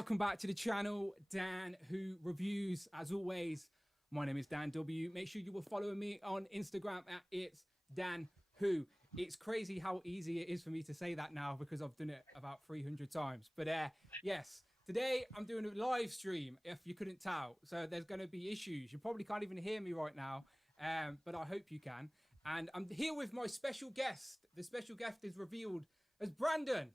welcome back to the channel, Dan Who Reviews. As always, my name is Dan W. Make sure you will follow me on Instagram at It's Dan Who. It's crazy how easy it is for me to say that now because I've done it about 300 times. But yes, today I'm doing a live stream, if you couldn't tell. So there's going to be issues. You probably can't even hear me right now, but I hope you can. And I'm here with my special guest. The special guest is revealed as Brandon.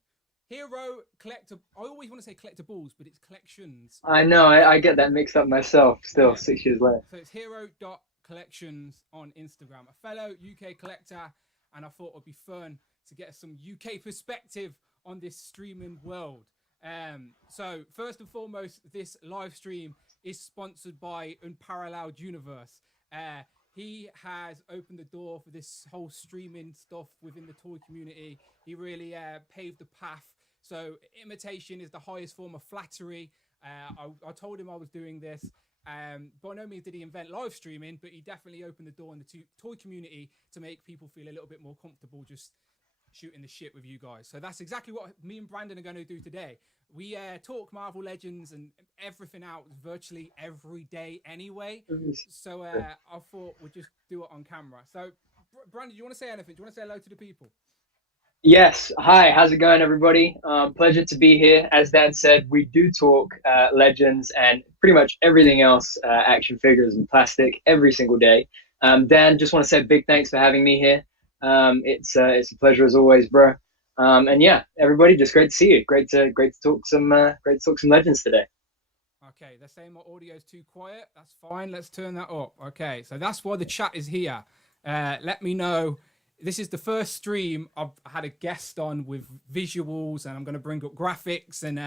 Hero collector. I always want to say collectibles, but it's collections. I know. I get that mixed up myself. Still, yeah. 6 years later. So it's hero.collections on Instagram. A fellow UK collector, and I thought it would be fun to get some UK perspective on this streaming world. So first and foremost, this live stream is sponsored by Unparalleled Universe. He has opened the door for this whole streaming stuff within the toy community. He really paved the path. So imitation is the highest form of flattery. I told him I was doing this. By no means did he invent live streaming, but he definitely opened the door in the toy community to make people feel a little bit more comfortable just shooting the shit with you guys. So that's exactly what me and Brandon are going to do today. We talk Marvel Legends and everything out virtually every day anyway. So I thought we'd just do it on camera. So Brandon, do you want to say anything? Do you want to say hello to the people? Yes. Hi, how's it going, everybody? Pleasure to be here. As Dan said, we do talk Legends and pretty much everything else, action figures and plastic every single day. Dan, just want to say a big thanks for having me here. It's a pleasure as always, bro. And yeah, everybody, just great to see you. Great to talk some Legends today. Okay, they're saying my audio is too quiet. That's fine. Let's turn that up. Okay, so that's why the chat is here. Let me know. This is the first stream I've had a guest on with visuals, and I'm going to bring up graphics. And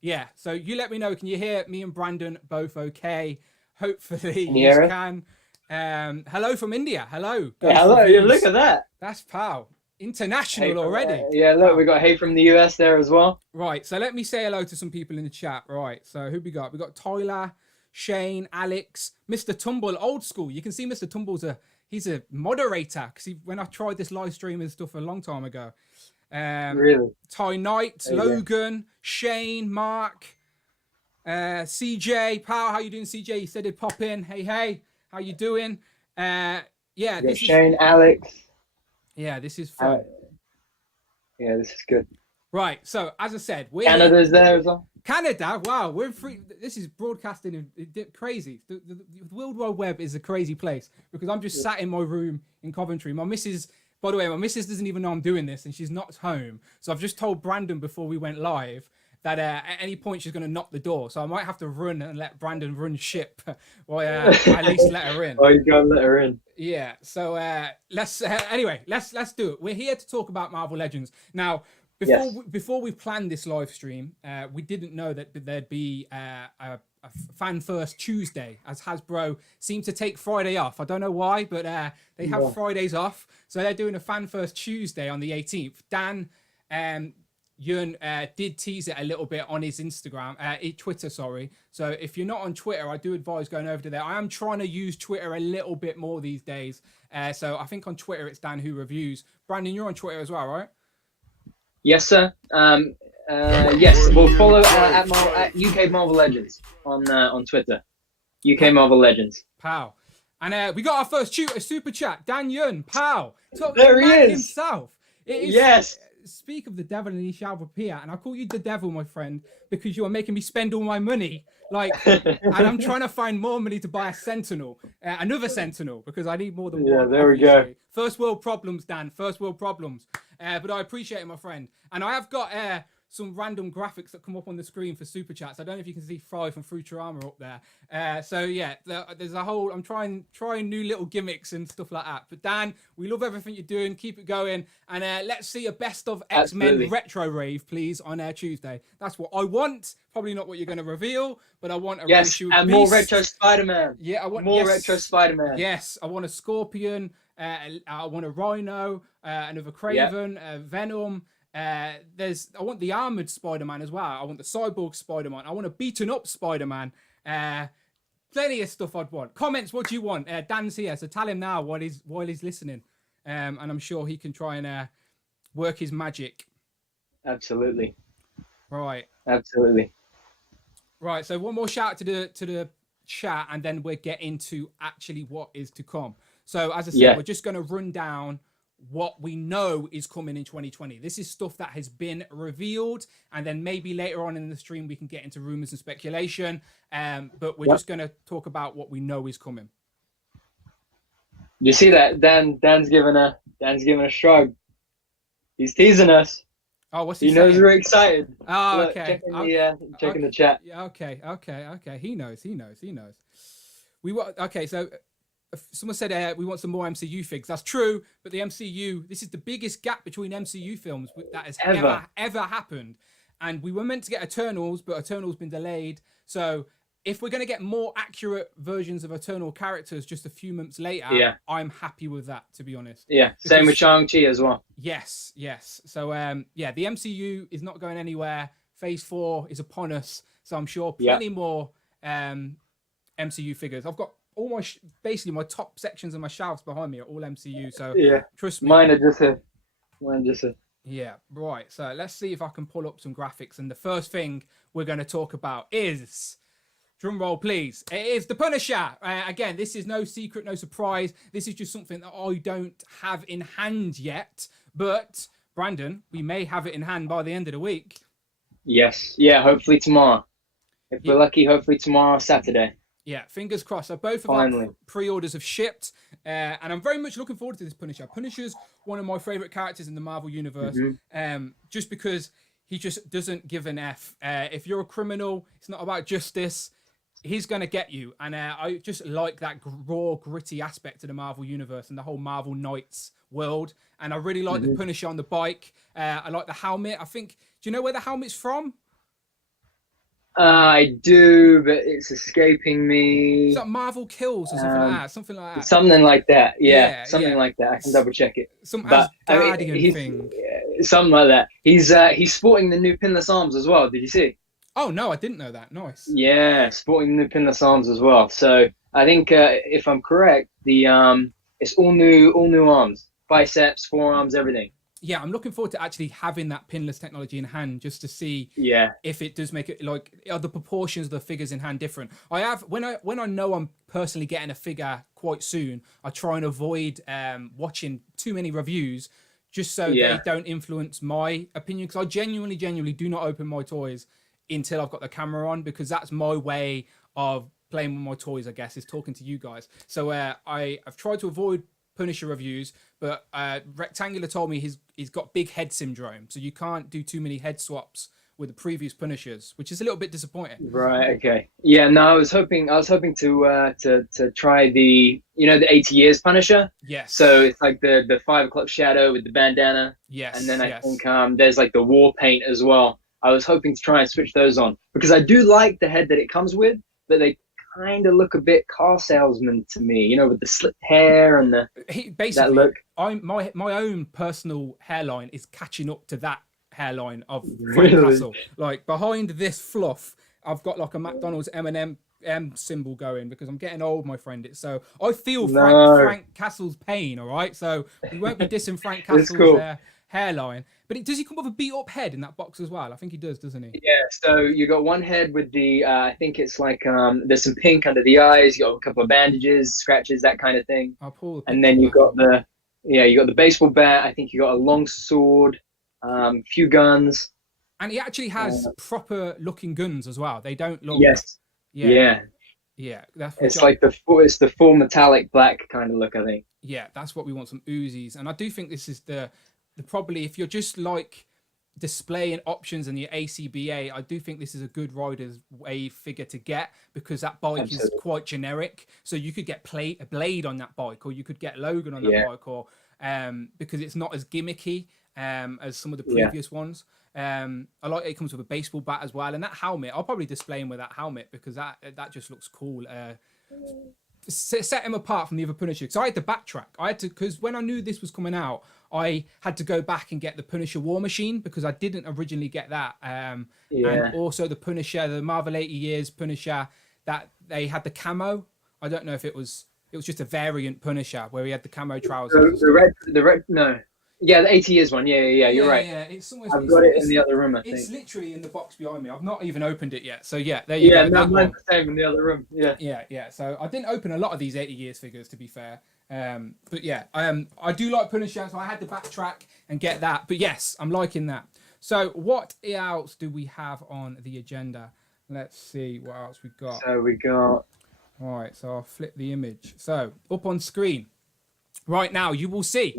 yeah, so you let me know. Can you hear me and Brandon both okay? Hopefully you can. Hello from India. Hello. Yeah, hello. Yeah, look at that. That's pal. International already. Yeah, look, we got Hey from the US there as well. Right, so let me say hello to some people in the chat. Right, so who we got? We got Tyler, Shane, Alex, Mr. Tumble, old school. You can see Mr. Tumble's he's a moderator because when I tried this live stream and stuff a long time ago. Really? Ty Knight, Logan, Shane, Mark, CJ, Power. How you doing, CJ? He said he'd pop in. Hey, how you doing? Yeah, this Shane, Alex. Yeah, this is fun. Yeah, this is good. Right, so as I said, Canada's there as well. Canada, wow, we're free. This is broadcasting crazy. The World Wide Web is a crazy place because I'm just sat in my room in Coventry. My missus, by the way, my missus doesn't even know I'm doing this, and she's not home. So I've just told Brandon before we went live that at any point she's going to knock the door. So I might have to run and let Brandon run ship, or at least let her in. Oh, you got to let her in. Yeah. So let's anyway, let's do it. We're here to talk about Marvel Legends now. Before we planned this live stream, we didn't know that there'd be a Fan First Tuesday, as Hasbro seemed to take Friday off. I don't know why, but they have Fridays off, so they're doing a Fan First Tuesday on the 18th. Dan Yun did tease it a little bit on his Instagram, Twitter, sorry. So if you're not on Twitter, I do advise going over to there. I am trying to use Twitter a little bit more these days. So I think on Twitter, it's Dan Who Reviews. Brandon, you're on Twitter as well, right? Yes, sir. Yes, we'll follow at UK Marvel Legends on Twitter. UK Marvel Legends. Pow. And we got our first super chat. Dan Yun, pow. There he is. Himself. It is. Yes. Speak of the devil and he shall appear. And I call you the devil, my friend, because you are making me spend all my money. And I'm trying to find more money to buy a Sentinel, another Sentinel, because I need more than one. Yeah, there we go. First world problems, Dan. First world problems. But I appreciate it, my friend. And I have got some random graphics that come up on the screen for super chats. I don't know if you can see Fry from Futurama up there. So yeah, there's a whole. I'm trying new little gimmicks and stuff like that. But Dan, we love everything you're doing. Keep it going, and let's see a best of X-Men retro rave, please, on Tuesday. That's what I want. Probably not what you're going to reveal, but I want a reissue and Beast. More retro Spiderman. Yeah, I want more retro Spiderman. Yes, I want a Scorpion. I want a Rhino, another Craven, Venom. I want the armored Spider-Man as well. I want the cyborg Spider-Man. I want a beaten up Spider-Man. Plenty of stuff I'd want. Comments, what do you want? Dan's here, so tell him now while he's listening. And I'm sure he can try and work his magic. Absolutely. Right. Absolutely. Right. So one more shout out to the chat, and then we'll get into actually what is to come. So as I said, we're just going to run down what we know is coming in 2020. This is stuff that has been revealed, and then maybe later on in the stream we can get into rumors and speculation. But we're just going to talk about what we know is coming. You see that Dan's giving a shrug. He's teasing us. Oh, what's he saying? knows we're excited. Oh, look, okay. Checking the chat. Okay. He knows. Okay. So someone said we want some more MCU figs. That's true, but the MCU, this is the biggest gap between MCU films that has ever happened. And we were meant to get Eternals, but Eternals been delayed. So if we're going to get more accurate versions of Eternal characters just a few months later, I'm happy with that, to be honest. Yeah, same with Shang-Chi as well. Yes. So, the MCU is not going anywhere. Phase 4 is upon us. So I'm sure plenty more MCU figures. I've got all basically my top sections of my shelves behind me are all MCU. So trust me. Mine are just a... Yeah, right. So let's see if I can pull up some graphics. And the first thing we're going to talk about is... Drum roll, please. It is the Punisher. Again, this is no secret, no surprise. This is just something that I don't have in hand yet. But, Brandon, we may have it in hand by the end of the week. Yes. Yeah, hopefully tomorrow. If we're lucky, hopefully tomorrow, Saturday. Yeah, fingers crossed. So both of our pre-orders have shipped. And I'm very much looking forward to this Punisher. Punisher's one of my favourite characters in the Marvel Universe. Just because he just doesn't give an F. If you're a criminal, it's not about justice. He's going to get you. And I just like that raw, gritty aspect of the Marvel Universe and the whole Marvel Knights world. And I really like the Punisher on the bike. I like the helmet. I think, do you know where the helmet's from? I do, but it's escaping me. It's like Marvel Kills or something like that. Something like that. Something like that. Yeah, something like that. I can double check it. Some Asgardian thing. Something like that. He's sporting the new pinless arms as well. Did you see? Oh, no, I didn't know that. Nice. Yeah, sporting the pinless arms as well. So I think if I'm correct, it's all new arms, biceps, forearms, everything. Yeah, I'm looking forward to actually having that pinless technology in hand just to see if it does make it, like, are the proportions of the figures in hand different. I have, when I know I'm personally getting a figure quite soon, I try and avoid watching too many reviews just so they don't influence my opinion, because I genuinely do not open my toys until I've got the camera on, because that's my way of playing with my toys, I guess, is talking to you guys. So I've tried to avoid Punisher reviews, but Rectangular told me he's got big head syndrome, so you can't do too many head swaps with the previous Punishers, which is a little bit disappointing. Right. Okay. Yeah. No, I was hoping to try the 80 years Punisher. Yes. So it's like the 5 o'clock shadow with the bandana. Yes. And then I think there's like the war paint as well. I was hoping to try and switch those on, because I do like the head that it comes with, but they kind of look a bit car salesman to me, with the slick hair and basically that look. My own personal hairline is catching up to that hairline of Frank Castle. Like, behind this fluff, I've got like a McDonald's M&M symbol going, because I'm getting old, my friend. So I feel Frank Castle's pain. All right, so we won't be dissing Frank Castle's hairline. But does he come with a beat up head in that box as well? I think he does, doesn't he? Yeah, so you got one head with the, I think it's like, there's some pink under the eyes, you got a couple of bandages, scratches, that kind of thing. And then you got you got the baseball bat, I think you got a long sword, few guns. And he actually has proper looking guns as well. They don't look... Yes. Yeah. It's like the full metallic black kind of look, I think. Yeah, that's what we want, some Uzis. And I do think this is the probably, if you're just like displaying options in the ACBA, I do think this is a good Rider's Way figure to get, because that bike is quite generic. So you could get a Blade on that bike, or you could get Logan on that bike, or because it's not as gimmicky as some of the previous ones. I like it comes with a baseball bat as well, and that helmet, I'll probably display him with that helmet, because that just looks cool. Set him apart from the other Punisher, because I had to backtrack. Because when I knew this was coming out, I had to go back and get the Punisher War Machine, because I didn't originally get that. And also the Punisher, the Marvel 80 Years Punisher, that they had the camo. I don't know if it was just a variant Punisher where he had the camo trousers. The red, no. Yeah, the 80 years one. Yeah. You're right. Yeah. It's I've got it in the other room, I think. It's literally in the box behind me. I've not even opened it yet. So yeah, there you Yeah, go. no, That mine's one. the same in the other room. Yeah. Yeah. So I didn't open a lot of these 80 years figures, to be fair. But yeah, I do like pulling shells, so I had to backtrack and get that. But yes, I'm liking that. So what else do we have on the agenda? Let's see what else we got. So we got. All right, so I'll flip the image. So up on screen right now, you will see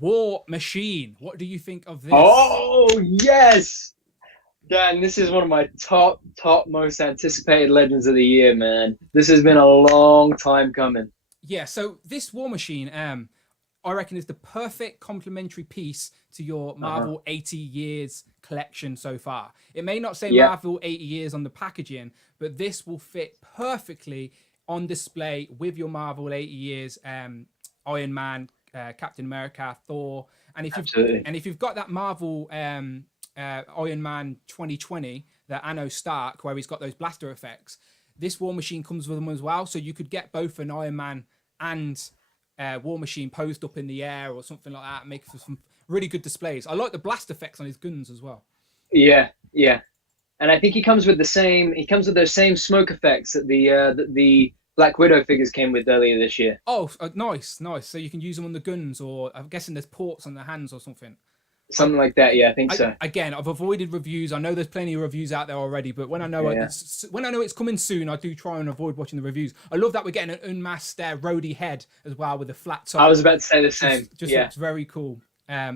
War Machine. What do you think of this? Oh yes, Dan, this is one of my top most anticipated Legends of the Year, man. This has been a long time coming. Yeah, so this War Machine, I reckon, is the perfect complementary piece to your Marvel 80 years collection so far. It may not say Marvel 80 years on the packaging, but this will fit perfectly on display with your Marvel 80 years Iron Man, Captain America, Thor, and if you've got that Marvel Iron Man 2020, the Anno Stark, where he's got those blaster effects, this War Machine comes with them as well. So you could get both an Iron Man and War Machine posed up in the air or something like that, and make for some really good displays. I like the blast effects on his guns as well. Yeah. And I think he comes with those same smoke effects that the Black Widow figures came with earlier this year. Oh, nice. So you can use them on the guns, or I'm guessing there's ports on the hands or something. Something like that, yeah, I think so. Again, I've avoided reviews. I know there's plenty of reviews out there already, but when I know it's coming soon, I do try and avoid watching the reviews. I love that we're getting an unmasked Rhodey head as well with a flat top. I was about to say the same. Just looks very cool.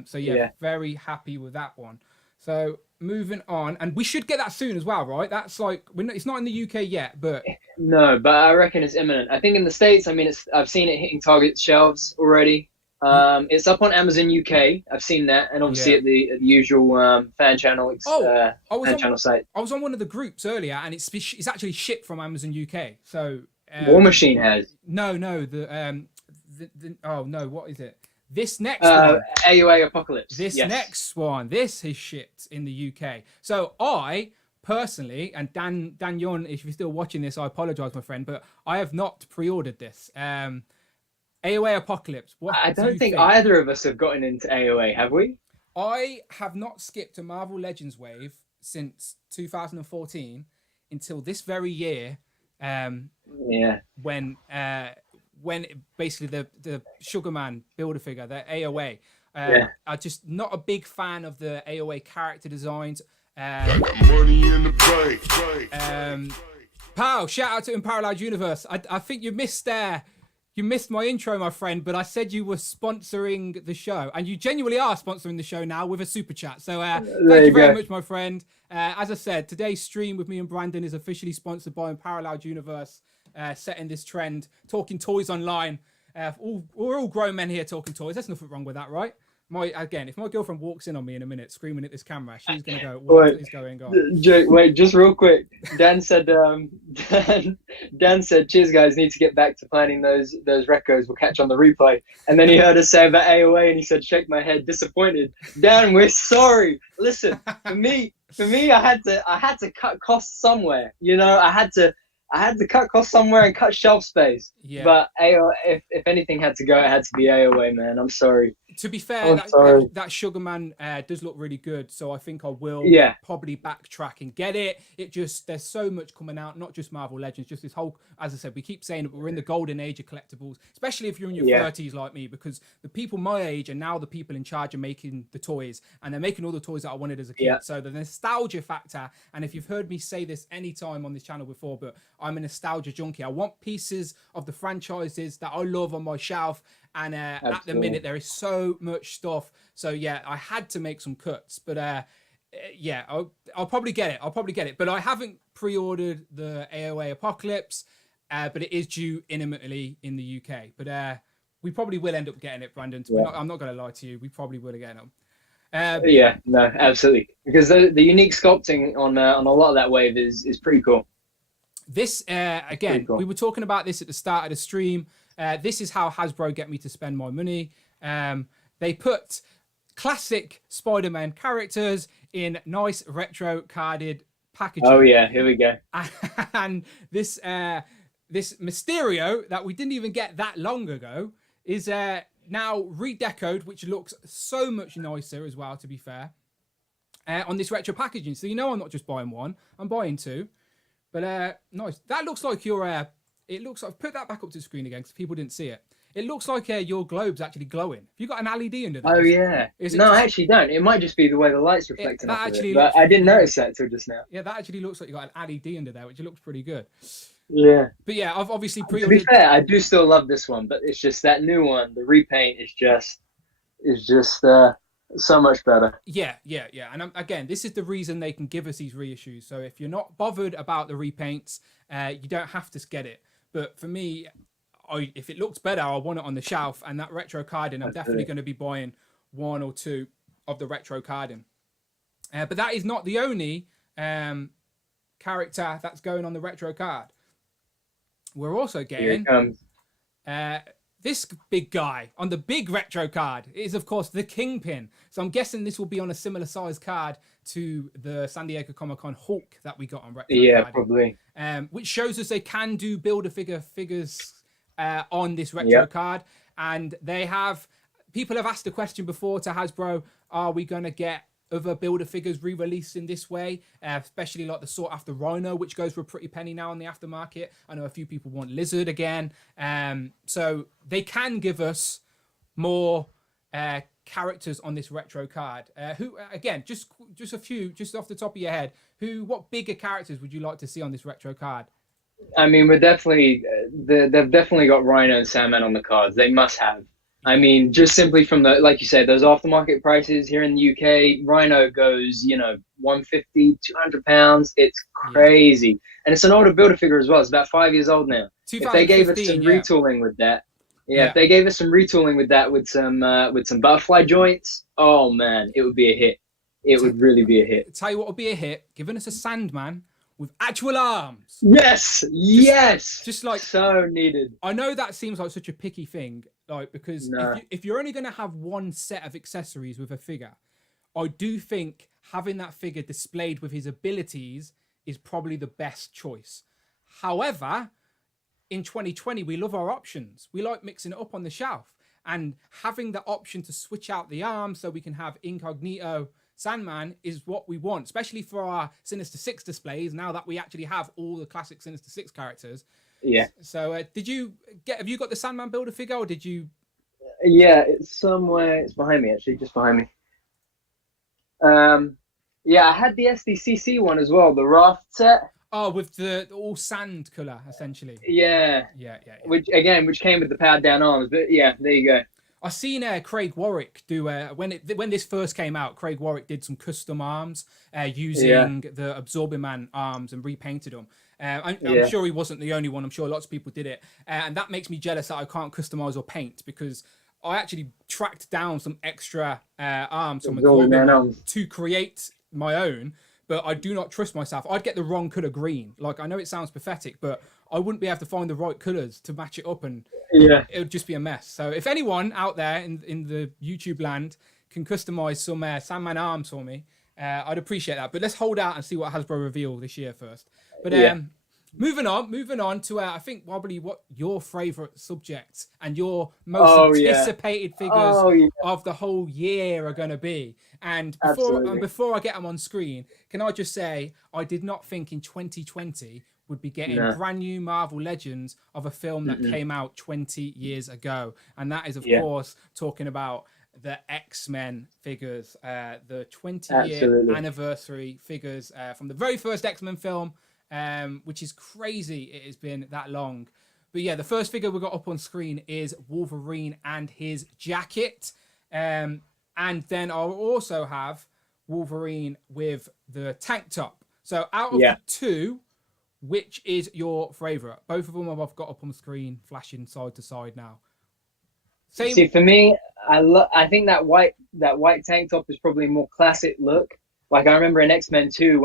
So very happy with that one. So moving on, and we should get that soon as well, right? That's like it's not in the UK yet, but no, but I reckon it's imminent. I think in the States, I mean, I've seen it hitting Target shelves already. It's up on Amazon UK. I've seen that, and obviously at the usual fan channel channel site. I was on one of the groups earlier, and it's actually shipped from Amazon UK. So War Machine has no what is it? This next one, AOA Apocalypse. Next one, this is shipped in the UK. So I personally, and Dan Yon, if you're still watching this, I apologize, my friend, but I have not pre-ordered this. AOA Apocalypse. I don't think either of us have gotten into AOA, have we? I have not skipped a Marvel Legends wave since 2014 until this very year. When basically the Sugarman Build-A-Figure, the AOA. I'm just not a big fan of the AOA character designs. Money in the bank. Pow! Shout out to Unparalleled Universe. I think you missed my intro, my friend, but I said you were sponsoring the show, and you genuinely are sponsoring the show now with a super chat. So thank you very much, my friend. As I said, today's stream with me and Brandon is officially sponsored by Unparalleled Universe, setting this trend, talking toys online. We're all grown men here talking toys. There's nothing wrong with that, right? If my girlfriend walks in on me in a minute screaming at this camera, she's gonna go, "What is going on?" Wait, just real quick. Dan said, "Cheers, guys. Need to get back to planning those recos. We'll catch on the replay." And then he heard us say about AOA, and he said, "Shake my head, disappointed." Dan, we're sorry. Listen, for me, I had to cut costs somewhere. You know, I had to cut costs somewhere and cut shelf space. Yeah. But AOA, if anything had to go, it had to be AOA, man. I'm sorry. To be fair, that Sugarman does look really good, so I think I will probably backtrack and get it. There's so much coming out, not just Marvel Legends, just this whole, as I said, we keep saying that we're in the golden age of collectibles, especially if you're in your 30s like me, because the people my age are now the people in charge of making the toys, and they're making all the toys that I wanted as a kid. Yeah. So the nostalgia factor, and if you've heard me say this anytime on this channel before, but I'm a nostalgia junkie. I want pieces of the franchises that I love on my shelf. And at the minute, there is so much stuff. So, yeah, I had to make some cuts. But, I'll probably get it. But I haven't pre-ordered the AOA Apocalypse. But it is due imminently in the UK. But we probably will end up getting it, Brandon. I'm not going to lie to you. We probably will get it. No, absolutely. Because the unique sculpting on a lot of that wave is pretty cool. This, again, we were talking about this at the start of the stream. This is how Hasbro get me to spend my money. They put classic Spider-Man characters in nice retro carded packaging. Oh yeah, here we go. And this Mysterio that we didn't even get that long ago is now redecoed, which looks so much nicer as well, to be fair, on this retro packaging. So I'm not just buying one, I'm buying two. But nice. That looks like your. It looks like, put that back up to the screen again because people didn't see it. It looks like your globe's actually glowing. Have you got an LED under there? Oh yeah. No, I actually don't. It might just be the way the light's reflecting off of it. But I didn't notice that till just now. Yeah, that actually looks like you got an LED under there, which looks pretty good. Yeah. But yeah, I've obviously pre-ordered. To be fair, I do still love this one, but it's just that new one. The repaint is just so much better. Yeah. And again, this is the reason they can give us these reissues. So if you're not bothered about the repaints, you don't have to get it. But for me, if it looks better, I want it on the shelf. And that retro carding, I'm definitely going to be buying one or two of the retro carding. But that is not the only character that's going on the retro card. We're also getting this big guy on the big retro card. It is, of course, the Kingpin. So I'm guessing this will be on a similar size card to the San Diego Comic-Con Hulk that we got on retro card. Probably. Which shows us they can do figures on this retro card. And people have asked the question before to Hasbro, are we going to get other Build-A-Figures re-released in this way, especially like the sought-after Rhino, which goes for a pretty penny now on the aftermarket. I know a few people want Lizard again. So they can give us more characters on this retro card. Who again, just a few, just off the top of your head, what bigger characters would you like to see on this retro card? I mean, they've definitely got Rhino and Sandman on the cards. They must have. I mean, just simply from like you said, those aftermarket prices here in the UK, Rhino goes, 150, 200 pounds. It's crazy. And it's an older Build-A-Figure as well. It's about 5 years old now. If they gave us some retooling with that, if they gave us some retooling with that, with some butterfly joints, oh man, it would be a hit. It would really be a hit. Tell you what would be a hit, giving us a Sandman with actual arms. Yes. Just like so needed. I know that seems like such a picky thing, because if you're only going to have one set of accessories with a figure, I do think having that figure displayed with his abilities is probably the best choice. However, in 2020, we love our options. We like mixing it up on the shelf, and having the option to switch out the arms so we can have Incognito Sandman is what we want, especially for our Sinister Six displays, now that we actually have all the classic Sinister Six characters. Yeah. So have you got the Sandman Build-A-Figure, or did you? Yeah, it's somewhere. It's behind me, actually, just behind me. Yeah, I had the SDCC one as well, the raft set. Oh, with the all sand color, essentially. Yeah. Which came with the powered down arms, but yeah, there you go. I seen Craig Warwick do when this first came out. Craig Warwick did some custom arms using the Absorbing Man arms and repainted them. I'm sure he wasn't the only one. I'm sure lots of people did it, and that makes me jealous that I can't customize or paint, because I actually tracked down some extra arms from Absorbing Man to create my own. But I do not trust myself. I'd get the wrong color green. Like, I know it sounds pathetic, but I wouldn't be able to find the right colors to match it up, and it would just be a mess. So if anyone out there in the YouTube land can customize some Sandman arms for me, I'd appreciate that. But let's hold out and see what Hasbro reveal this year first. But moving on to I think probably what your favorite subjects and your most anticipated figures of the whole year are going to be. And before I get them on screen, can I just say I did not think in 2020 would be getting brand new Marvel Legends of a film that came out 20 years ago, and that is of course talking about the X-Men figures, the 20-year anniversary figures from the very first X-Men film. Which is crazy it has been that long. But yeah, the first figure we got up on screen is Wolverine and his jacket. And then I'll also have Wolverine with the tank top. So out of the two, which is your favourite? Both of them I've got up on the screen, flashing side to side now. See, for me, I think that white tank top is probably a more classic look. Like, I remember in X-Men 2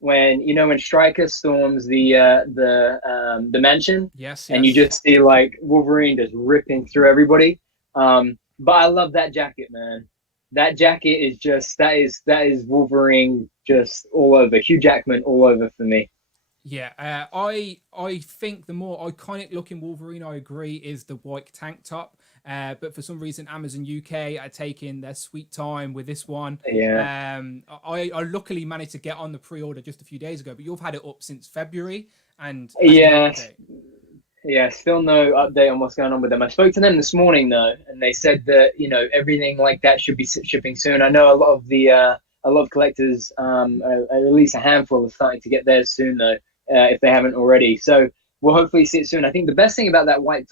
when Stryker storms the mansion, and you just see like Wolverine just ripping through everybody. But I love that jacket, man. That jacket is just that is Wolverine just all over. Hugh Jackman all over for me. Yeah, I think the more iconic looking Wolverine, I agree, is the white tank top. but for some reason Amazon UK are taking their sweet time with this one. Yeah. I luckily managed to get on the pre-order just a few days ago, but you've had it up since February, and Yeah. Yeah, still no update on what's going on with them. I spoke to them this morning though, and they said that everything like that should be shipping soon. I know a lot of collectors, at least a handful, are starting to get theirs soon though, if they haven't already. So we'll hopefully see it soon. I think the best thing about that white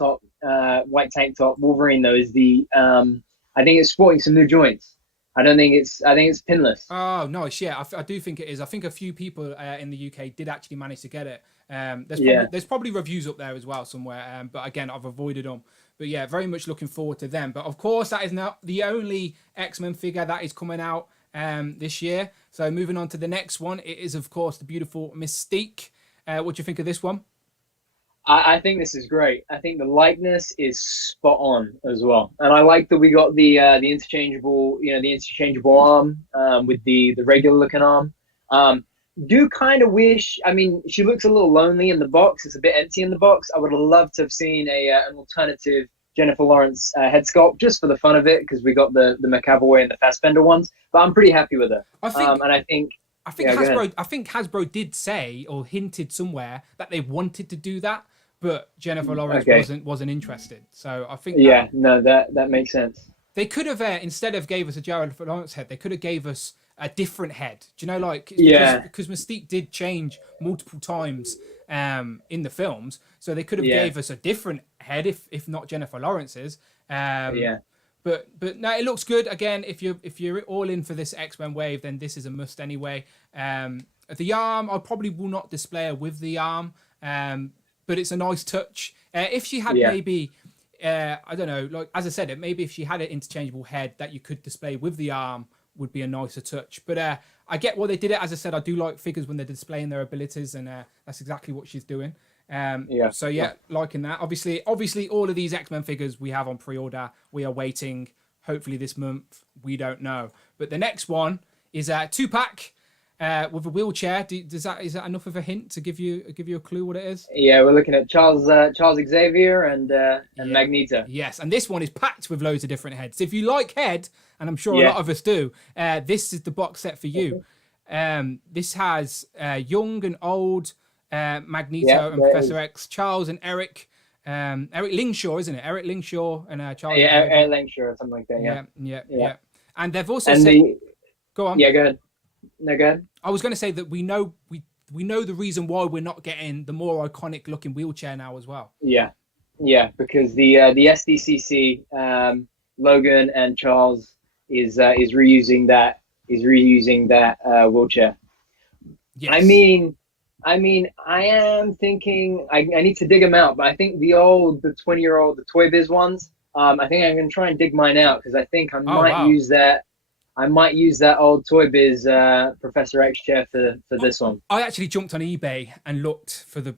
tank top Wolverine though is I think it's sporting some new joints. I think it's pinless. Oh, nice. Yeah, I do think it is. I think a few people in the UK did actually manage to get it. There's probably reviews up there as well somewhere. But again, I've avoided them. But yeah, very much looking forward to them. But of course, that is not the only X-Men figure that is coming out this year. So moving on to the next one, it is of course the beautiful Mystique. What do you think of this one? I think this is great. I think the likeness is spot on as well, and I like that we got the interchangeable, the interchangeable arm with the regular looking arm. Do kind of wish. I mean, she looks a little lonely in the box. It's a bit empty in the box. I would have loved to have seen an alternative Jennifer Lawrence head sculpt just for the fun of it, because we got the McAvoy and the Fassbender ones. But I'm pretty happy with her. I think Hasbro did say or hinted somewhere that they wanted to do that, but Jennifer Lawrence wasn't interested. So I think that makes sense. They could have instead of gave us a Jennifer Lawrence head, they could have gave us a different head. Do you know, because Mystique did change multiple times in the films, so they could have gave us a different head if not Jennifer Lawrence's. But no, it looks good. Again, if you're all in for this X-Men wave, then this is a must anyway. The arm, I probably will not display her with the arm, but it's a nice touch. If she had maybe, I don't know, like as I said, maybe if she had an interchangeable head that you could display with the arm, would be a nicer touch. But I get why they did it. As I said, I do like figures when they're displaying their abilities, and that's exactly what she's doing. Liking that. Obviously all of these X-Men figures we have on pre-order. We are waiting, hopefully this month. We don't know. But the next one is a 2-pack with a wheelchair. Is that enough of a hint to give you a clue what it is? Yeah, we're looking at Charles Xavier and Magneto. Yes, and this one is packed with loads of different heads. If you like head, and I'm sure a lot of us do, this is the box set for you. This has young and old Magneto and Professor X, Charles and Eric Lingshaw, isn't it? Eric Lingshaw and Charles. Yeah, Eric Lingshaw or something like that. Yeah. And they've also said, go on. Yeah, go ahead. No, go ahead. I was going to say that we know the reason why we're not getting the more iconic looking wheelchair now as well. Yeah, because the SDCC Logan and Charles is reusing that wheelchair. Yes. I mean, I am thinking I need to dig them out, but I think the 20-year-old, the Toy Biz ones, I think I'm going to try and dig mine out, because I think I might use that. I might use that old Toy Biz Professor X chair for this one. I actually jumped on eBay and looked for the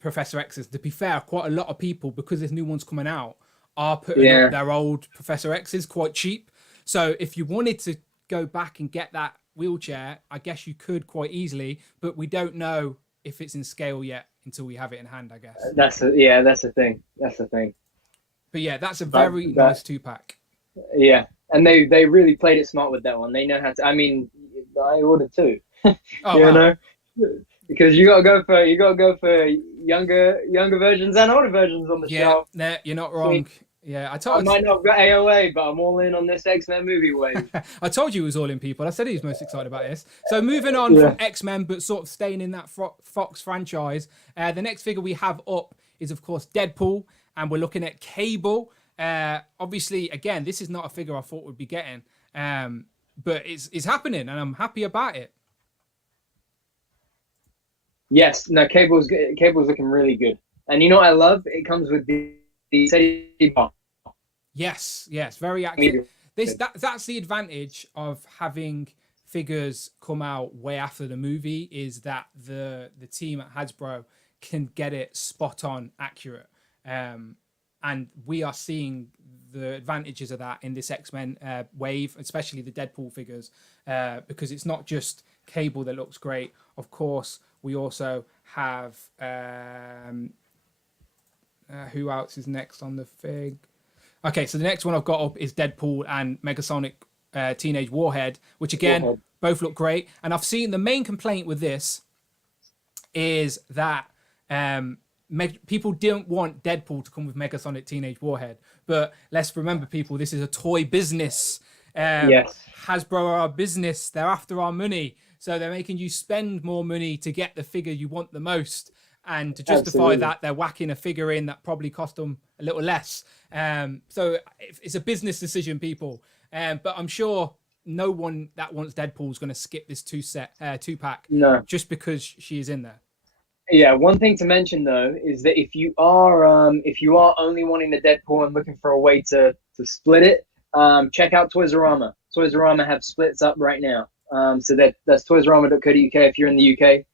Professor X's. To be fair, quite a lot of people, because there's new ones coming out, are putting up their old Professor X's quite cheap. So if you wanted to go back and get that wheelchair, I guess you could quite easily, but we don't know if it's in scale yet until we have it in hand, I guess. That's the thing. But yeah, that's a very nice 2-pack. Yeah. And they really played it smart with that one. They know how to. I mean, I ordered 2. Know, because you gotta go for younger versions and older versions on the shelf. Yeah, you're not wrong. Yeah, I might not have got AOA, but I'm all in on this X-Men movie wave. I told you it was all in, people. I said he was most excited about this. So moving on from X-Men, but sort of staying in that Fox franchise. The next figure we have up is, of course, Deadpool, and we're looking at Cable. Obviously, again, this is not a figure I thought we'd be getting, but it's happening, and I'm happy about it. Yes, no, Cable's looking really good, and you know what I love? It comes with the safety bar. Yes, very accurate. That's the advantage of having figures come out way after the movie, is that the team at Hasbro can get it spot on accurate. And we are seeing the advantages of that in this X-Men wave, especially the Deadpool figures, because it's not just Cable that looks great. Of course, we also have Who else is next on the fig? Okay, so the next one I've got up is Deadpool and Megasonic Teenage Warhead, which again, both look great. And I've seen the main complaint with this is that people didn't want Deadpool to come with Megasonic Teenage Warhead. But let's remember, people, this is a toy business. Hasbro are our business. They're after our money. So they're making you spend more money to get the figure you want the most. And to justify that, they're whacking a figure in that probably cost them a little less. So it's a business decision, people. But I'm sure no one that wants Deadpool is going to skip this two-pack just because she is in there. Yeah, one thing to mention though is that if you are only wanting the Deadpool and looking for a way to split it, check out Toys R Us. Toys R Us have splits up right now. So that's toysrama.co.uk if you're in the UK.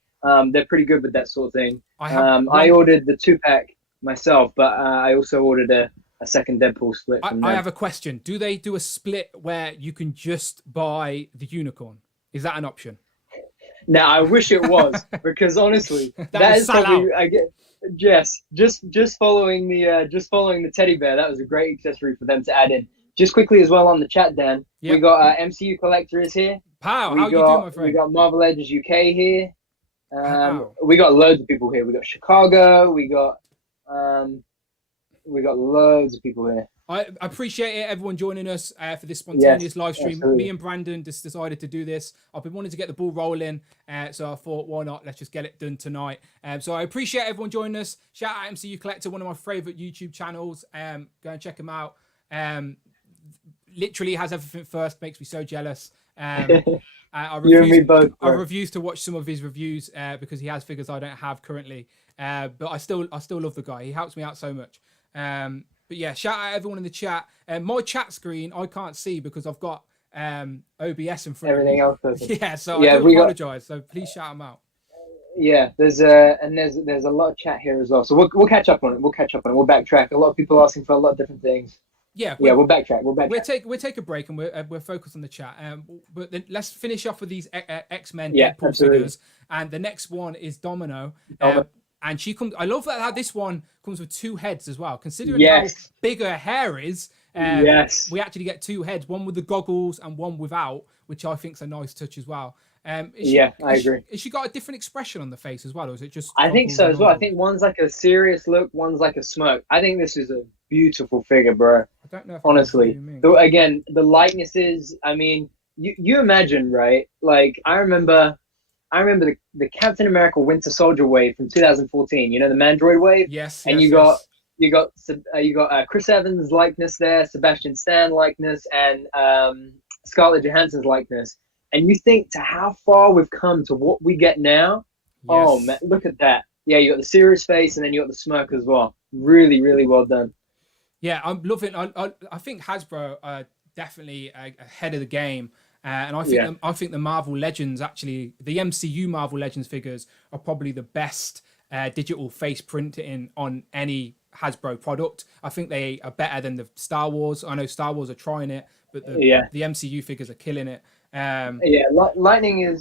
They're pretty good with that sort of thing. I ordered the 2-pack myself, but I also ordered a second Deadpool split from them. I have a question. Do they do a split where you can just buy the unicorn? Is that an option? Now I wish it was, because honestly, that is probably just following the teddy bear. That was a great accessory for them to add in. Just quickly as well on the chat, Dan. Yep. We got MCU Collector is here. How you doing, my friend? We got Marvel Legends UK here. We got loads of people here. We got Chicago. We got loads of people here. I appreciate it, everyone joining us for this spontaneous live stream. Absolutely. Me and Brandon just decided to do this. I've been wanting to get the ball rolling, so I thought, why not? Let's just get it done tonight. So I appreciate everyone joining us. Shout out MCU Collector, one of my favorite YouTube channels. Go and check him out. Literally has everything first. Makes me so jealous. I refuse to watch some of his reviews because he has figures I don't have currently. But I still love the guy. He helps me out so much. But yeah, shout out everyone in the chat. My chat screen I can't see because I've got OBS in front everything of me. else. Yeah, so I do apologize. So please shout them out. Yeah, there's a lot of chat here as well. So we'll catch up on it. We'll backtrack. A lot of people asking for a lot of different things. Yeah, we'll backtrack. We'll take a break and we're focused on the chat. But then let's finish off with these X-Men Deadpool figures. And the next one is Domino. And she comes. I love how this one comes with 2 heads as well. Considering how big her hair is, we actually get 2 heads, one with the goggles and one without, which I think is a nice touch as well. I agree. Has she got a different expression on the face as well, or is it just? I think so as well. I think one's like a serious look, one's like a smirk. I think this is a beautiful figure, bro. I don't know. Honestly, again, the likenesses. I mean, you imagine, right? Like I remember the Captain America Winter Soldier wave from 2014. You know, the Mandroid wave. Yes. And you got Chris Evans' likeness there, Sebastian Stan likeness, and Scarlett Johansson's likeness. And you think to how far we've come to what we get now. Yes. Oh man, look at that. Yeah, you got the serious face, and then you got the smirk as well. Really, really well done. Yeah, I'm loving. I think Hasbro are definitely ahead of the game. And I think the Marvel Legends, actually, the MCU Marvel Legends figures are probably the best digital face printing on any Hasbro product. I think they are better than the Star Wars. I know Star Wars are trying it, but the MCU figures are killing it. Lightning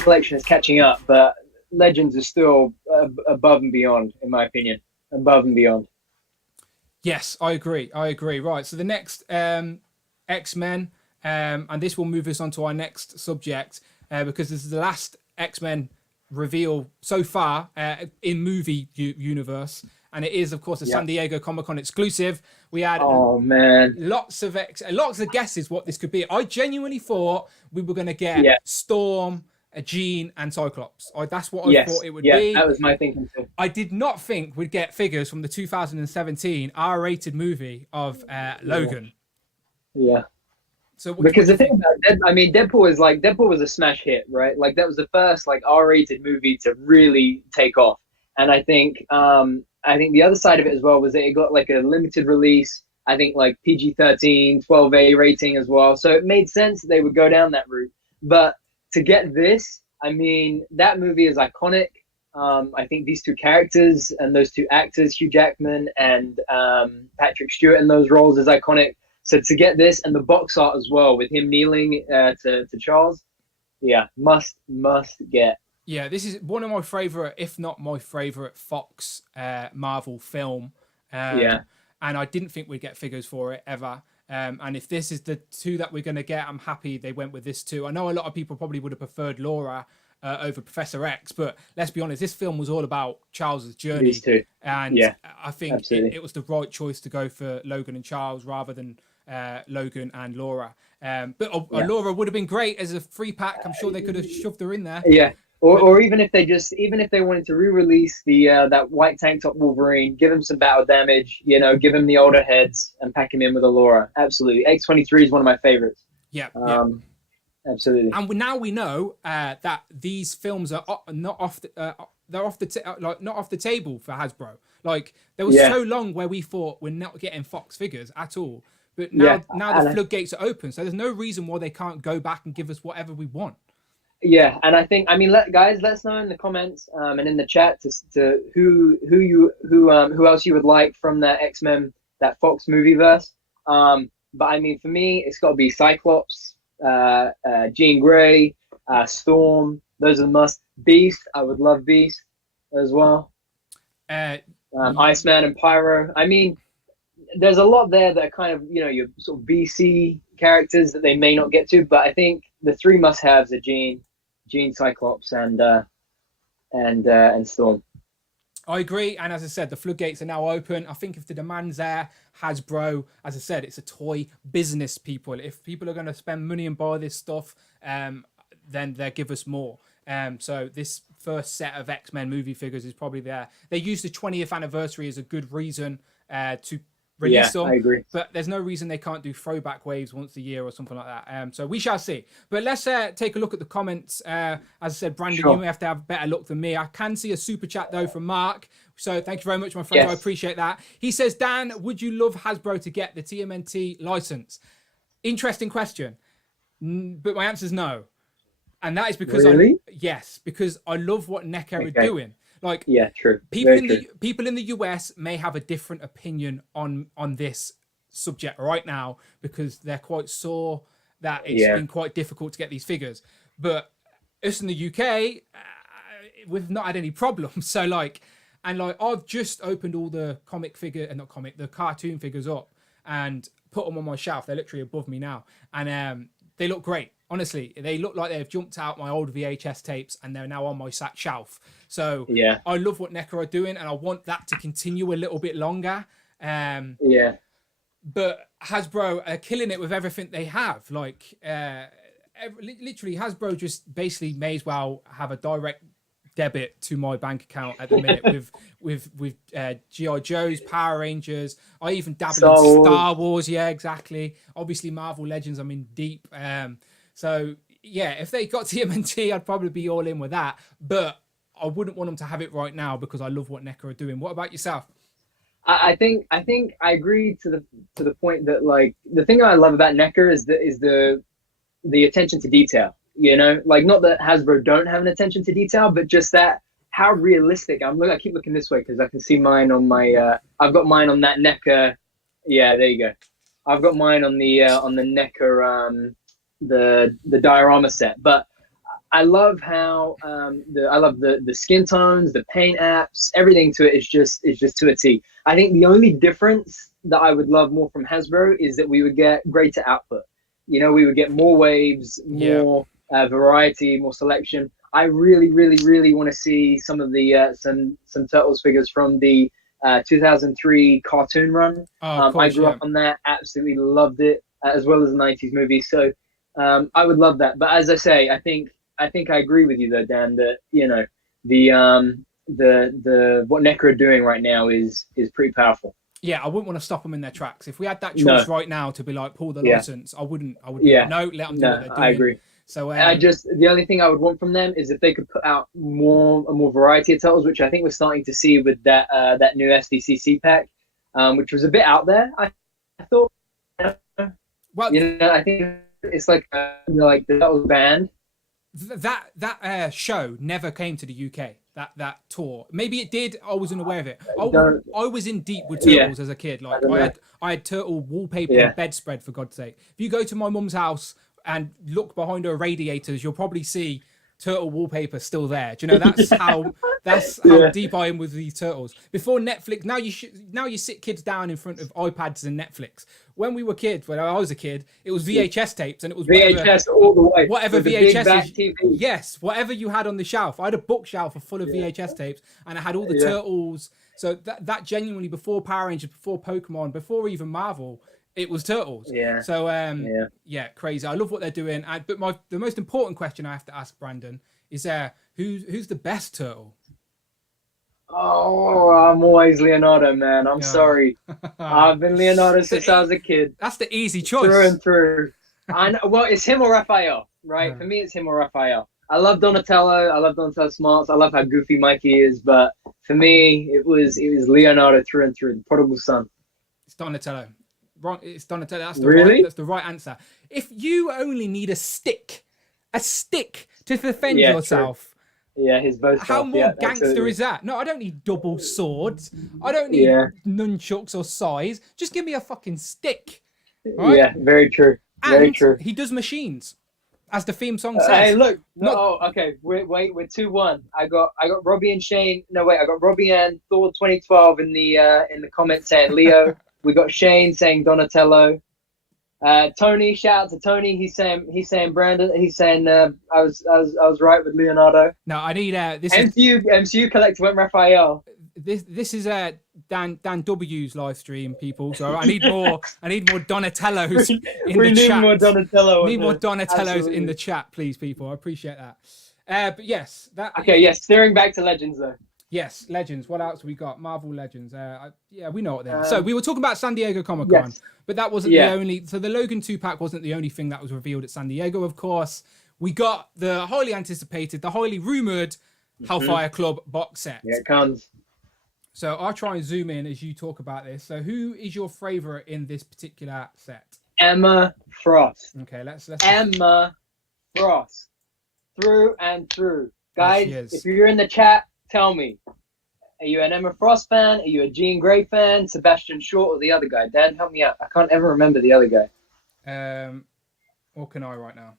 Collection is catching up, but Legends is still above and beyond, in my opinion. Above and beyond. Yes, I agree. Right, so the next X-Men, and this will move us on to our next subject because this is the last X-Men reveal so far in movie universe, and it is of course a San Diego Comic-Con exclusive. We had lots of guesses what this could be. I genuinely thought we were going to get Storm, Jean, and Cyclops. That's what I thought it would be. Yeah, that was my thinking too. I did not think we'd get figures from the 2017 R-rated movie of Logan. Yeah. So because the thing about Deadpool was a smash hit, right? Like that was the first like R-rated movie to really take off. And I think the other side of it as well was that it got like a limited release. I think like PG-13, 12A rating as well. So it made sense that they would go down that route. But to get this, I mean, that movie is iconic. I think these 2 characters and those 2 actors, Hugh Jackman and Patrick Stewart in those roles, is iconic. So to get this and the box art as well with him kneeling to Charles, must get. Yeah, this is one of my favorite, if not my favorite, Fox Marvel film. Yeah. And I didn't think we'd get figures for it ever. And if this is the two that we're going to get, I'm happy they went with this too. I know a lot of people probably would have preferred Laura over Professor X, but let's be honest, this film was all about Charles's journey. These two. And Yeah, I think it was the right choice to go for Logan and Charles rather than Logan and Laura. But Laura would have been great as a free pack. I'm sure they could have shoved her in there. Yeah. Or even if they wanted to re-release the that white tank top Wolverine, give him some battle damage, give him the older heads and pack him in with a Laura. Absolutely. X-23 is one of my favorites. Yeah. Absolutely. And now we know that these films are not off the table for Hasbro. Like there was so long where we thought we're not getting Fox figures at all, but now the floodgates are open, so there's no reason why they can't go back and give us whatever we want. Yeah, and I think guys, let us know in the comments and in the chat to who else you would like from that X-Men, that Fox movie verse. But I mean, for me, it's got to be Cyclops, Jean Grey, Storm. Those are the must. Beast, I would love Beast as well. Iceman and Pyro. I mean, there's a lot there that are kind of your sort of BC characters that they may not get to, but I think the three must-haves are Jean, Cyclops, and Storm. I agree, and as I said, the floodgates are now open. I think if the demand's there, Hasbro, as I said, it's a toy business, people. If people are going to spend money and buy this stuff, then they'll give us more. So this first set of X-Men movie figures is probably there. They used the 20th anniversary as a good reason to release them. I agree. But there's no reason they can't do throwback waves once a year or something like that. So we shall see. But let's take a look at the comments. As I said, Brandon, you may have to have better luck than me. I can see a super chat though from Mark. So thank you very much, my friend. Yes. I appreciate that. He says, Dan, would you love Hasbro to get the TMNT license? Interesting question. But my answer is no. And that is because because I love what NECA are doing. Like, yeah, true. People in the US may have a different opinion on this subject right now because they're quite sore that it's been quite difficult to get these figures. But us in the UK, we've not had any problems. So I've just opened all the the cartoon figures up and put them on my shelf. They're literally above me now, and they look great. Honestly, they look like they've jumped out my old VHS tapes and they're now on my shelf. So I love what NECA are doing and I want that to continue a little bit longer. But Hasbro are killing it with everything they have. Like, literally, Hasbro just basically may as well have a direct debit to my bank account at the minute with G.I. Joe's, Power Rangers. I even dabble in Star Wars. Yeah, exactly. Obviously, Marvel Legends, I'm in deep. So, yeah, if they got TMNT, I'd probably be all in with that. But I wouldn't want them to have it right now because I love what NECA are doing. What about yourself? I think I agree to the point that, like, the thing I love about NECA is the attention to detail. Like, not that Hasbro don't have an attention to detail, but just that how realistic. I keep looking this way because I can see mine on my. I've got mine on that NECA. Yeah, there you go. I've got mine on the NECA. The diorama set, but I love how I love the skin tones, the paint apps, everything to it is just to a T. I think the only difference that I would love more from Hasbro is that we would get greater output. We would get more waves, more variety, more selection. I really, really, really want to see some of the some Turtles figures from the 2003 cartoon run. I grew up on that, absolutely loved it, as well as the 90s movie. So. I would love that, but as I say, I think I agree with you though, Dan. That the what NECA are doing right now is pretty powerful. Yeah, I wouldn't want to stop them in their tracks. If we had that choice right now to be like pull the license, I wouldn't. No, let them do what they're doing. I agree. So the only thing I would want from them is if they could put out more variety of titles, which I think we're starting to see with that new SDCC pack, which was a bit out there. I thought. Well, I think. It's like the Turtles band. That show never came to the UK. That tour, maybe it did. I wasn't aware of it. I was in deep with Turtles as a kid. Like I had Turtle wallpaper and bedspread, for God's sake. If you go to my mum's house and look behind her radiators, you'll probably see turtle wallpaper still there. Do you know that's how deep I am with these turtles. Before Netflix, now you sit kids down in front of iPads and Netflix. When we were kids, when I was a kid, it was VHS tapes, and it was VHS all the way. Whatever VHS is, yes, whatever you had on the shelf. I had a bookshelf full of VHS tapes, and I had all the turtles. So that genuinely, before Power Rangers, before Pokemon, before even Marvel, it was turtles. Yeah. So crazy. I love what they're doing. But the most important question I have to ask Brandon is who's the best turtle? Oh, I'm always Leonardo, man. I'm sorry. I've been Leonardo since I was a kid. That's the easy choice. Through and through. I know, well, it's him or Raphael, right? For me, it's him or Raphael. I love Donatello. I love Donatello's smarts. I love how goofy Mikey is. But for me, it was Leonardo through and through, the prodigal son. It's Donatello. It's Donatello. That's the right answer. If you only need a stick to defend yourself. True. Yeah, his bow staff. How more gangster is that? No, I don't need double swords. I don't need nunchucks or sais. Just give me a fucking stick. Right? Yeah, very true. Very true. He does machines, as the theme song says. Hey, look. Okay. We're 2-1. I got Robbie and Shane. No, wait. I got Robbie and Thor 2012 in the comments saying Leo. We got Shane saying Donatello. Tony, shout out to Tony. He's saying Brandon. He's saying I was right with Leonardo. No, I need this. MCU collector went Raphael. This is Dan W's live stream, people. So I need more Donatellos in the chat. We need more Donatello. Need more Donatellos in the chat, please, people. I appreciate that. But yes, steering back to Legends though. Yes, Legends. What else we got? Marvel Legends. We know what they are. So we were talking about San Diego Comic-Con, but that wasn't the only. So the Logan 2-pack wasn't the only thing that was revealed at San Diego. Of course, we got the highly anticipated, the highly rumored Hellfire Club box set. Here it comes. So I'll try and zoom in as you talk about this. So who is your favorite in this particular set? Emma Frost. Okay, let's Emma Frost. Through and through. Guys, if you're in the chat, tell me. Are you an Emma Frost fan? Are you a Jean Grey fan? Sebastian Shaw or the other guy? Dan, help me out. I can't ever remember the other guy. Or can I right now?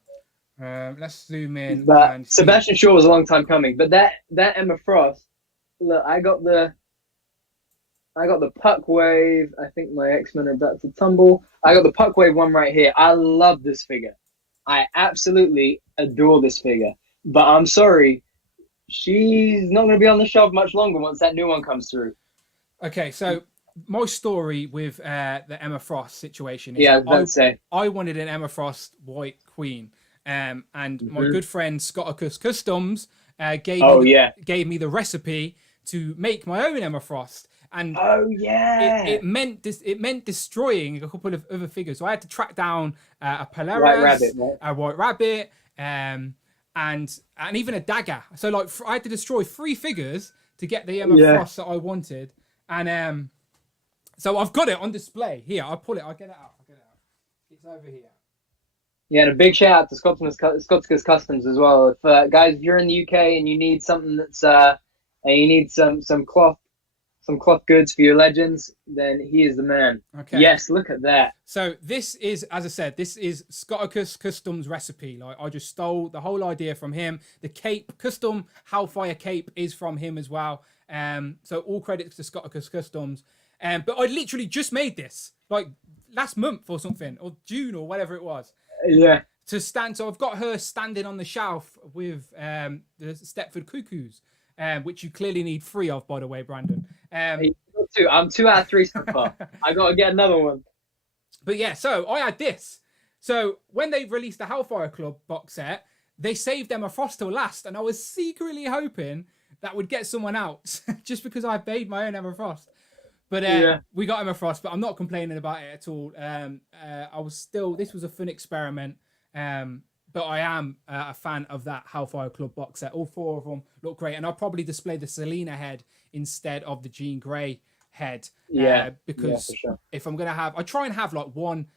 Let's zoom in. But Sebastian Shaw was a long time coming. But that Emma Frost, look, I got the Puck Wave. I think my X-Men are about to tumble. I got the Puck Wave one right here. I love this figure. I absolutely adore this figure. But I'm sorry, she's not going to be on the shelf much longer once that new one comes through. Okay, so my story with the Emma Frost situation is I wanted an Emma Frost White Queen. And my good friend Scotticus Customs gave me the recipe to make my own Emma Frost. And it meant destroying a couple of other figures. So I had to track down a Polaris, a White Rabbit, and even a dagger. So like I had to destroy 3 figures to get the Emma Frost that I wanted. And so I've got it on display here. I'll get it out. It's over here. Yeah, and a big shout out to Scotticus Customs as well. If guys, if you're in the UK and you need something that's and you need some cloth goods for your Legends, then he is the man. Okay. Yes, look at that. So this is, as I said, this is Scotticus Customs recipe. Like I just stole the whole idea from him. The cape, custom Hellfire cape, is from him as well. So all credits to Scotticus Customs. But I literally just made this like last month or something, or June or whatever it was. Yeah. So I've got her standing on the shelf with the Stepford Cuckoos, which you clearly need 3 of, by the way, Brandon. I'm 2 out of 3 so far. I got to get another one. But yeah, so I had this. So when they released the Hellfire Club box set, they saved Emma Frost till last, and I was secretly hoping that would get someone out just because I made my own Emma Frost. But we got Emma Frost, but I'm not complaining about it at all. This was a fun experiment. But I am a fan of that Hellfire Club box set. All 4 of them look great. And I'll probably display the Selena head instead of the Jean Grey head. Because if I'm going to have... I try and have like one...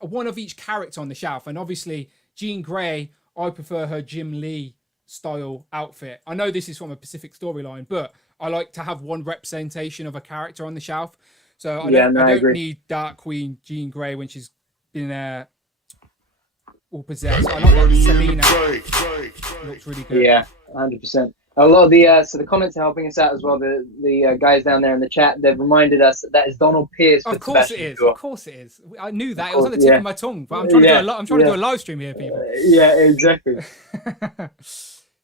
One of each character on the shelf. And obviously, Jean Grey, I prefer her Jim Lee style outfit. I know this is from a Pacific storyline, but I like to have one representation of a character on the shelf. So I don't need Dark Queen Jean Grey when she's been all possessed. I like that Selena. Looks really good. Yeah, 100%. A lot of the so the comments are helping us out as well. The guys down there in the chat, they've reminded us that is Donald Pierce. Of course it is. Of course it is. I knew that. It was on the tip of my tongue. But I'm trying to do I'm trying to do a live stream here, people. Yeah, exactly.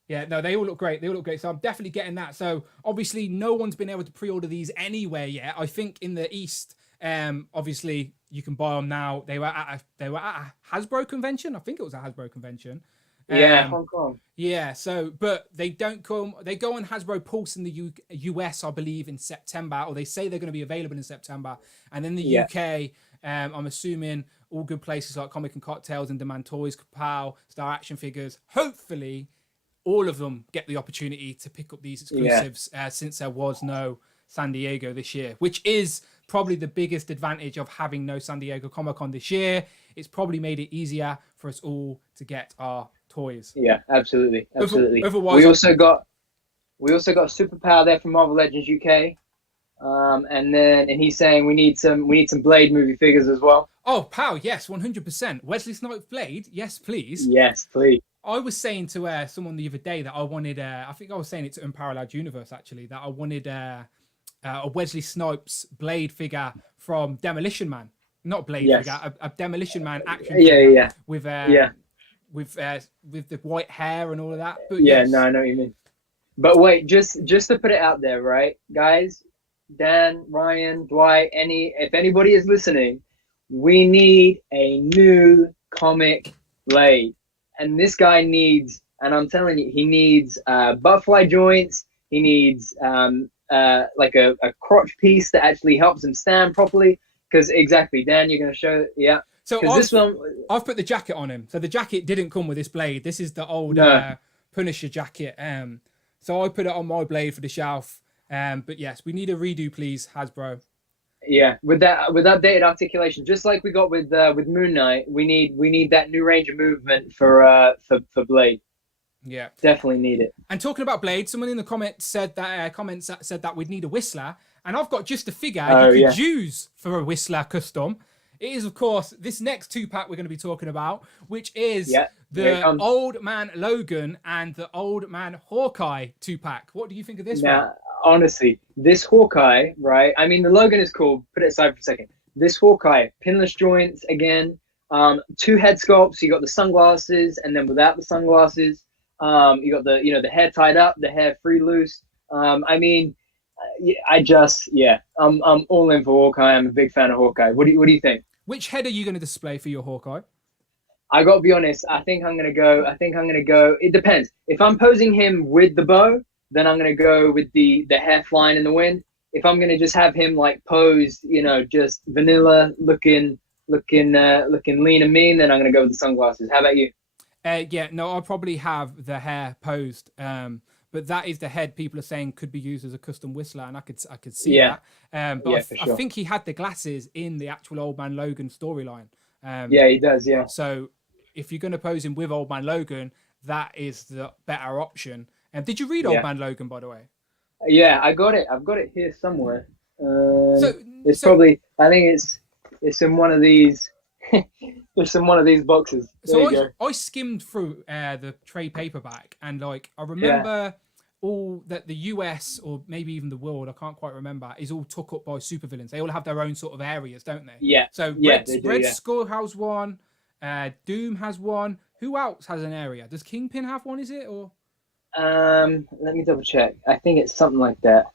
Yeah, no, they all look great. They all look great. So I'm definitely getting that. So obviously, no one's been able to pre-order these anywhere yet. I think in the East, obviously you can buy them now. They were at a Hasbro convention. I think it was a Hasbro convention. Yeah, Hong Kong. Yeah, so but they don't come. They go on Hasbro Pulse in the US, I believe, in September, or they say they're going to be available in September. And then the UK, I'm assuming all good places like Comic and Cocktails and Demand Toys, Kapow, Star Action Figures. Hopefully, all of them get the opportunity to pick up these exclusives since there was no San Diego this year, which is probably the biggest advantage of having no San Diego Comic-Con this year. It's probably made it easier for us all to get our toys. Yeah, absolutely. Otherwise, we also got Superpower there from Marvel Legends UK, and he's saying we need some Blade movie figures as well. Oh, Pow, yes, 100%. Wesley Snipes Blade, yes, please. Yes, please. I was saying to someone the other day that I wanted. I think I was saying it to Unparalleled Universe actually, that I wanted a Wesley Snipes Blade figure from Demolition Man, not Blade figure, a Demolition Man action figure with the white hair and all of that. But no, I know what you mean. But wait, just to put it out there, right, guys, Dan, Ryan, Dwight, if anybody is listening, we need a new comic Blade, and this guy needs, and I'm telling you, he needs butterfly joints. He needs like a crotch piece that actually helps him stand properly. Because exactly, Dan, you're going to show, So I've put the jacket on him. So the jacket didn't come with this Blade. This is the old Punisher jacket. So I put it on my Blade for the shelf. But yes, we need a redo, please, Hasbro. Yeah, with updated articulation, just like we got with Moon Knight, we need that new range of movement for Blade. Yeah, definitely need it. And talking about Blade, someone in the comments said that we'd need a Whistler, and I've got just a figure you could use for a Whistler custom. It is, of course, this next 2-pack we're going to be talking about, which is the Old Man Logan and the Old Man Hawkeye 2-pack. What do you think of this one? Honestly, this Hawkeye, right? I mean, the Logan is cool. Put it aside for a second. This Hawkeye, pinless joints again, 2 head sculpts. You got the sunglasses, and then without the sunglasses, you got the hair tied up, the hair free loose. I mean, I'm all in for Hawkeye. I'm a big fan of Hawkeye. What do you think? Which head are you going to display for your Hawkeye? I got to be honest. I think I'm going to go. It depends. If I'm posing him with the bow, then I'm going to go with the hair flying in the wind. If I'm going to just have him like posed, just vanilla looking lean and mean, then I'm going to go with the sunglasses. How about you? I'll probably have the hair posed. But that is the head people are saying could be used as a custom Whistler, and I could see that. But I think he had the glasses in the actual Old Man Logan storyline. He does. Yeah. So if you're going to pose him with Old Man Logan, that is the better option. And did you read Old Man Logan, by the way? Yeah, I got it. I've got it here somewhere. Probably. I think it's in one of these. It's in one of these boxes. I skimmed through the trade paperback, and I remember all that the US or maybe even the world, I can't quite remember, is all took up by supervillains. They all have their own sort of areas, don't they? Yeah. So Red Skull has one. Doom has one. Who else has an area? Does Kingpin have one? Is it or? Let me double check. I think it's something like that.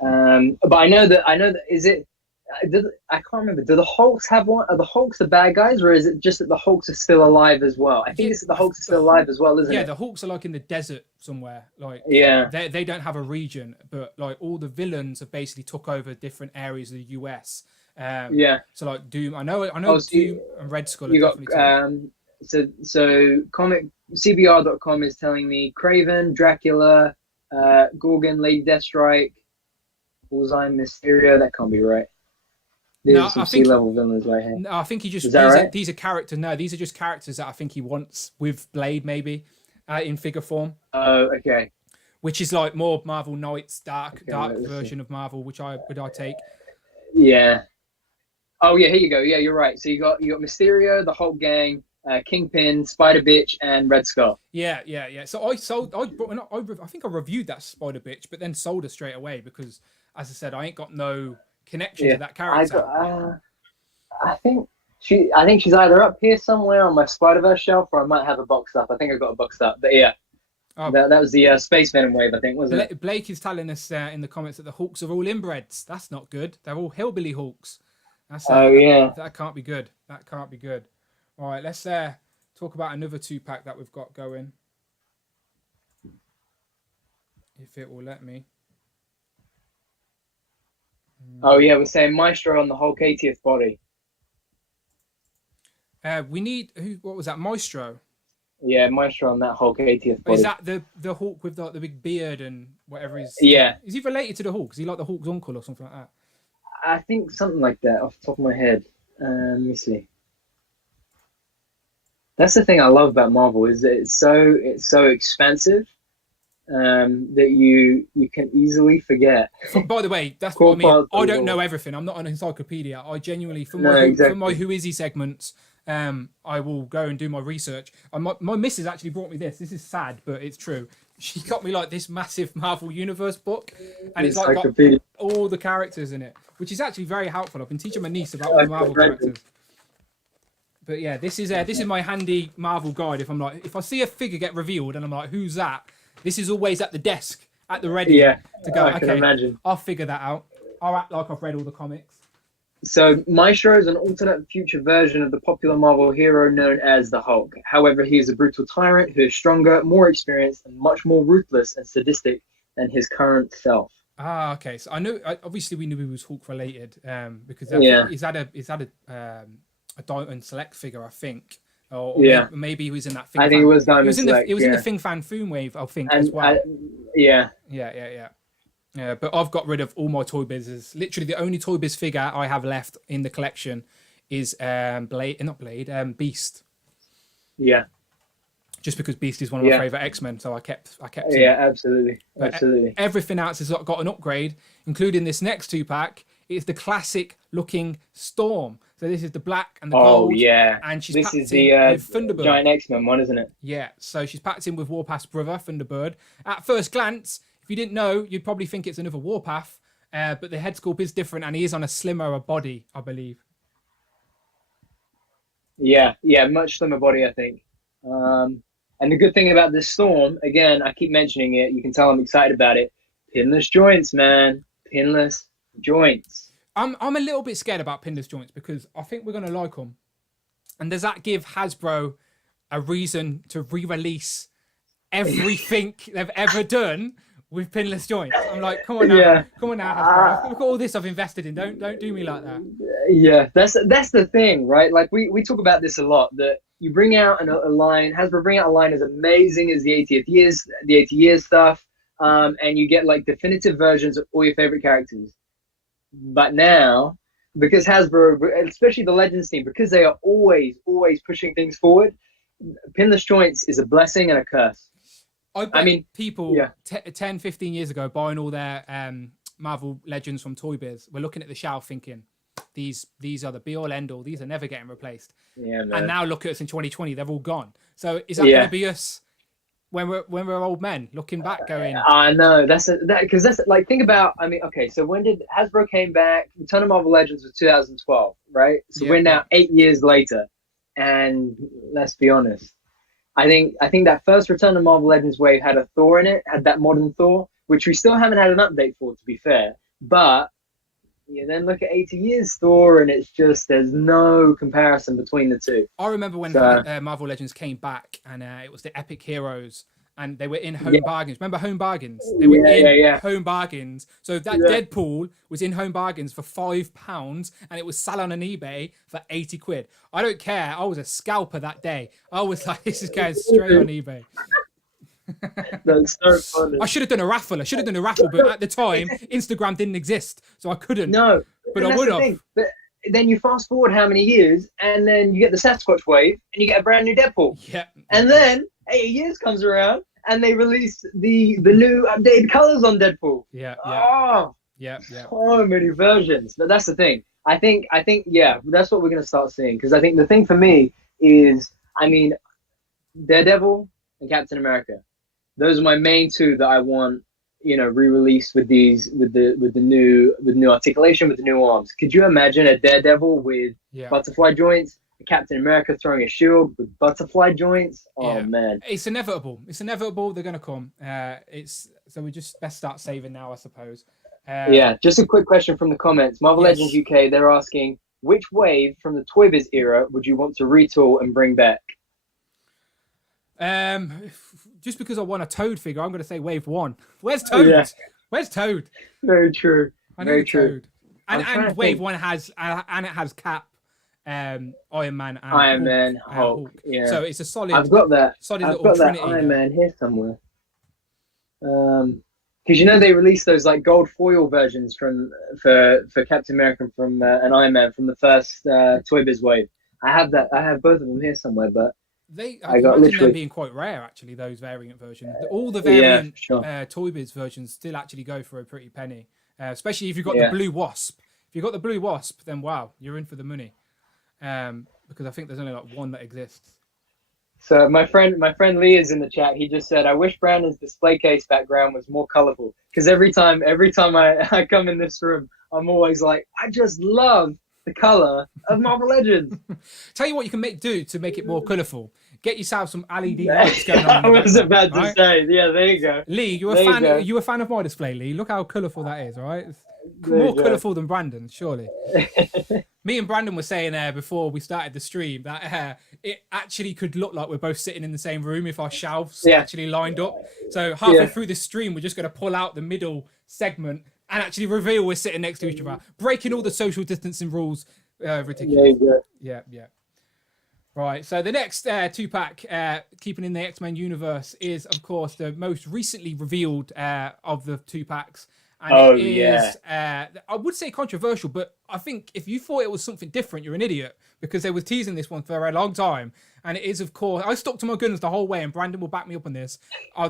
But I know that is it. I can't remember. Do the Hulks have one? Are the Hulks the bad guys, or is it just that the Hulks are still alive as well? I think it's that the Hulks are still alive as well, isn't it? Yeah, the Hulks are like in the desert somewhere. They don't have a region, but like all the villains have basically took over different areas of the US. So like Doom, I know Doom and Red Skull. You got so comic CBR.com is telling me Kraven, Dracula, Gorgon, Lady Deathstrike, Bullseye, Mysterio. That can't be right. These are some C-level villains right here. No, I think he just these are characters. No, these are just characters that I think he wants with Blade, maybe in figure form. Oh, okay. Which is like more Marvel Knights, dark version of Marvel, which I take. Yeah. Oh yeah, here you go. Yeah, you're right. So you got Mysterio, the Hulk gang, Kingpin, Spider Bitch, and Red Skull. Yeah. So I think I reviewed that Spider Bitch, but then sold her straight away because, as I said, I ain't got no connection to that character. I think she's either up here somewhere on my Spider-Verse shelf, or I might have a boxed up. I think I got a boxed up, but yeah. Oh, that was the Space Venom wave, I think, wasn't it? Blake is telling us in the comments that the Hawks are all inbreds. That's not good. They're all hillbilly Hawks. That can't be good. That can't be good. All right, let's talk about another 2-pack that we've got going. If it will let me. Oh, yeah, we're saying Maestro on the Hulk 80th body. We need... What was that? Maestro? Yeah, Maestro on that Hulk 80th body. Is that the Hulk with the big beard and whatever he's... Yeah. Is he related to the Hulk? Is he like the Hulk's uncle or something like that? I think something like that off the top of my head. Let me see. That's the thing I love about Marvel, is that it's so expansive that you can easily forget. By the way, that's what I mean. I don't know everything. I'm not an encyclopedia. I genuinely, for my Who Is He segments, I will go and do my research. My missus actually brought me this. This is sad, but it's true. She got me like this massive Marvel Universe book, and it's like got all the characters in it, which is actually very helpful. I've been teaching my niece about all the Marvel characters. But yeah, this is my handy Marvel guide. If I see a figure get revealed and I'm like, who's that? This is always at the desk, at the ready to go. I can imagine. I'll figure that out. I'll act like I've read all the comics. So Maestro is an alternate future version of the popular Marvel hero known as the Hulk. However, he is a brutal tyrant who is stronger, more experienced, and much more ruthless and sadistic than his current self. Ah, okay. So I know. Obviously, we knew he was Hulk related, because he's had a Diamond Select figure, I think. Or maybe he was in that thing. I think it was Diamond Select. It was in the Thing Fan Foom wave, I think, as well. Yeah, but I've got rid of all my Toy Bizes. Literally, the only Toy Biz figure I have left in the collection is Beast. Yeah. Just because Beast is one of my favorite X-Men, so I kept him. Yeah, absolutely. Everything else has got an upgrade, including this next 2-pack. It's the classic looking Storm. So this is the black and the gold. Oh, yeah. And she's this packed is in with Thunderbird. Giant X-Men one, isn't it? Yeah. So she's packed in with Warpath's brother, Thunderbird. At first glance, if you didn't know, you'd probably think it's another Warpath. But the head sculpt is different, and he is on a slimmer body, I believe. Yeah, much slimmer body, I think. And the good thing about this Storm, again, I keep mentioning it. You can tell I'm excited about it. Pinless joints, man. Pinless joints. I'm a little bit scared about pinless joints because I think we're going to like them. And does that give Hasbro a reason to re-release everything they've ever done with pinless joints? I'm like, come on now, Hasbro. Look at all this I've invested in. Don't do me like that. Yeah, that's the thing, right? Like we talk about this a lot, that you bring out a line, Hasbro bring out a line as amazing as the 80 years stuff, and you get like definitive versions of all your favorite characters. But now, because Hasbro, especially the Legends team, because they are always pushing things forward, pinless joints is a blessing and a curse. I mean, people 10, 15 years ago buying all their Marvel Legends from Toy Biz were looking at the shelf thinking, these are the be all end all. These are never getting replaced. Yeah, man. And now look at us in 2020; they're all gone. So is that going to be us when we're old men looking back, going? I know that's like, think about. I mean, okay, so when did Hasbro came back? Return of Marvel Legends was 2012, right? So we're now 8 years later, and let's be honest. I think that first Return of Marvel Legends wave had a Thor in it, had that modern Thor, which we still haven't had an update for, to be fair. But you then look at 80 years Thor, and it's just, there's no comparison between the two. I remember when Marvel Legends came back, and it was the Epic Heroes, and they were in Home Bargains. Remember Home Bargains? They were in Home Bargains. So that Deadpool was in Home Bargains for £5, and it was selling on eBay for 80 quid. I don't care. I was a scalper that day. I was like, this is going straight on eBay. That's so funny. I should have done a raffle. But at the time, Instagram didn't exist, so I couldn't. No, but I would have. But then you fast forward how many years, and then you get the Sasquatch wave, and you get a brand new Deadpool. Yeah. And then 8 years comes around, and they release the new updated colors on Deadpool. Yeah. So many versions. But that's the thing. I think that's what we're gonna start seeing, because I think the thing for me is, I mean, Daredevil and Captain America. Those are my main two that I want, re-released with the new articulation, with the new arms. Could you imagine a Daredevil with butterfly joints, a Captain America throwing a shield with butterfly joints? Oh man, it's inevitable. It's inevitable. They're gonna come. So we just best start saving now, I suppose. Just a quick question from the comments. Marvel Legends UK, they're asking, which wave from the Toy Biz era would you want to retool and bring back? Just because I want a Toad figure, I'm going to say Wave 1. Where's Toad? Where's Toad? Very true. I need Toad. And Wave 1 has Cap, Iron Man, and Hulk. Yeah. So it's a solid. I've got that. Solid I've got that Iron Man here somewhere. Because they released those like gold foil versions for Captain America from and Iron Man from the first Toy Biz wave. I have that. I have both of them here somewhere, but. I got them being quite rare, actually. Those variant versions, all the variant Toy Biz versions still actually go for a pretty penny. Especially if you've got the Blue Wasp. If you've got the Blue Wasp, then wow, you're in for the money. Because I think there's only like one that exists. So my friend Lee is in the chat. He just said, "I wish Brandon's display case background was more colorful." Because every time I come in this room, I'm always like, I just love the color of Marvel Legends. Tell you what you can do to make it more colourful. Get yourself some LED lights going on. I was about to say, there you go. Lee, you a fan of my display, Lee? Look how colourful that is, all right? It's more colourful than Brandon's, surely. Me and Brandon were saying before we started the stream that it actually could look like we're both sitting in the same room if our shelves actually lined up. So halfway through the stream, we're just going to pull out the middle segment and actually reveal we're sitting next to each other, breaking all the social distancing rules. Ridiculous. Yeah. Right. So the next 2-pack, keeping in the X-Men universe, is of course the most recently revealed of the 2-packs. And it is, I would say controversial, but I think if you thought it was something different, you're an idiot, because they were teasing this one for a long time. And it is, of course, I stuck to my guns the whole way, and Brandon will back me up on this.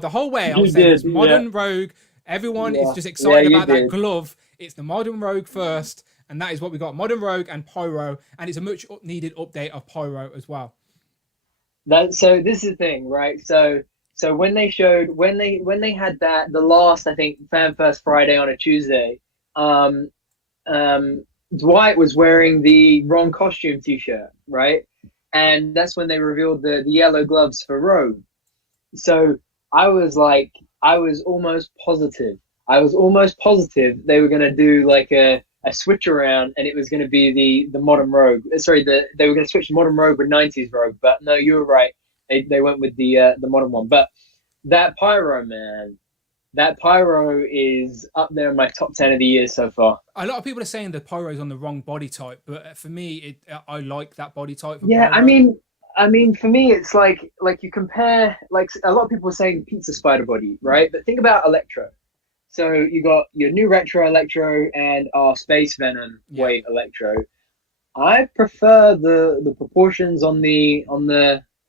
The whole way I was saying it's modern Rogue. Everyone is just excited about that glove. It's the modern Rogue first, and that is what we got: modern Rogue and Pyro, and it's a much needed update of Pyro as well. So this is the thing, right? So when they had that, the last, I think, Fan First Friday on a Tuesday, Dwight was wearing the wrong costume T-shirt, right? And that's when they revealed the yellow gloves for Rogue. So I was almost positive they were going to do like a switch around, and it was going to be the modern Rogue. Sorry, they were going to switch modern Rogue with 90s Rogue, but no, you were right. They went with the modern one. But that Pyro, man, that Pyro is up there in my top 10 of the year so far. A lot of people are saying the Pyro's on the wrong body type, but for me, I like that body type. Yeah, Pyro. I mean, for me, it's like you compare, like a lot of people are saying pizza spider body, right? But think about Electro. So you got your new retro Electro and our Space Venom wave Electro. I prefer the proportions on the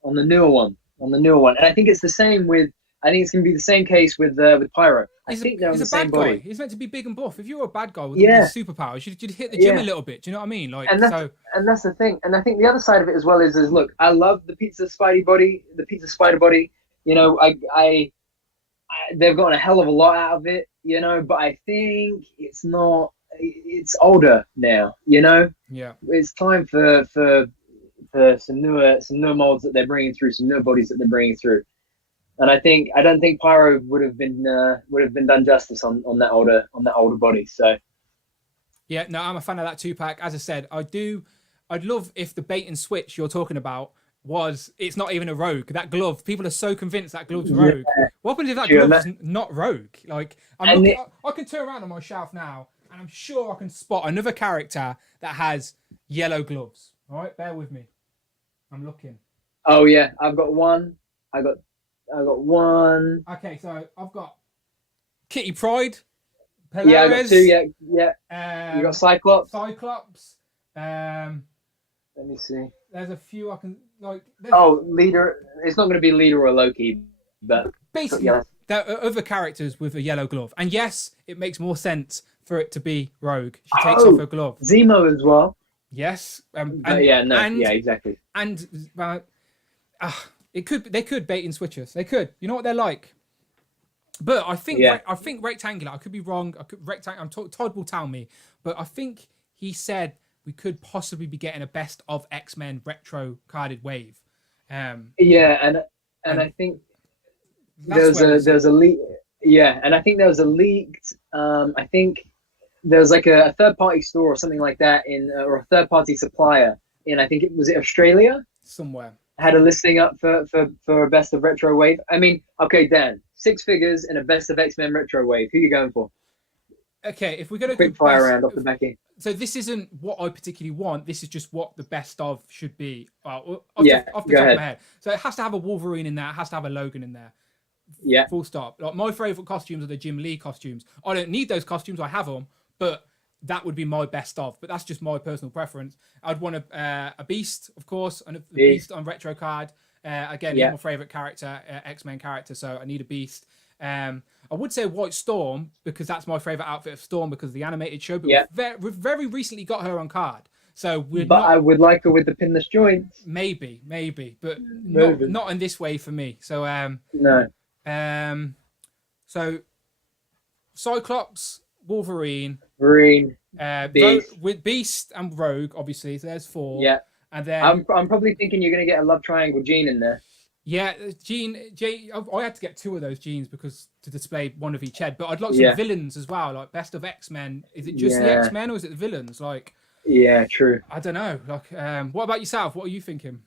newer one, and I think it's the same with. I think it's going to be the same case with Pyro. I think they're on the same body. He's meant to be big and buff. If you're a bad guy with all these superpowers, you'd hit the gym a little bit. Do you know what I mean? And that's the thing. And I think the other side of it as well is look, I love the pizza spider body. They've gotten a hell of a lot out of it, but I think it's older now, Yeah. It's time for some newer molds that they're bringing through, some newer bodies that they're bringing through. And I don't think Pyro would have been done justice on that older body. So yeah, no, I'm a fan of that 2-pack. As I said, I'd love if the bait and switch you're talking about it's not even a Rogue. That glove, people are so convinced that glove's Rogue. What happens if that glove's not Rogue? Like I can turn around on my shelf now, and I'm sure I can spot another character that has yellow gloves. All right, bear with me. I'm looking. Oh yeah, I've got one. I got one. Okay, so I've got Kitty Pryde. Polaris, I got two. Yeah. You got Cyclops. Let me see. There's a few I can like. Leader. It's not going to be Leader or Loki, but basically there are other characters with a yellow glove, and yes, it makes more sense for it to be Rogue. She takes off her glove. Zemo as well. Yes. Exactly. And They could bait and switch us. They could. You know what they're like. But I think rectangular. I could be wrong. Todd will tell me. But I think he said we could possibly be getting a best of X-Men retro carded wave. And I think there's a leak. Yeah, and I think there was a leaked. I think there was like a third party store or something like that or a third party supplier in, I think it was Australia somewhere, had a listing up for a best of retro wave. I mean, okay, Dan, 6 figures in a best of X-Men retro wave. Who are you going for? Okay, if we're gonna quick fire round off the back end. So this isn't what I particularly want. This is just what the best of should be. Off the top of my head. So it has to have a Wolverine in there. It has to have a Logan in there. Yeah. Full stop. Like, my favorite costumes are the Jim Lee costumes. I don't need those costumes. I have them, but that would be my best of. But that's just my personal preference. I'd want a Beast, of course, and a Beast on retro card. Again, he's my favorite character, X-Men character. So I need a Beast. I would say White Storm because that's my favorite outfit of Storm because of the animated show. But we've very recently got her on card. So I would like her with the pinless joints. Maybe, but not in this way for me. So no. So Cyclops, Wolverine, Beast. With Beast and Rogue, obviously. So there's 4. Yeah. And then I'm probably thinking you're going to get a love triangle Jean in there. Yeah, I had to get 2 of those Jeans because to display one of each head. But I'd like some villains as well, like best of X-Men. Is it just the X-Men or is it the villains? Like, yeah, true. I don't know. Like, what about yourself? What are you thinking?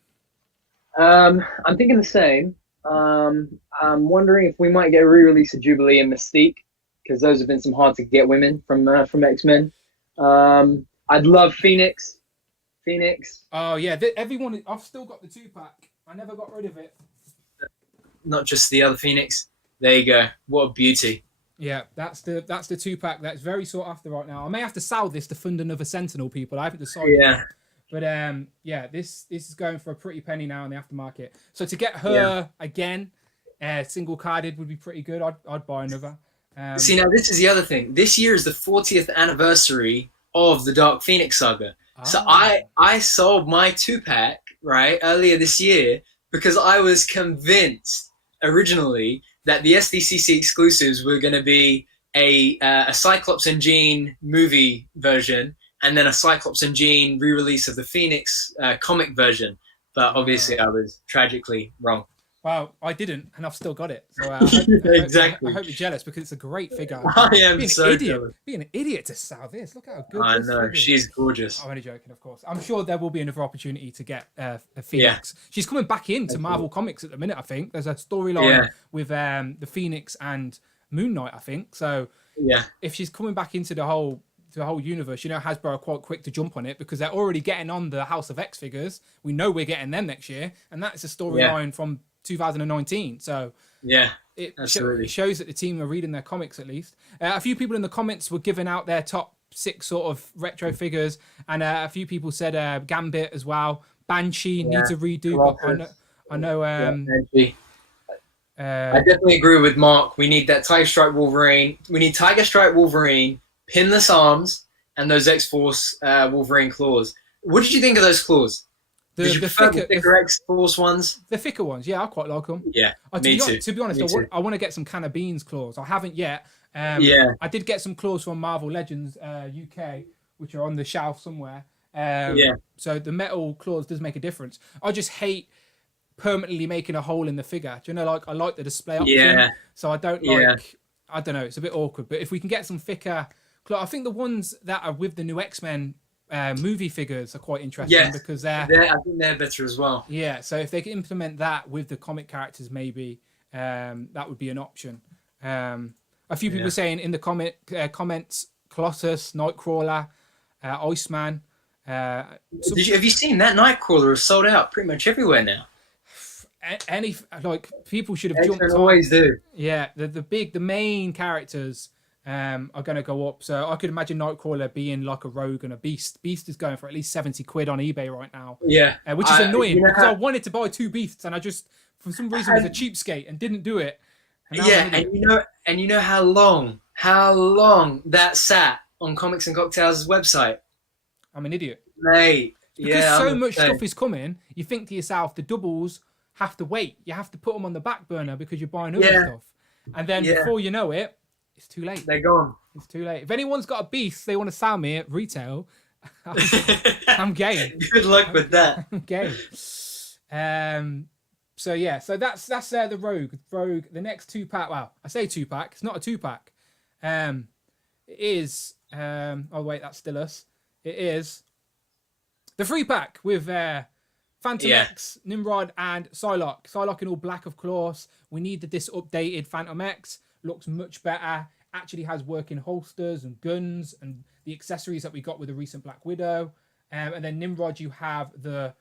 I'm thinking the same. I'm wondering if we might get a re-release of Jubilee and Mystique because those have been some hard to get women from X-Men. I'd love Phoenix. Oh yeah, everyone. I've still got the 2-pack. I never got rid of it. Not just the other Phoenix. There you go. What a beauty. Yeah, that's the 2-pack. That's very sought after right now. I may have to sell this to fund another Sentinel, people. I haven't decided. Yeah. But this is going for a pretty penny now in the aftermarket. So to get her again, single carded would be pretty good. I'd buy another. See, now this is the other thing. This year is the 40th anniversary of the Dark Phoenix saga. Oh. So I sold my 2-pack right earlier this year because I was convinced originally that the SDCC exclusives were going to be a Cyclops and Jean movie version and then a Cyclops and Jean re-release of the Phoenix comic version. But obviously I was tragically wrong. Wow, I didn't, and I've still got it. So exactly. I hope you're jealous because it's a great figure. I am so jealous. Be an idiot to sell this. Look how good I know. She's gorgeous. I'm only joking, of course. I'm sure there will be another opportunity to get a Phoenix. Yeah. She's coming back into Marvel Comics at the minute, I think. There's a storyline with the Phoenix and Moon Knight, I think. So if she's coming back into the whole universe, you know, Hasbro are quite quick to jump on it because they're already getting on the House of X figures. We know we're getting them next year, and that's a storyline from 2019. So it shows that the team are reading their comics at least. A few people in the comments were giving out their top 6 sort of retro figures, and a few people said Gambit as well. Banshee needs a redo. But I know. I definitely agree with Mark. We need that Tiger Stripe Wolverine. We need Tiger Stripe Wolverine, pinless arms, and those X-Force Wolverine claws. What did you think of those claws? The thicker X-Force ones? The thicker ones, yeah, I quite like them. Yeah, me too. To be honest, I want to get some Can of Beans claws. I haven't yet. I did get some claws from Marvel Legends UK, which are on the shelf somewhere. So the metal claws does make a difference. I just hate permanently making a hole in the figure. Do you know, like, I like the display option. So I don't like, I don't know, it's a bit awkward. But if we can get some thicker claws, I think the ones that are with the new X-Men movie figures are quite interesting because I think they're better as well. Yeah, so if they can implement that with the comic characters, maybe that would be an option. A few people saying in the comments, Colossus, Nightcrawler, Iceman. Have you seen that Nightcrawler is sold out pretty much everywhere now? Any people should have jumped on. Always do. Yeah, the main characters are going to go up. So I could imagine Nightcrawler being like a Rogue and a Beast. Beast is going for at least 70 quid on eBay right now. Yeah. Which is annoying because I wanted to buy 2 Beasts and I just, for some reason, was a cheapskate and didn't do it. And you know how long that sat on Comics and Cocktails' website? I'm an idiot. Mate. Because so much stuff is coming, you think to yourself, the doubles have to wait. You have to put them on the back burner because you're buying other stuff. And then before you know it, it's too late. They're gone. It's too late. If anyone's got a beast they want to sell me at retail, I'm game. Good luck with that. I'm game. So yeah, so that's the Rogue. The next 2-pack. Well, I say 2-pack. It's not a 2-pack. It is. Oh wait, that's still us. It is the 3-pack with Phantom X, Nimrod, and Psylocke. Psylocke in all black, of course. We need this updated Phantom X. Looks much better. Actually has working holsters and guns and the accessories that we got with the recent Black Widow. And then Nimrod, you have the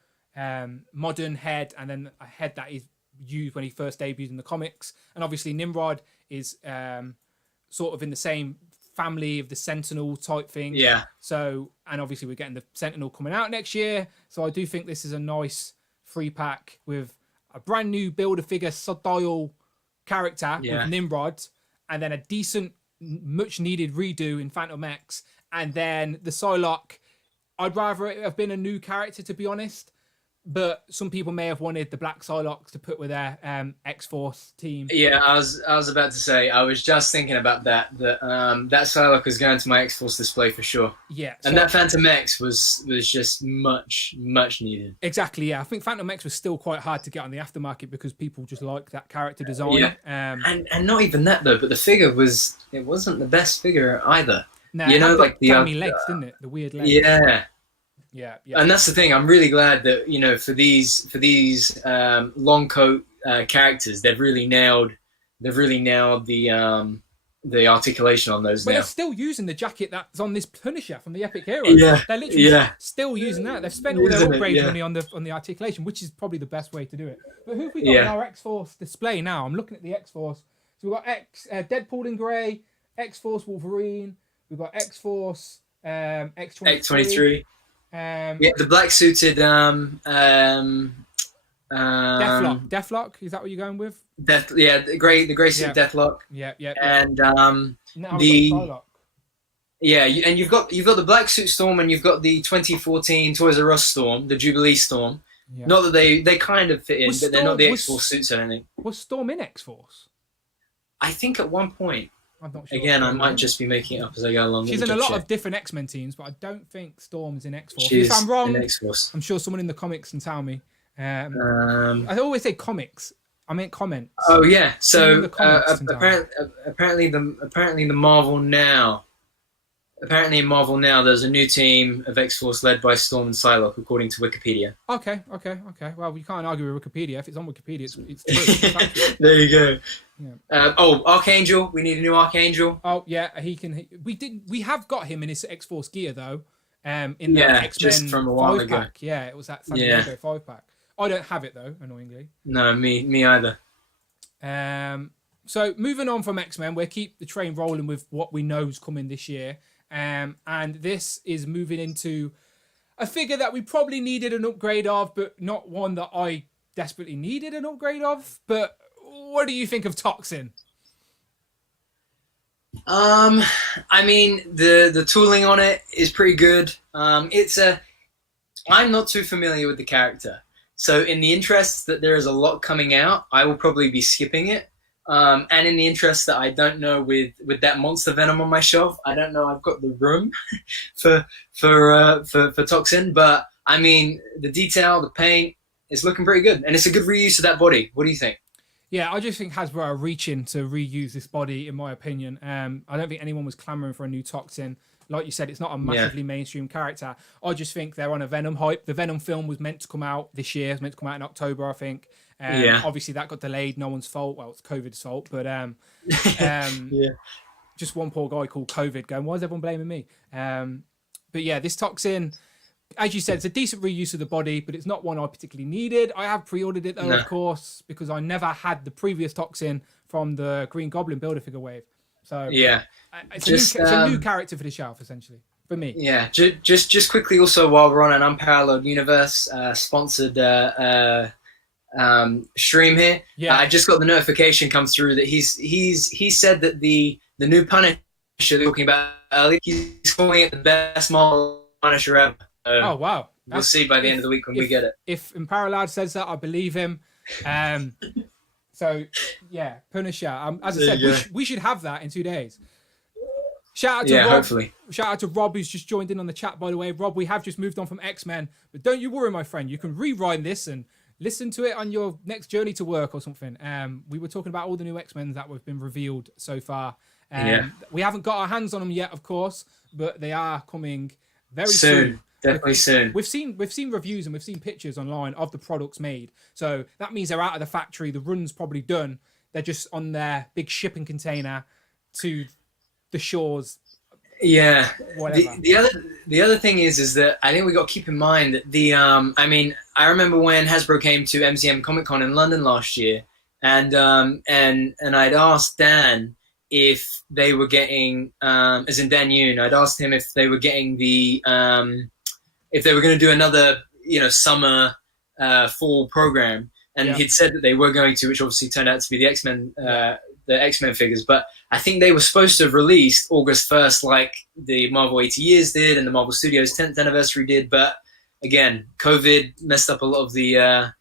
modern head, and then a head that is used when he first debuted in the comics. And obviously Nimrod is sort of in the same family of the Sentinel type thing. Yeah. So, and obviously we're getting the Sentinel coming out next year. So I do think this is a nice 3-pack with a brand new Build-A-Figure style character with Nimrod, and then a decent, much needed redo in Phantom X, and then the Psylocke. I'd rather it have been a new character, to be honest. But some people may have wanted the Black Psylocke to put with their X-Force team. Yeah, I was about to say, I was just thinking about that Psylocke was going to my X-Force display for sure. Yeah. And that Phantom X was just much needed. Exactly, yeah. I think Phantom X was still quite hard to get on the aftermarket because people just like that character design. Yeah. And not even that though, but the figure wasn't the best figure either. No, you know, like the dummy legs, didn't it? The weird legs. Yeah. Yeah. And that's the thing. I'm really glad that, you know, for these long coat characters, they've really nailed the articulation on those. But they're still using the jacket that's on this Punisher from the Epic Heroes. Yeah, they're literally still using that. They've spent all their upgrade money on the articulation, which is probably the best way to do it. But who have we got in our X-Force display now? I'm looking at the X-Force. So we've got Deadpool in grey, X-Force Wolverine. We've got X-Force X-23. The black suited Deathlock. Is that what you're going with? The grey suit Deathlock. Yeah. And now and you've got the black suit Storm, and you've got the 2014 Toys R Us Storm, the Jubilee Storm. Yeah. Not that they kind of fit in, but they're not the X-Force suits, I don't think. Was Storm in X-Force? I think at one point. I'm not sure. Again, I might just be making it up as I go along. She's in a lot of different X-Men teams, but I don't think Storm's in X-Force. If I'm wrong, I'm sure someone in the comics can tell me. I always say comics. I meant comments. Oh yeah. So apparently the Marvel Now. Apparently in Marvel Now, there's a new team of X-Force led by Storm and Psylocke, according to Wikipedia. Okay. Well, we can't argue with Wikipedia. If it's on Wikipedia, it's true. There you go. Yeah. Archangel. We need a new Archangel. Oh yeah, we have got him in his X-Force gear though. In the X-Men just from a while 5-pack. Yeah, it was that San Diego 5-pack. I don't have it though, annoyingly. No, me either. So moving on from X-Men, we'll keep the train rolling with what we know is coming this year. And this is moving into a figure that we probably needed an upgrade of, but not one that I desperately needed an upgrade of. But what do you think of Toxin? I mean, the tooling on it is pretty good. I'm not too familiar with the character. So in the interest that there is a lot coming out, I will probably be skipping it. And in the interest that I don't know with that monster Venom on my shelf, I don't know I've got the room for Toxin. But I mean, the detail, the paint is looking pretty good, and it's a good reuse of that body. What do you think? Yeah, I just think Hasbro are reaching to reuse this body, in my opinion. I don't think anyone was clamoring for a new Toxin. Like you said, it's not a massively mainstream character. I just think they're on a Venom hype. The Venom film was meant to come out this year. It's meant to come out in October, I think. Obviously, that got delayed. No one's fault. Well, it's COVID's fault. But just one poor guy called COVID going, why is everyone blaming me? But yeah, this Toxin, as you said, it's a decent reuse of the body, but it's not one I particularly needed. I have pre-ordered it, though, of course, because I never had the previous Toxin from the Green Goblin Build-A-Figure wave. So it's a new character for the shelf, essentially, for me. Yeah, just quickly also, while we're on an Unparalleled Universe sponsored stream here, I just got the notification come through that he said that the new Punisher they were talking about earlier, he's calling it the best model Punisher ever. Oh wow! We'll see by the end of the week when we get it. If Unparalleled says that, I believe him. So yeah, Punisher. As I said, we should have that in 2 days. Shout out to Rob. Hopefully. Shout out to Rob, who's just joined in on the chat, by the way. Rob, we have just moved on from X-Men, but don't you worry, my friend. You can rewind this and listen to it on your next journey to work or something. We were talking about all the new X-Men that have been revealed so far. We haven't got our hands on them yet, of course, but they are coming very soon. Definitely soon. We've seen reviews and we've seen pictures online of the products made. So that means they're out of the factory. The run's probably done. They're just on their big shipping container to the shores. Yeah. Whatever. The other thing is that I think we got to keep in mind that I remember when Hasbro came to MCM Comic Con in London last year, and I'd asked Dan if they were getting, as in Dan Yoon, I'd asked him if they were getting if they were going to do another, summer, fall program, and he'd said that they were going to, which obviously turned out to be the X-Men figures. But I think they were supposed to have released August 1st, like the Marvel 80 Years did and the Marvel Studios 10th anniversary did. But again, COVID messed up a lot of the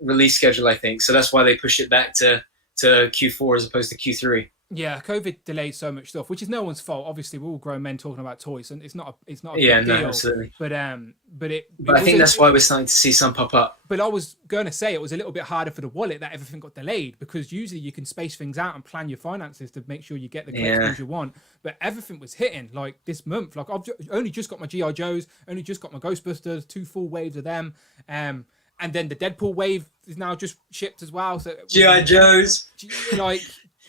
release schedule, I think. So that's why they pushed it back to Q4 as opposed to Q3. Yeah, COVID delayed so much stuff, which is no one's fault. Obviously, we're all grown men talking about toys, and it's not a big deal. Absolutely. But I think that's why we're starting to see some pop up. But I was going to say it was a little bit harder for the wallet that everything got delayed, because usually you can space things out and plan your finances to make sure you get the collections you want. But everything was hitting like this month. Like I've only just got my G.I. Joes, only just got my Ghostbusters, 2 full waves of them, and then the Deadpool wave is now just shipped as well. So G.I. Joes, like.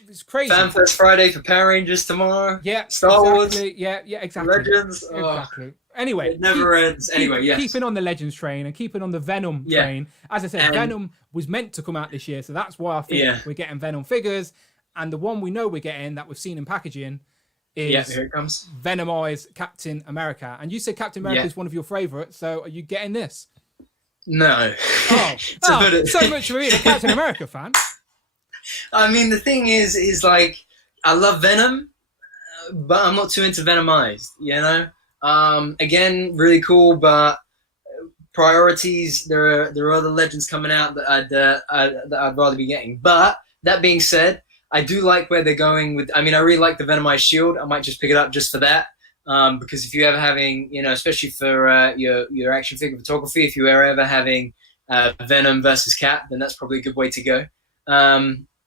It's crazy. FanFest Friday for Power Rangers tomorrow. Yeah, Star Wars. Yeah, exactly. Legends. Exactly. Anyway, it never ends. Anyway, yes. Keeping on the Legends train and keeping on the Venom train. As I said, Venom was meant to come out this year, so that's why I think we're getting Venom figures. And the one we know we're getting that we've seen in packaging is here it comes. Venomized Captain America. And you said Captain America is one of your favorites, so are you getting this? No. So much for being a Captain America fan. I mean, the thing is like, I love Venom, but I'm not too into Venomized, Again, really cool, but priorities, there are other Legends coming out that I'd rather be getting. But that being said, I do like where they're going with, I really like the Venomized shield. I might just pick it up just for that. Because if you're ever having, especially for your action figure photography, if you are ever having Venom versus Cap, then that's probably a good way to go.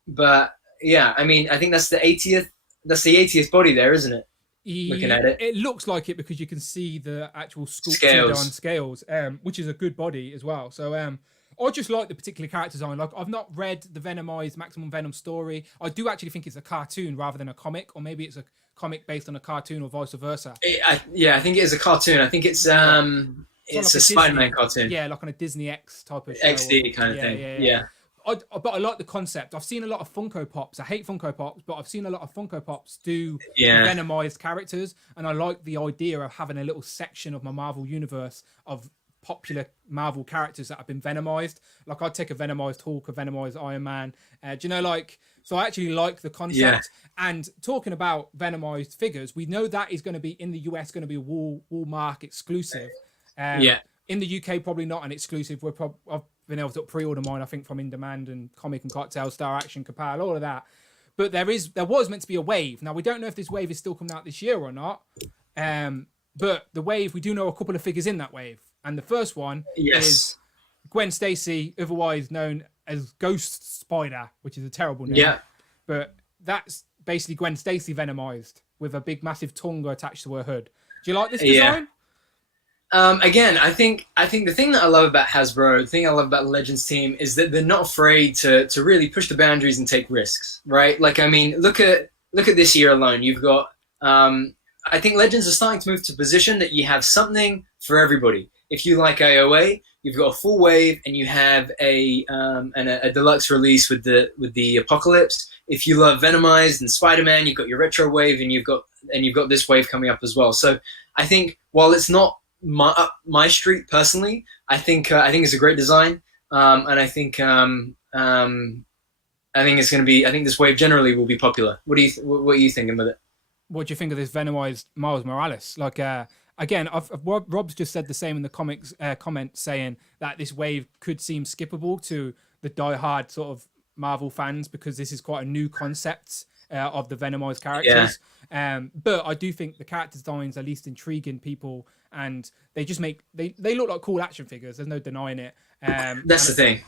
But yeah, I think that's the 80th. That's the 80th body there, isn't it? Looking at it, it looks like it because you can see the actual sculpted on scales, which is a good body as well. So I just like the particular character design. Like I've not read the Venomized Maximum Venom story. I do actually think it's a cartoon rather than a comic, or maybe it's a comic based on a cartoon, or vice versa. I think it is a cartoon. I think it's it's a Spiderman cartoon. Yeah, like on a Disney X type of show. XD kind of thing. Yeah. But I like the concept. I've seen a lot of Funko Pops. I hate Funko Pops, but I've seen a lot of Funko Pops do Venomized characters, and I like the idea of having a little section of my Marvel universe of popular Marvel characters that have been Venomized. Like I'd take a Venomized Hulk, a Venomized Iron Man. So I actually like the concept. Yeah. And talking about Venomized figures, we know that is going to be in the US, going to be a Walmart exclusive. In the UK, probably not an exclusive. I've been able to pre-order mine, I think, from In Demand and Comic and Cocktail, Star Action, Capal, all of that. But there was meant to be a wave. Now, we don't know if this wave is still coming out this year or not. But the wave, we do know a couple of figures in that wave. And the first one is Gwen Stacy, otherwise known as Ghost Spider, which is a terrible name. Yeah. But that's basically Gwen Stacy Venomized with a big, massive tongue attached to her hood. Do you like this design? Again, I think the thing that I love about Hasbro, the thing I love about the Legends team, is that they're not afraid to really push the boundaries and take risks, right? Like, look at this year alone. You've got, I think Legends are starting to move to a position that you have something for everybody. If you like AOA, you've got a full wave, and you have a deluxe release with the Apocalypse. If you love Venomized and Spider-Man, you've got your retro wave, and you've got this wave coming up as well. So I think while it's not my street personally, I think it's a great design, and I think it's going to be. I think this wave generally will be popular. What are you thinking with it? What do you think of this Venomized Miles Morales? Like, I again, Rob's just said the same in the comics comment, saying that this wave could seem skippable to the diehard sort of Marvel fans because this is quite a new concept of the Venomized characters. But I do think the character designs are least intriguing people, and they just make they look like cool action figures. There's no denying it. That's the thing.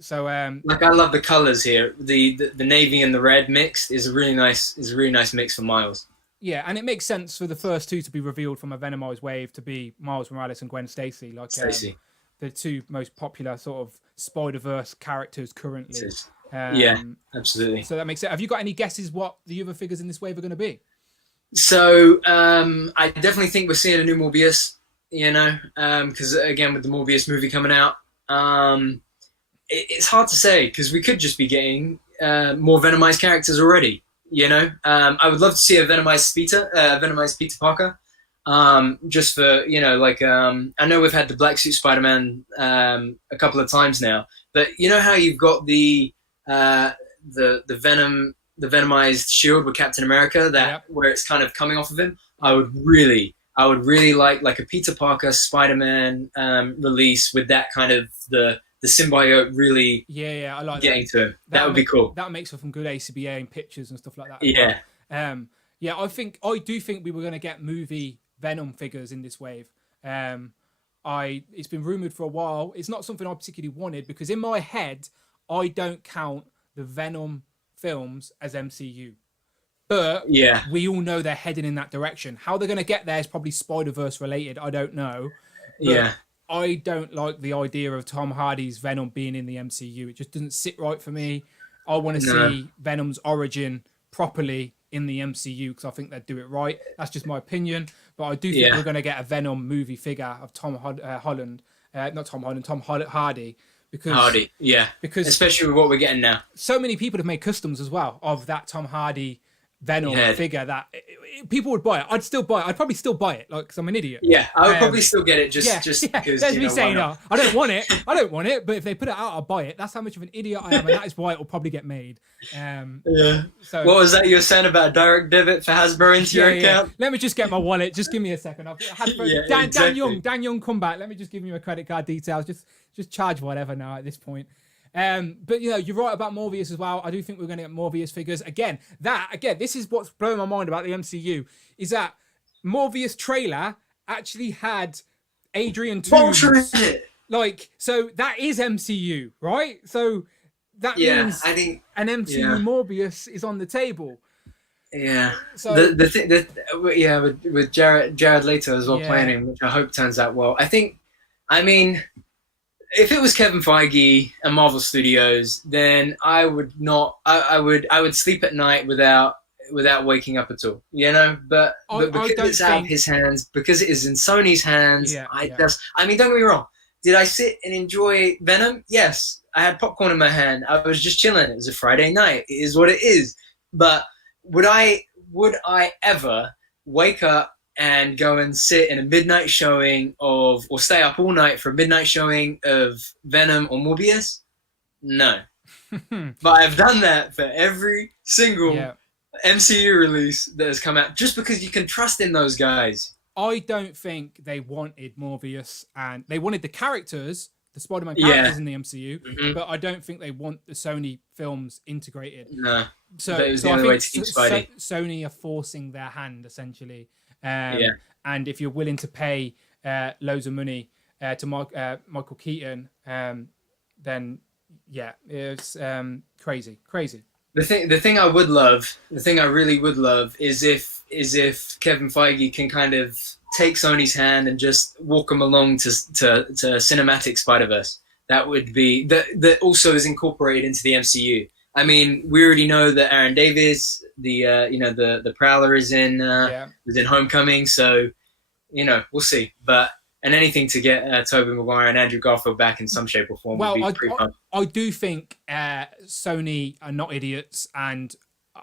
So like I love the colors here. The navy and the red mixed is a really nice mix for Miles. Yeah, and it makes sense for the first two to be revealed from a Venomized wave to be Miles Morales and Gwen Stacy, like the two most popular sort of Spider-Verse characters currently. Yeah, absolutely. So that makes sense. Have you got any guesses what the other figures in this wave are going to be? So I definitely think we're seeing a new Morbius, you know, because again, with the Morbius movie coming out, it's hard to say because we could just be getting more Venomized characters already. You know, I would love to see a Venomized Peter Parker. Just for, you know, like I know we've had the black suit Spider-Man a couple of times now, but you know how you've got the Venomized shield with Captain America where it's kind of coming off of him. I would really like a Peter Parker Spider-Man release with that kind of the symbiote really I like getting to him. That would be cool. That makes for some good ACBA and pictures and stuff like that. Yeah. I do think we were going to get movie Venom figures in this wave. It's been rumored for a while. It's not something I particularly wanted because in my head, I don't count the Venom films as MCU. But we all know they're heading in that direction. How they're going to get there is probably Spider-Verse related. I don't know. But I don't like the idea of Tom Hardy's Venom being in the MCU. It just doesn't sit right for me. I want to see Venom's origin properly in the MCU because I think they'd do it right. That's just my opinion. But I do think we're going to get a Venom movie figure of Tom Hardy. Because especially with what we're getting now. So many people have made customs as well of that Tom Hardy Venom figure that people would buy it. I'd still buy it. I'd probably still buy it, like, because I'm an idiot. Yeah, I would probably still get it just because. There's me saying, I don't want it. I don't want it. But if they put it out, I'll buy it. That's how much of an idiot I am, and that is why it will probably get made. So what was that you were saying about direct debit for Hasbro into your account? Let me just get my wallet. Just give me a second. Dan Young, come back. Let me just give you my credit card details. Just charge whatever now at this point. But you know, you're right about Morbius as well. I do think we're going to get Morbius figures again. This is what's blowing my mind about the MCU is that Morbius trailer actually had Adrian Toomes. Like, so that is MCU, right? So that means I think an MCU Morbius is on the table. Yeah. So the thing with Jared Leto as well playing him, which I hope turns out well. If it was Kevin Feige and Marvel Studios, then I would sleep at night without waking up at all, you know. But because it's out of his hands, because it is in Sony's hands, don't get me wrong. Did I sit and enjoy Venom? Yes, I had popcorn in my hand. I was just chilling. It was a Friday night. It is what it is. But would I ever wake up and go and sit in a midnight showing or stay up all night for a midnight showing of Venom or Morbius? No. But I've done that for every single MCU release that has come out, just because you can trust in those guys. I don't think they wanted Morbius, and they wanted the characters, the Spider-Man characters in the MCU, but I don't think they want the Sony films integrated. No. So it was the only way to keep Spidey. Sony are forcing their hand, essentially. And if you're willing to pay loads of money to Michael Keaton, then it's crazy. The thing I really would love is if Kevin Feige can kind of take Sony's hand and just walk them along to cinematic Spider-Verse. That would be that also is incorporated into the MCU. I mean, we already know that Aaron Davis, the Prowler is in Homecoming, so we'll see. And anything to get Tobey Maguire and Andrew Garfield back in some shape or form would be pretty fun. I do think Sony are not idiots, and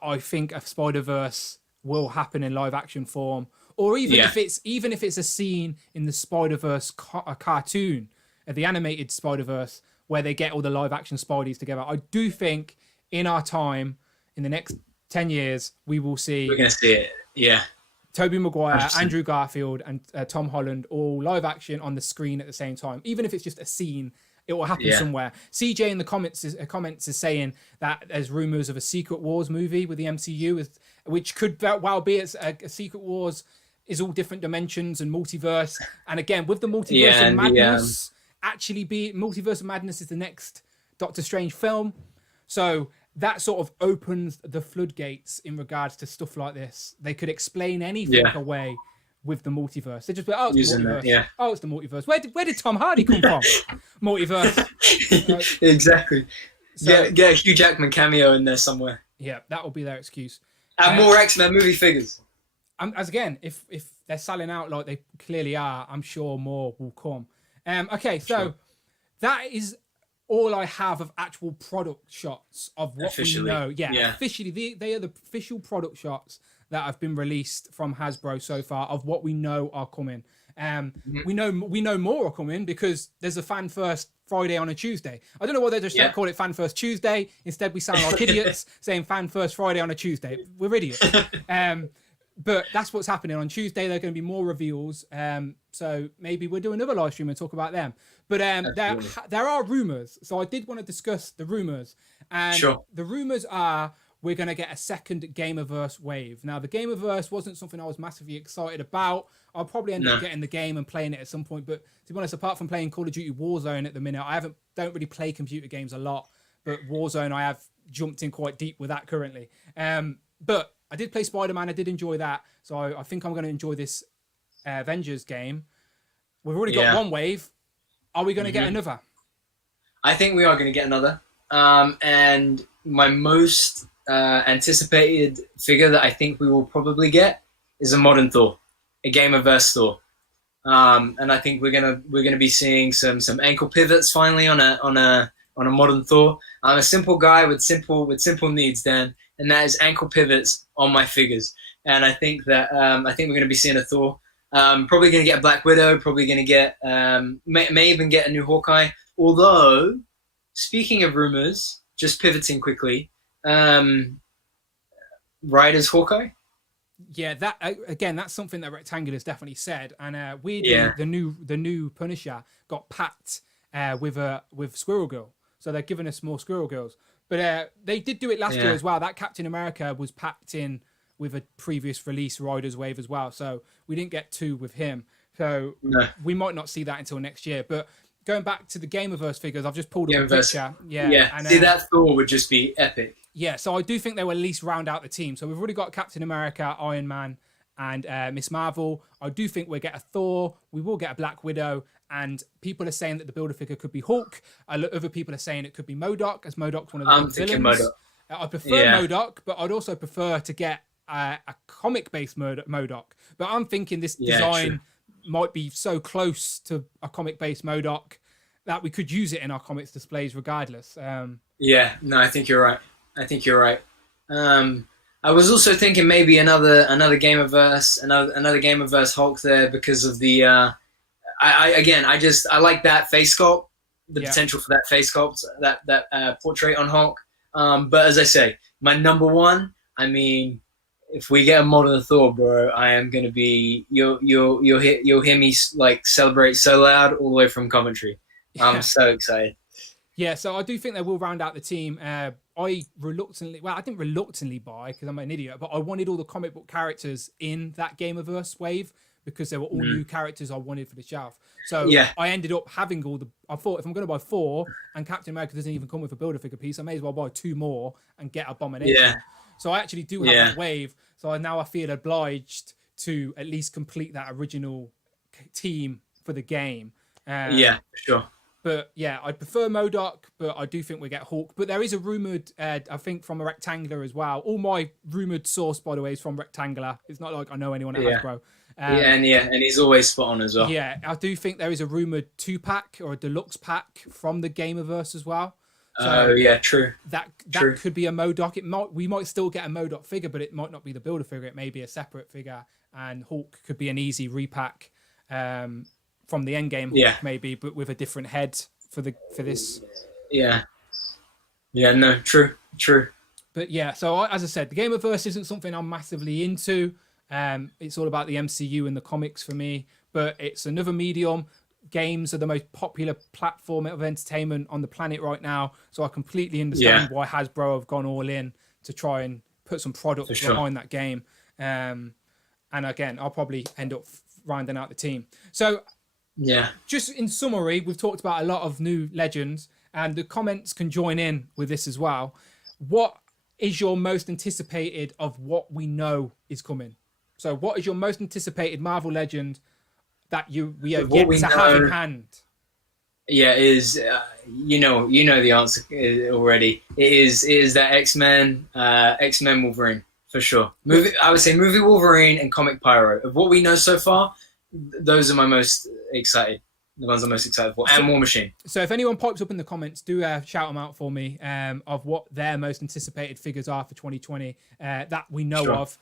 I think a Spider-Verse will happen in live action form, or even if it's a scene in the Spider-Verse cartoon, the animated Spider-Verse, where they get all the live action Spideys together. I do think in our time, in the next 10 years, we're going to see it. Yeah. Tobey Maguire, 100%. Andrew Garfield, and Tom Holland all live action on the screen at the same time. Even if it's just a scene, it will happen somewhere. CJ in the comments is saying that there's rumors of a Secret Wars movie with the MCU, which could well be a Secret Wars is all different dimensions and multiverse. And again, with the multiverse of madness, actually be Multiverse of Madness is the next Doctor Strange film. So that sort of opens the floodgates in regards to stuff like this. They could explain anything away with the multiverse. They just be, oh, it's the multiverse. Oh, it's the multiverse. Where did Tom Hardy come from? Multiverse. Exactly. So, get a Hugh Jackman cameo in there somewhere. Yeah, that will be their excuse. And more X-Men movie figures. As again, if they're selling out like they clearly are, I'm sure more will come. Okay, so that is all I have of actual product shots of what we know. Yeah. Officially, they are the official product shots that have been released from Hasbro so far of what we know are coming. We know more are coming because there's a Fan First Friday on a Tuesday. I don't know why they just don't call it Fan First Tuesday. Instead, we sound like idiots saying Fan First Friday on a Tuesday. We're idiots. But that's what's happening on Tuesday. There are going to be more reveals. So maybe we'll do another live stream and talk about them. But there are rumors. So I did want to discuss the rumors. And the rumors are we're going to get a second Gamerverse wave. Now, the Gamerverse wasn't something I was massively excited about. I'll probably end up getting the game and playing it at some point. But to be honest, apart from playing Call of Duty Warzone at the minute, don't really play computer games a lot. But Warzone, I have jumped in quite deep with that currently. But I did play Spiderman. I did enjoy that. So I think I'm going to enjoy this Avengers game. We've already got one wave. Are we going to get another? I think we are going to get another. And my most anticipated figure that I think we will probably get is a modern Thor, a Gamerverse Thor. And I think we're gonna be seeing some ankle pivots finally on a modern Thor. I'm a simple guy with simple needs, Dan, and that is ankle pivots on my figures. And I think that we're going to be seeing a Thor. Probably going to get a Black Widow. Probably going to get may even get a new Hawkeye. Although, speaking of rumors, just pivoting quickly, Ryder's Hawkeye. Yeah, that again, that's something that Rectangular's definitely said. And weirdly, the new Punisher got packed with Squirrel Girl, so they're giving us more Squirrel Girls. But they did do it last year as well. That Captain America was packed in with a previous release Riders Wave as well. So we didn't get two with him. So we might not see that until next year. But going back to the Gamerverse figures, I've just pulled up a picture. Yeah. And, see, that Thor would just be epic. Yeah, so I do think they will at least round out the team. So we've already got Captain America, Iron Man, and Miss Marvel. I do think we'll get a Thor. We will get a Black Widow. And people are saying that the Build-A-Figure could be Hulk. Other people are saying it could be MODOK, as MODOK's one of the villains. MODOK. I prefer MODOK, but I'd also prefer to get a comic-based MODOK. But I'm thinking this design might be so close to a comic-based MODOK that we could use it in our comics displays regardless. I think you're right. I was also thinking maybe another Gamerverse, another Gamerverse Hulk there because of the. I like that face sculpt, the potential for that face sculpt, that portrait on Hulk. But as I say, my number one. I mean, if we get a modern Thor, bro, I am gonna be. You'll hear me like celebrate so loud all the way from Coventry. I'm so excited. Yeah, so I do think they will round out the team. I didn't reluctantly buy because I'm an idiot, but I wanted all the comic book characters in that Gamerverse wave because they were all new characters I wanted for the shelf. So I ended up having I thought if I'm going to buy 4 and Captain America doesn't even come with a Build-A-Figure piece, I may as well buy 2 more and get Abomination. Yeah. So I actually do have that wave. So I feel obliged to at least complete that original team for the game. Sure. But yeah, I'd prefer MODOK, but I do think we get Hulk. But there is a rumoured, I think, from a Rectangular as well. All my rumoured source, by the way, is from Rectangular. It's not like I know anyone at Hasbro. And he's always spot on as well. Yeah, I do think there is a rumoured 2-pack or a deluxe pack from the Gamerverse as well. So true. That could be a MODOK. We might still get a MODOK figure, but it might not be the Build-A-Figure. It may be a separate figure. And Hulk could be an easy repack. From the Endgame, maybe, but with a different head for this. True. But yeah, so as I said, the Gamerverse isn't something I'm massively into. It's all about the MCU and the comics for me, but it's another medium. Games are the most popular platform of entertainment on the planet right now, so I completely understand why Hasbro have gone all in to try and put some products behind that game. And again, I'll probably end up rounding out the team. So just in summary, we've talked about a lot of new legends, and the comments can join in with this as well. What is your most anticipated of what we know is coming? So what is your most anticipated Marvel legend that we have yet to have in hand? Yeah, is you know the answer already. It is that X-Men Wolverine for sure. I would say movie Wolverine and comic Pyro. Of what we know so far, those are my most excited. The ones I'm most excited for, and War Machine. So if anyone pipes up in the comments, do shout them out for me of what their most anticipated figures are for 2020 that we know of.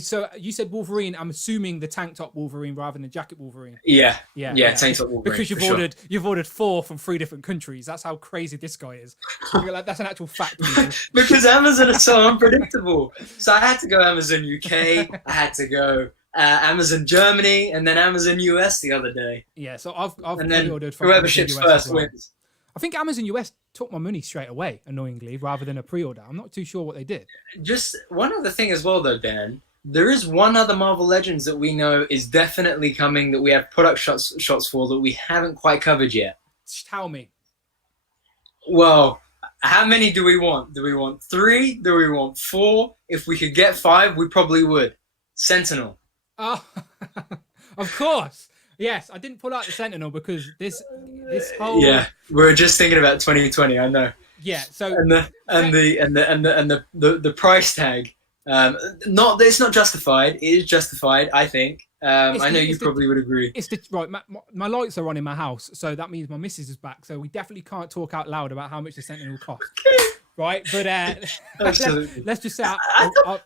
So you said Wolverine. I'm assuming the tank top Wolverine rather than the jacket Wolverine. Yeah, tank top Wolverine. Because you've ordered 4 from 3 different countries. That's how crazy this guy is. Like, that's an actual fact. Because Amazon is so unpredictable. So I had to go Amazon UK. I had to go Amazon Germany, and then Amazon US the other day. Yeah, so I've and then pre-ordered from whoever Amazon ships US first as well. wins. I think Amazon US took my money straight away, annoyingly, rather than a pre-order. I'm not too sure what they did. Just one other thing as well, though, Dan. There is one other Marvel Legends that we know is definitely coming that we have product shots for that we haven't quite covered yet. Tell me. Well, how many do we want? Do we want 3? Do we want 4? If we could get 5, we probably would. Sentinel. Oh, of course. Yes, I didn't pull out the Sentinel because this whole we're just thinking about 2020. I know. Yeah. So and the price tag. It's not justified. It is justified, I think. I know you probably would agree. It's right. My lights are on in my house, so that means my missus is back. So we definitely can't talk out loud about how much the Sentinel costs. Right, but let's just say I thought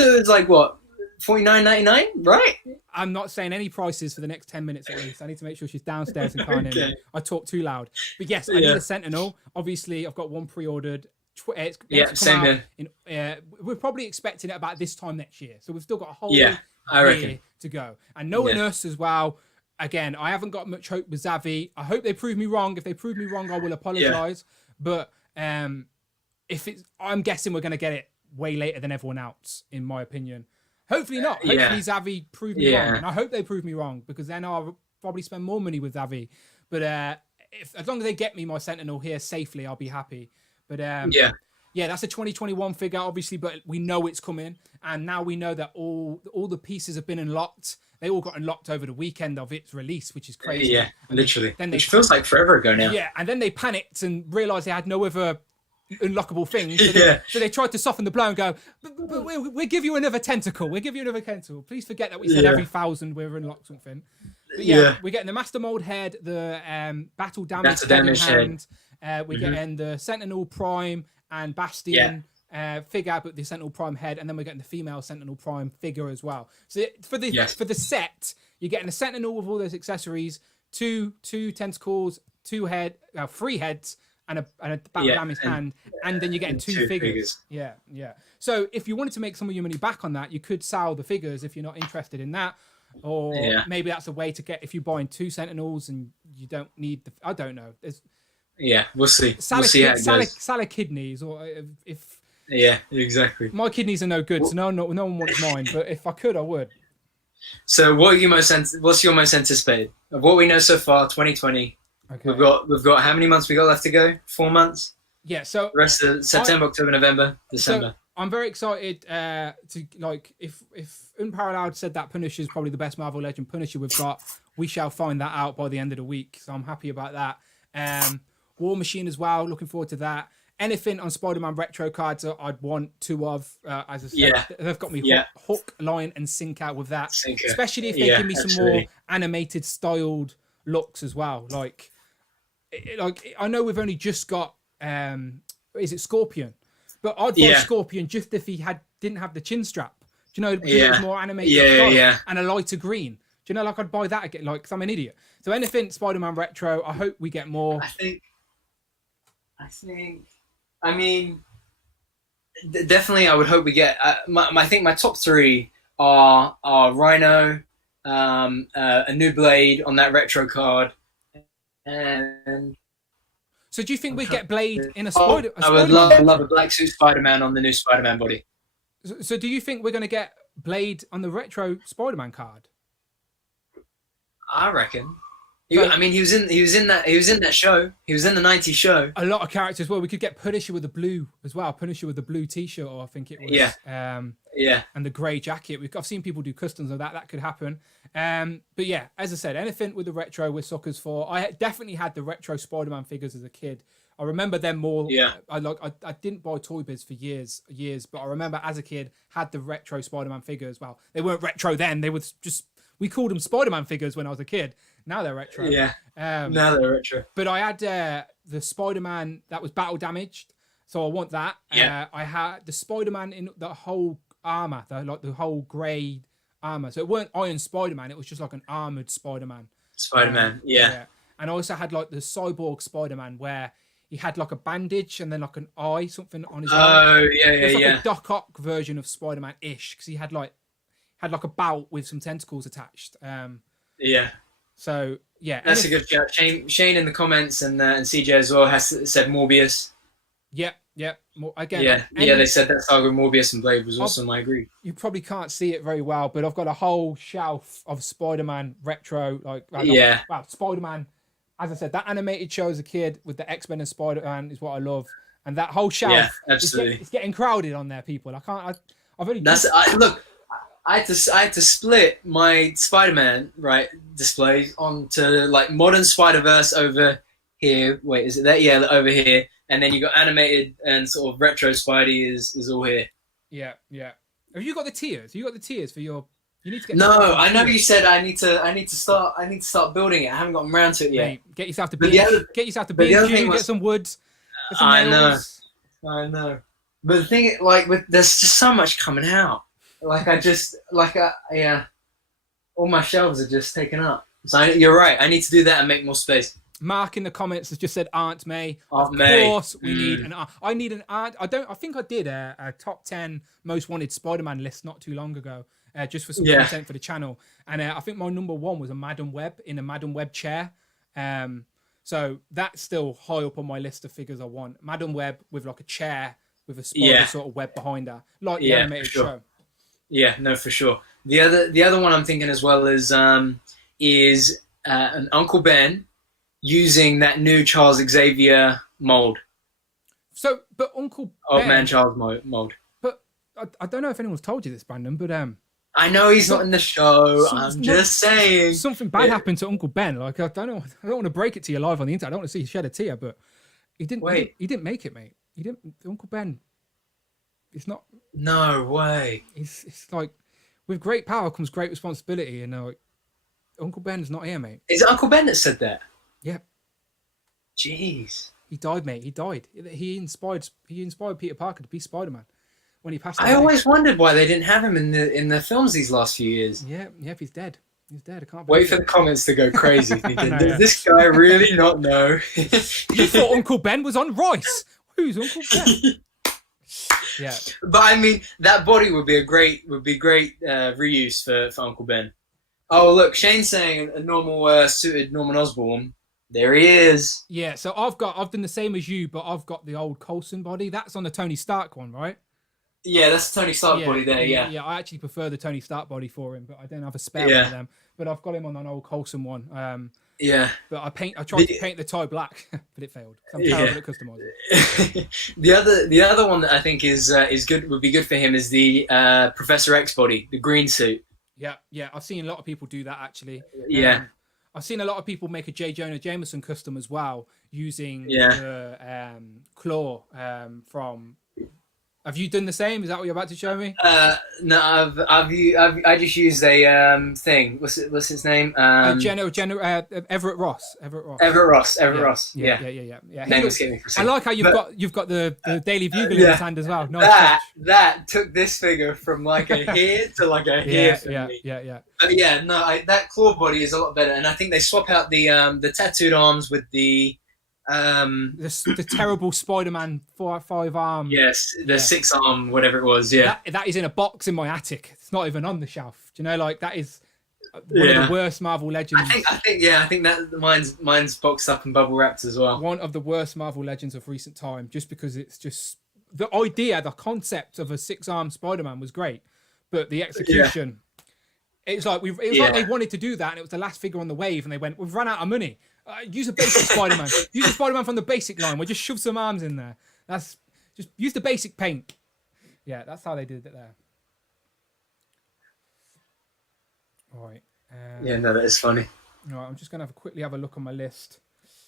it was like what. $49.99, right? I'm not saying any prices for the next 10 minutes at least. I need to make sure she's downstairs and can't hear me. I talk too loud. But yes, I need a Sentinel. Obviously, I've got one pre-ordered. Same here. We're probably expecting it about this time next year. So we've still got a whole year to go. And knowing us as well, again, I haven't got much hope with Xavi. I hope they prove me wrong. If they prove me wrong, I will apologise. But I'm guessing we're going to get it way later than everyone else, in my opinion. Hopefully not. Hopefully Xavi prove me wrong. And I hope they prove me wrong because then I'll probably spend more money with Xavi. But as long as they get me my Sentinel here safely, I'll be happy. But that's a 2021 figure, obviously, but we know it's coming. And now we know that all the pieces have been unlocked. They all got unlocked over the weekend of its release, which is crazy. Yeah, literally. Which feels like forever ago now. Yeah, and then they panicked and realised they had no other unlockable things. So they tried to soften the blow and go, but we'll give you another tentacle. We'll give you another tentacle. Please forget that we said every 1,000 we're unlocked something. But we're getting the Master Mold head, the Battle Damage head. We're getting the Sentinel Prime and Bastion figure, but the Sentinel Prime head, and then we're getting the female Sentinel Prime figure as well. So for the set, you're getting a Sentinel with all those accessories, two tentacles, 3 heads, and a battle damage hand, and then you're getting 2 figures. Yeah. So if you wanted to make some of your money back on that, you could sell the figures if you're not interested in that. Or maybe that's a way to get, if you're buying 2 Sentinels and you don't need I don't know. We'll see. We'll see how it goes. Salad kidneys, or if... Yeah, exactly. My kidneys are no good, so no one wants mine, but if I could, I would. So what's your most anticipated? Of what we know so far, 2020... Okay. We've got how many months we got left to go? 4 months. Yeah. So the rest of September, October, November, December. So I'm very excited to if Unparalleled said that Punisher is probably the best Marvel Legend Punisher we've got, we shall find that out by the end of the week. So I'm happy about that. War Machine as well. Looking forward to that. Anything on Spider-Man retro cards I'd want 2 of. As I said, they've got me hook, line, and sink out with that. Especially if they give me some more animated styled looks as well. Like I know we've only just got is it Scorpion, but I'd buy Scorpion just if he didn't have the chin strap. Do you know, because it was more animated and a lighter green. Do you know, like I'd buy that again, like, 'cause I'm an idiot. So anything Spider-Man retro, I hope we get more. I mean, definitely I would hope we get I think my top 3 are Rhino, a new Blade on that retro card, and So do you think we get Blade in a Spider? I would love a black suit Spider-Man on the new Spider-Man body. So do you think we're going to get Blade on the retro Spider-Man card? I reckon. He was in that show. He was in the '90s show. A lot of characters. Well, we could get Punisher with the blue as well. Punisher with the blue T-shirt, or I think it was. Yeah. And the grey jacket. I've seen people do customs of that. That could happen. But yeah, as I said, anything with the retro, we're suckers for. I definitely had the retro Spider-Man figures as a kid. I remember them more. Yeah. I didn't buy Toy Biz for years, but I remember as a kid had the retro Spider-Man figures. Well, they weren't retro then. They were just, we called them Spider-Man figures when I was a kid. Now they're retro. Yeah. Now they're retro. But I had the Spider-Man that was battle damaged, so I want that. Yeah. I had the Spider-Man in the whole armor, the whole grey armor. So it weren't Iron Spider-Man. It was just like an armored Spider-Man. Yeah. And I also had like the Cyborg Spider-Man where he had like a bandage and then like an eye, something on his eye. Oh, yeah. It's like a Doc Ock version of Spider-Man-ish, because he had like a bout with some tentacles attached. Yeah. So yeah, that's a good shout. Shane in the comments and CJ as well has said Morbius. Yeah. Again, yeah. They said that saga with Morbius and Blade was awesome. I agree. You probably can't see it very well, but I've got a whole shelf of Spider-Man retro, Spider-Man. As I said, that animated show as a kid with the X-Men and Spider-Man is what I love, and that whole shelf. Yeah, absolutely. It's getting crowded on there, people. I've only. I had to split my Spider-Man displays onto like modern Spider-Verse over here. Wait, is it that? Yeah, over here. And then you got animated and sort of retro Spidey is all here. Yeah. Have you got the tiers? You got the tiers for your? You need to get. No, I know you said I need to start building it. I haven't gotten around to it yet. Mate, get yourself to get some woods. I know. But the thing, there's just so much coming out. All my shelves are just taken up. So you're right. I need to do that and make more space. Mark in the comments has just said Aunt May. Aunt May. Of course, we need an aunt. I need an aunt. I think I did a top 10 most wanted Spider-Man list not too long ago, just for some content for the channel. And I think my number one was a Madam Web in a Madam Web chair. So that's still high up on my list of figures I want. Madam Web with like a chair with a spider sort of web behind her, like the animated show. Yeah, no, for sure. The other one I'm thinking as well is an Uncle Ben using that new Charles Xavier mold. So, but Uncle Old Ben, Man Charles mold. But I don't know if anyone's told you this, Brandon, but I know he's not in the show. I'm just saying something bad happened to Uncle Ben. Like I don't want to break it to you live on the internet. I don't want to see you shed a tear, but he didn't. He didn't make it, mate. He didn't. Uncle Ben. It's not. No way. It's like with great power comes great responsibility, and Uncle Ben's not here, mate. Is it Uncle Ben that said that? Yeah. Jeez. He died, mate. He died. He inspired Peter Parker to be Spider-Man when he passed away. I always wondered why they didn't have him in the films these last few years. Yeah, he's dead. He's dead. I can't wait for the comments to go crazy. Does this guy really not know? You thought Uncle Ben was on Royce. Who's Uncle Ben? Yeah. But I mean, that body would be great reuse for Uncle Ben. Oh, look, Shane's saying a normal suited Norman Osborn. There he is. Yeah, so I've done the same as you, but I've got the old Coulson body. That's on the Tony Stark one, right? Yeah, that's the Tony Stark body there, yeah. Yeah, I actually prefer the Tony Stark body for him, but I don't have a spare one of them. But I've got him on an old Coulson one. Yeah. But I tried to paint the tie black, but it failed. I'm terrible at customizing. The other one that I think is good, would be good for him, is the Professor X body, the green suit. Yeah, I've seen a lot of people do that actually. Yeah. I've seen a lot of people make a J. Jonah Jameson custom as well, using the claw from. Have you done the same? Is that what you're about to show me? No, I just used a thing. What's his name? Everett Ross. Everett Ross. Yeah. Name escaped me for a second. I like how you've got the Daily Bugle in his hand as well. Nice that took this figure from like a here to like a here for me. Yeah. But yeah, no, that claw body is a lot better, and I think they swap out the tattooed arms with the The terrible Spider-Man 5 arm. Yes, the 6 arm, whatever it was. Yeah, that is in a box in my attic. It's not even on the shelf. Do you know, like that is one of the worst Marvel Legends. I think that mine's boxed up and bubble wrapped as well. One of the worst Marvel Legends of recent time, just because it's just the idea, the concept of a 6-armed Spider-Man was great, but the execution. It's like like they wanted to do that, and it was the last figure on the wave, and they went, "We've run out of money. Use a basic Spider-Man. Use a Spider-Man from the basic line. We'll just shove some arms in there. That's just use the basic paint." Yeah, that's how they did it there. All right. No, that is funny. All right, I'm just gonna quickly have a look on my list.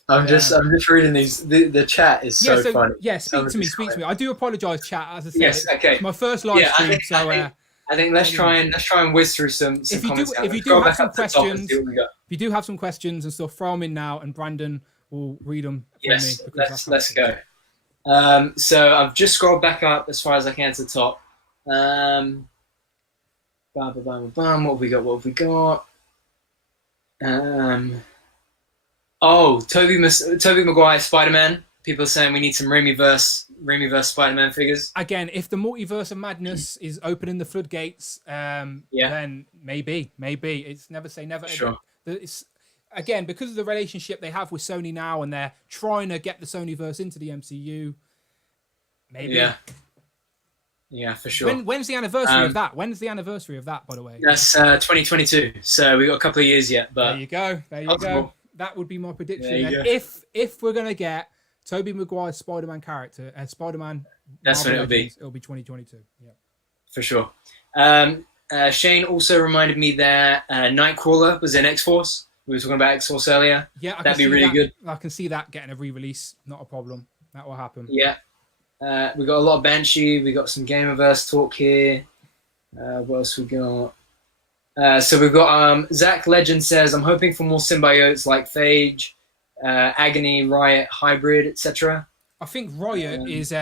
I'm just reading these. The chat is so funny. Yeah, speak to me. I do apologise, chat. As I said, yes, okay. It's my first live stream, I think let's try and whiz through some comments. If you do have some questions, and stuff, throw them in now, and Brandon will read them for me. Yes, let's go. So I've just scrolled back up as far as I can to the top. What have we got? Tobey Maguire Spider-Man. People are saying we need some Raimiverse Spider-Man figures. Again, if the multiverse of madness is opening the floodgates, then maybe. It's never say never. Sure. It's, again, because of the relationship they have with Sony now, and they're trying to get the Sonyverse into the MCU. Maybe. Yeah, for sure. When's the anniversary of that? When's the anniversary of that, by the way? That's 2022. So we got a couple of years yet. But there you go. That would be my prediction. If we're gonna get Tobey Maguire's Spider-Man character and Spider-Man, that's when it'll be. It'll be 2022. Yeah, for sure. Shane also reminded me that Nightcrawler was in X-Force. We were talking about X-Force earlier. Yeah, that'd be really good. I can see that getting a re-release. Not a problem. That will happen. Yeah. We got a lot of Banshee. We got some Gamerverse talk here. What else we got? So we've got Zach Legend says, I'm hoping for more symbiotes like Phage, Agony, Riot, Hybrid, etc. I think Riot is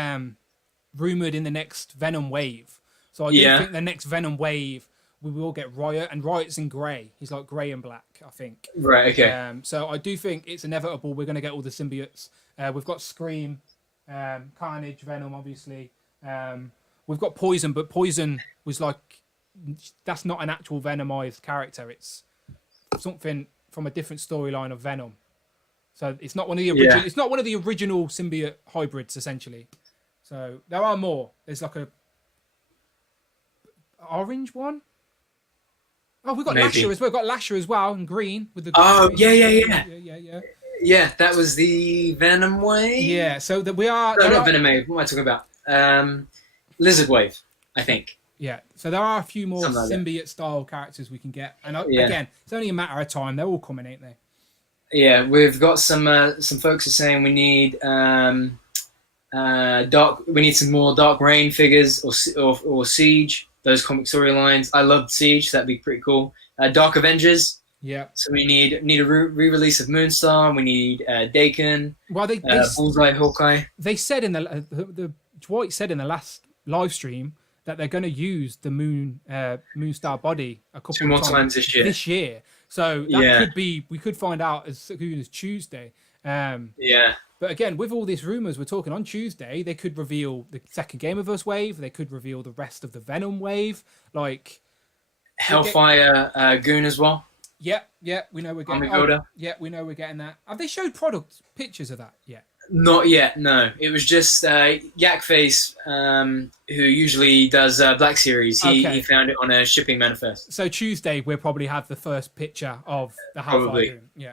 rumored in the next Venom wave. So I do think the next Venom wave we will get Riot, and Riot's in grey. He's like grey and black, I think. Right, okay. So I do think it's inevitable we're going to get all the symbiotes. We've got Scream, Carnage, Venom, obviously. We've got Poison, but Poison was like, that's not an actual Venomized character. It's something from a different storyline of Venom. So it's not one of the original. It's not one of the original symbiote hybrids, essentially. So there are more. There's like a orange one. Oh, we've got Lasher as well. We've got Lasher as well, and green with the. Oh, yeah. Yeah, that was the Venom wave. Yeah, so that we are. No, not Venom wave. What am I talking about? Lizard wave, I think. Yeah, so there are a few more symbiote-style characters we can get, and again, it's only a matter of time. They're all coming, ain't they? Yeah, we've got some folks are saying we need We need some more Dark Reign figures or Siege. Those comic storylines. I loved Siege. That'd be pretty cool. Dark Avengers. Yeah. So we need a re-release of Moonstar. We need Dakin. Well, they Bullseye, Hawkeye. They said in the Dwight said in the last live stream that they're going to use the Moonstar body a couple more times this year. So that could be, we could find out as soon as Tuesday. But again, with all these rumors we're talking on Tuesday, they could reveal the second Gamerverse wave. They could reveal the rest of the Venom wave, like Hellfire Goon as well. Yeah, we know we're getting. We know we're getting that. Have they showed pictures of that yet? Not yet. No, it was just Yakface, who usually does Black Series. He found it on a shipping manifest. So Tuesday we'll probably have the first picture of the Hellfire Goon. Yeah.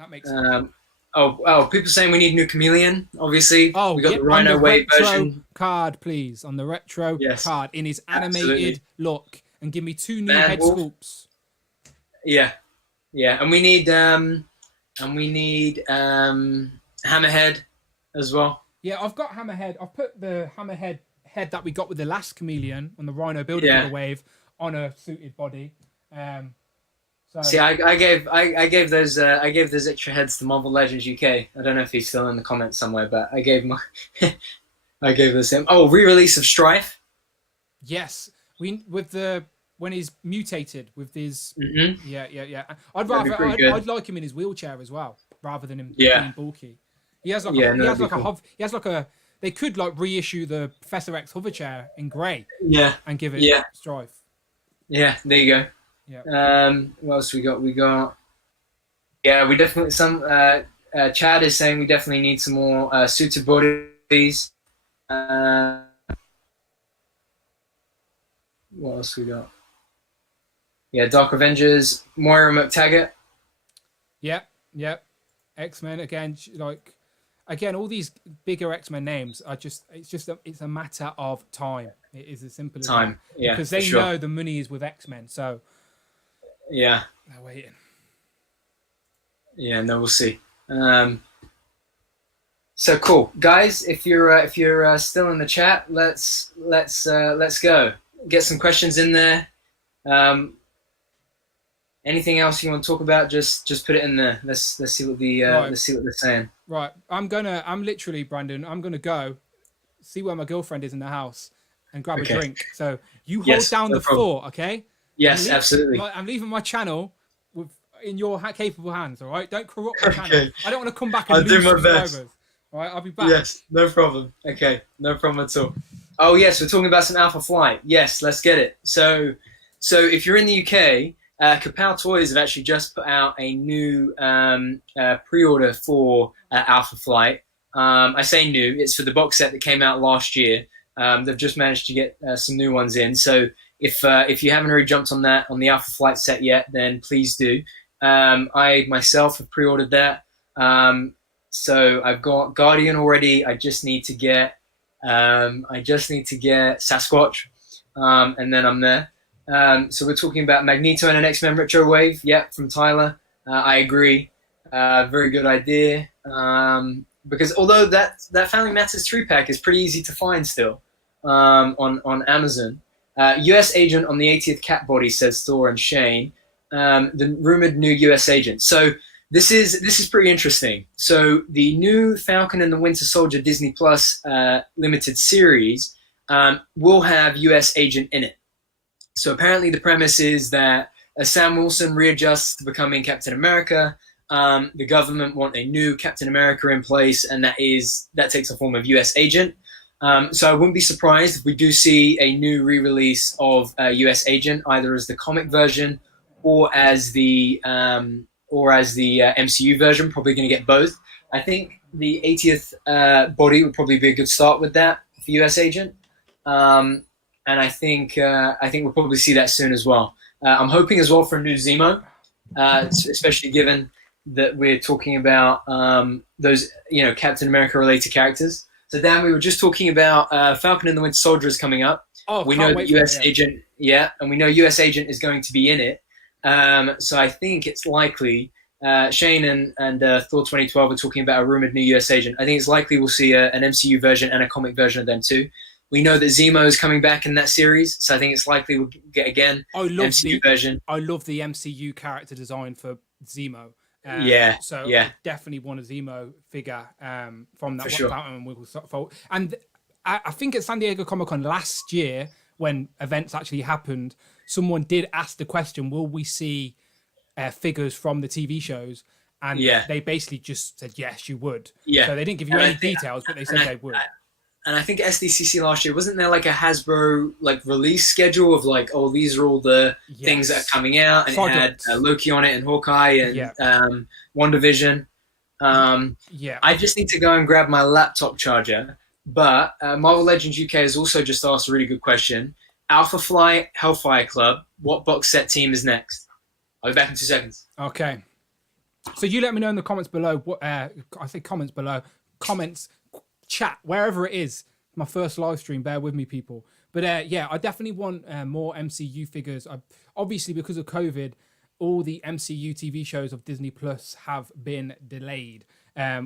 That makes sense. People saying we need new Chameleon, obviously. We got the Rhino Wave version. Card, please, on the retro card in his animated look, and give me 2 new head sculpts. Yeah, and we need Hammerhead as well. Yeah, I've got Hammerhead. I've put the Hammerhead head that we got with the last Chameleon on the Rhino builder for the wave on a suited body. See, I gave those extra heads to Marvel Legends UK. I don't know if he's still in the comments somewhere, but I gave those him. Oh, re-release of Strife. Yes, when he's mutated with his. Mm-hmm. Yeah. I'd like him in his wheelchair as well, rather than him being bulky. He has like Yeah, a, no, he has that'd like be a hov. He has like a. They could like reissue the Professor X hover chair in grey Yeah, and give it Yeah. strife. yeah. There you go. Yeah. What else we got? We got. Yeah, we definitely Chad is saying we definitely need some more suited bodies. What else we got? Yeah, Dark Avengers, Moira McTaggart. Yep. X-Men again, again, all these bigger X-Men names are it's a matter of time. It is as simple as Time, that. yeah, Because they for sure. know the money is with X-Men, so Yeah, they're waiting. yeah. No, we'll see. So cool, guys. If you're still in the chat, let's go. Get some questions in there. Anything else you want to talk about? Just put it in there. Let's see what let's see what they're saying. Right, I'm literally, Brandon, I'm gonna go see where my girlfriend is in the house and grab a drink. So you hold down the fort, okay? Yes, absolutely. I'm leaving my channel in your capable hands. All right, don't corrupt my channel. I don't want to come back and I'll lose do my subscribers. best. All right, I'll be back. Yes, no problem. Okay, no problem at all. Oh yes, we're talking about some Alpha Flight. Yes, let's get it. So if you're in the UK, Kapow Toys have actually just put out a new pre-order for Alpha Flight. I say new; it's for the box set that came out last year. They've just managed to get some new ones in. So if you haven't already jumped on the Alpha Flight set yet, then please do. I myself have pre-ordered that. So I've got Guardian already. I just need to get Sasquatch, and then I'm there. So we're talking about Magneto and an X-Men retro wave. Yep, from Tyler. I agree. Very good idea. Because although that Family Matters 3-pack is pretty easy to find still on Amazon. US Agent on the 80th Cat Body, says Thor and Shane. The rumored new US Agent. So this is pretty interesting. So the new Falcon and the Winter Soldier Disney Plus limited series will have US Agent in it. So apparently the premise is that as Sam Wilson readjusts to becoming Captain America, the government want a new Captain America in place, and that takes the form of US Agent. So I wouldn't be surprised if we do see a new re-release of US Agent, either as the comic version or as the MCU version. Probably going to get both. I think the 80th body would probably be a good start with that for US Agent. And I think we'll probably see that soon as well. I'm hoping as well for a new Zemo, especially given that we're talking about those Captain America related characters. So Dan, we were just talking about Falcon and the Winter Soldier is coming up. Oh, we know that US Agent, and we know US Agent is going to be in it. So I think it's likely. Shane and Thor 2012 are talking about a rumored new US Agent. I think it's likely we'll see an MCU version and a comic version of them too. We know that Zemo is coming back in that series, so I think it's likely we'll get again MCU version. I love the MCU character design for Zemo. So I definitely want a Zemo figure from that Fountain and Wiggle Fold. And I think at San Diego Comic-Con last year, when events actually happened, someone did ask the question, will we see figures from the TV shows? And they basically just said, yes, you would. Yeah. So they didn't give you any details, but they said they would. And I think SDCC last year, wasn't there like a Hasbro release schedule of these are all the things that are coming out, and it had Loki on it and Hawkeye and WandaVision. I just need to go and grab my laptop charger. But Marvel Legends UK has also just asked a really good question. Alpha Flight, Hellfire Club, what box set team is next? I'll be back in 2 seconds. Okay. So you let me know in the comments below. Chat, wherever it is. My first live stream, bear with me, people. But I definitely want more MCU figures. Obviously, because of COVID, all the MCU TV shows of Disney Plus have been delayed.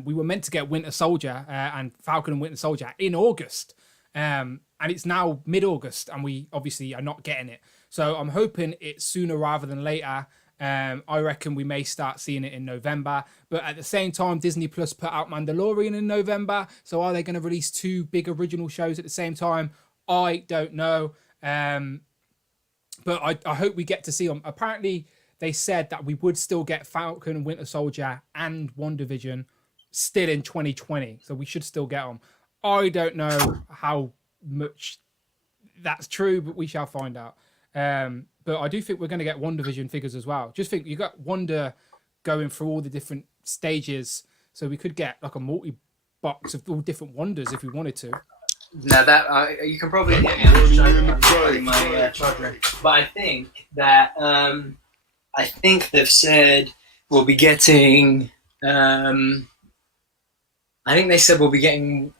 We were meant to get Winter Soldier and Falcon and Winter Soldier in August. And it's now mid-August, and we obviously are not getting it. So I'm hoping it's sooner rather than later. I reckon we may start seeing it in November. But at the same time, Disney Plus put out Mandalorian in November. So are they going to release two big original shows at the same time? I don't know. But I hope we get to see them. Apparently, they said that we would still get Falcon and Winter Soldier and WandaVision still in 2020, so we should still get them. I don't know how much that's true, but we shall find out. But I do think we're going to get WandaVision figures as well. Just think, you got Wanda going through all the different stages, so we could get like a multi-box of all different Wandas if we wanted to. Now that you can probably get me on my charger, but I think that I think they've said we'll be getting. I think they said we'll be getting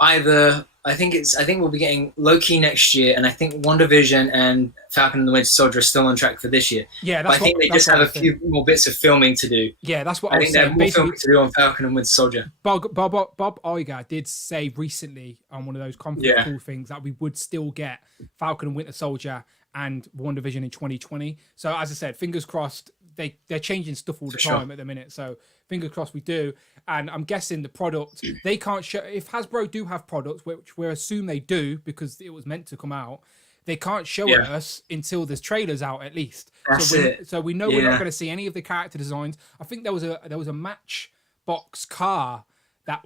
either. I think we'll be getting Loki next year, and I think WandaVision and Falcon and the Winter Soldier are still on track for this year. Yeah, but I think they just have a few more bits of filming to do. Yeah, that's what I think they have more filming to do on Falcon and Winter Soldier. Bob Iger did say recently on one of those conference call things that we would still get Falcon and Winter Soldier and WandaVision in 2020. So as I said, fingers crossed. They're changing stuff all the time at the minute, so fingers crossed we do. And I'm guessing the product, they can't show, if Hasbro do have products, which we assume they do because it was meant to come out, they can't show it us until there's trailers out at least. So we know we're not going to see any of the character designs. I think there was a Matchbox car that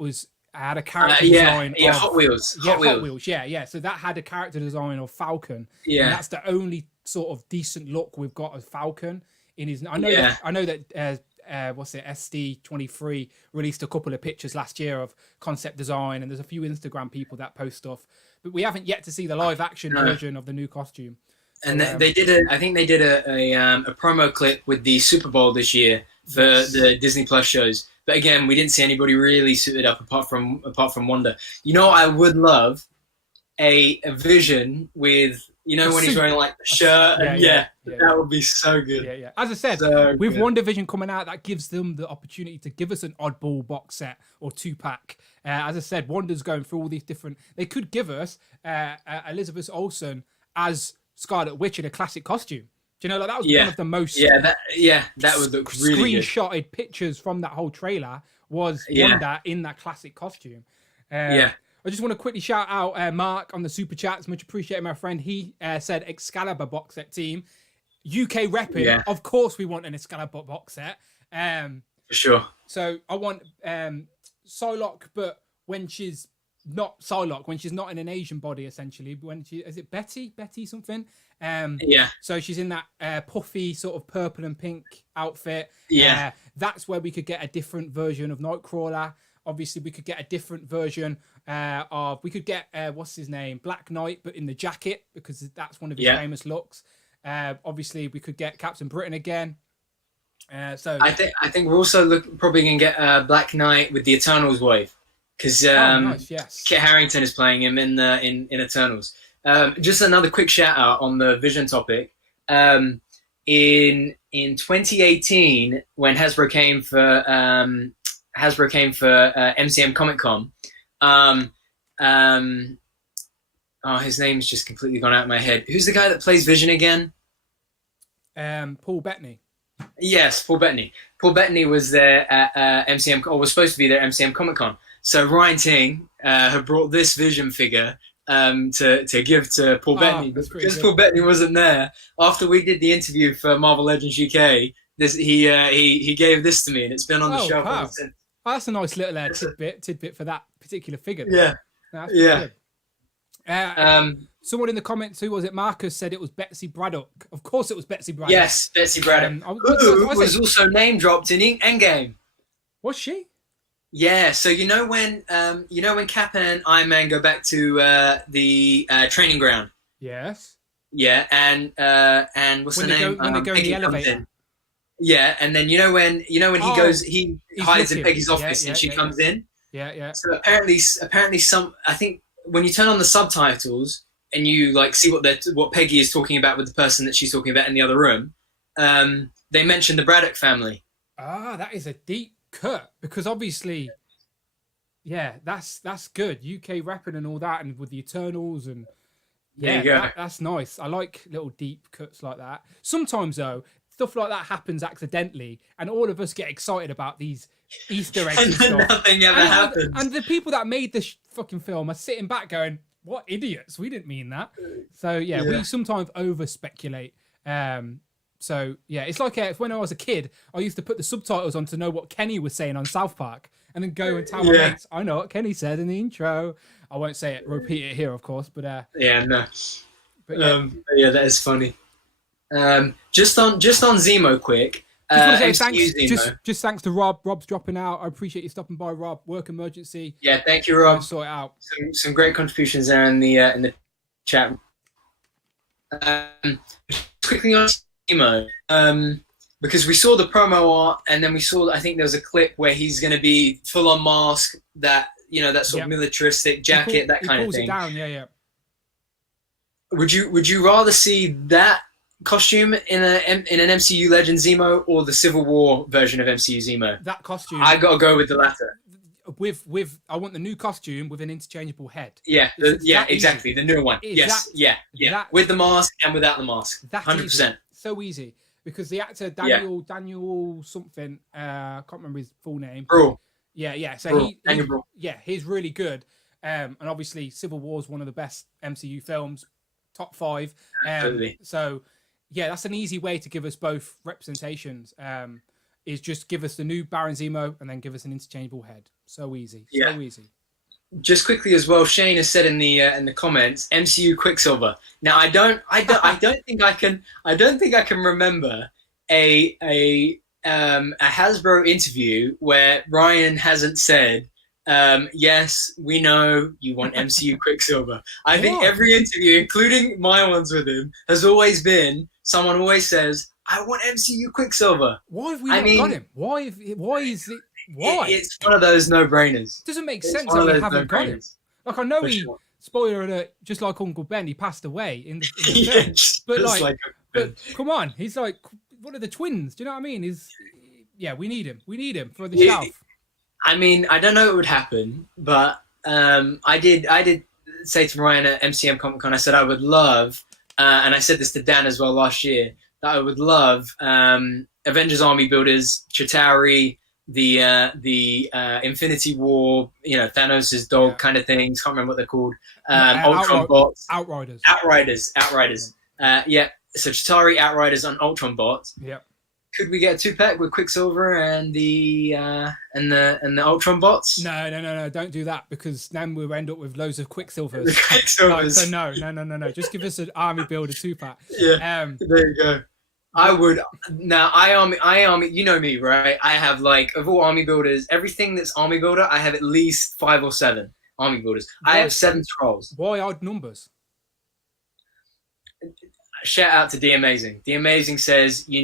had a character design. Yeah, Hot Wheels. Hot Wheels. Yeah. So that had a character design of Falcon. Yeah, and that's the only sort of decent look we've got of Falcon. I know that SD23 released a couple of pictures last year of concept design, and there's a few Instagram people that post stuff, but we haven't yet to see the live action version of the new costume. So, and they did I think they did a promo clip with the Super Bowl this year for the Disney Plus shows. But again, we didn't see anybody really suited up apart from Wanda. You know what I would love? A Vision with, when he's wearing like the shirt. That would be so good. Yeah. As I said, with WandaVision coming out, that gives them the opportunity to give us an oddball box set or 2-pack. As I said, Wanda's going through all these different. They could give us Elizabeth Olsen as Scarlet Witch in a classic costume. Do you know, like that was one of the most that would look really screenshotted pictures from that whole trailer was Wanda in that classic costume. I just want to quickly shout out Mark on the super chats. Much appreciated, my friend. He said Excalibur box set team. UK repping. Yeah. Of course we want an Excalibur box set. For sure. So I want Psylocke, but when she's not Psylocke, when she's not in an Asian body, essentially. When is it Betty something? So she's in that puffy sort of purple and pink outfit. Yeah. That's where we could get a different version of Nightcrawler. Obviously, we could get a different version we could get, what's his name? Black Knight, but in the jacket, because that's one of his famous looks. Obviously, we could get Captain Britain again. So I think we're also probably going to get Black Knight with the Eternals wave, because Kit Harington is playing him in Eternals. Just another quick shout out on the Vision topic. In 2018, when Hasbro came for MCM Comic Con. His name's just completely gone out of my head. Who's the guy that plays Vision again? Paul Bettany. Yes, Paul Bettany. Paul Bettany was there at MCM, or was supposed to be there at MCM Comic Con. So Ryan Ting had brought this Vision figure to give to Paul Bettany. Because Paul Bettany wasn't there, after we did the interview for Marvel Legends UK, he gave this to me, and it's been on the shelf ever since. Oh, that's a nice little tidbit for that particular figure. Yeah. That's good. Someone in the comments, who was it? Marcus said it was Betsy Braddock. Of course, it was Betsy Braddock. Yes, Betsy Braddock. Who was also name dropped in Endgame. Was she? Yeah. So when Cap and Iron Man go back to the training ground. Yes. Yeah, and what's the name? When they go in the elevator. Yeah, and then when he goes, he hides in Peggy's office, and she comes in. Yeah. So apparently, I think when you turn on the subtitles and you see what Peggy is talking about with the person that she's talking about in the other room, they mention the Braddock family. That is a deep cut, because obviously, that's good. UK rapping and all that, and with the Eternals and. There you go. That's nice. I like little deep cuts like that. Sometimes though, stuff like that happens accidentally, and all of us get excited about these Easter eggs and stuff. Nothing ever happens. And the people that made this fucking film are sitting back going, "What idiots? We didn't mean that." So we sometimes over speculate. So yeah, it's like when I was a kid, I used to put the subtitles on to know what Kenny was saying on South Park, and then go and tell my mates, I know what Kenny said in the intro. I won't say it, repeat it here, of course, but yeah, no, but yeah, yeah, that is funny. Just on Zemo, quick. Just, Zemo. just thanks to Rob. Rob's dropping out. I appreciate you stopping by, Rob. Work emergency. Yeah, thank you, Rob. Sort it out. Some great contributions there in the chat. Quickly on Zemo, because we saw the promo art, and then we saw, I think there was a clip where he's going to be full on mask, that that sort of militaristic jacket, that kind of thing. It down, yeah. Would you rather see that costume in an MCU Legend Zemo, or the Civil War version of MCU Zemo? That costume. I gotta go with the latter. With I want the new costume with an interchangeable head. Yeah, exactly. The new one. Yes, yeah. With the mask and without the mask. 100%. So easy, because the actor Daniel something, I can't remember his full name. Brule. Yeah. So Daniel Brule. He's really good. And obviously Civil War is one of the best MCU films, top 5. Absolutely. So yeah, that's an easy way to give us both representations. Is just give us the new Baron Zemo and then give us an interchangeable head. So easy. Yeah. So easy. Just quickly as well, Shane has said in the comments, MCU Quicksilver. Now I don't think I can remember a Hasbro interview where Ryan hasn't said, yes, we know you want MCU Quicksilver. I think every interview, including my ones with him, has always been, someone always says, I want MCU Quicksilver. Why have we not got him? Why is it? Why? It's one of those no-brainers. It doesn't make sense that we haven't got him. Like, I know spoiler alert, just like Uncle Ben, he passed away in the film. But come on, he's like one of the twins. Do you know what I mean? We need him. We need him for the shelf. I mean, I don't know what would happen, but I did say to Ryan at MCM Comic Con, I said I would love, and I said this to Dan as well last year, that I would love Avengers Army Builders, Chitauri, the Infinity War, Thanos' dog kind of things. Can't remember what they're called. Ultron bots. Outriders. So Chitauri, Outriders, and Ultron bots. Yep. Could we get a 2-pack with Quicksilver and the Ultron bots? No, don't do that, because then we'll end up with loads of Quicksilvers. The Quicksilvers. So no. Just give us an Army Builder 2-pack. Yeah. There you go. I would now. I army. You know me, right? I have, like, of all Army Builders, everything that's Army Builder, I have at least 5 or 7 Army Builders. I have 7 Scrolls. Why odd numbers? Shout out to D Amazing. D Amazing says you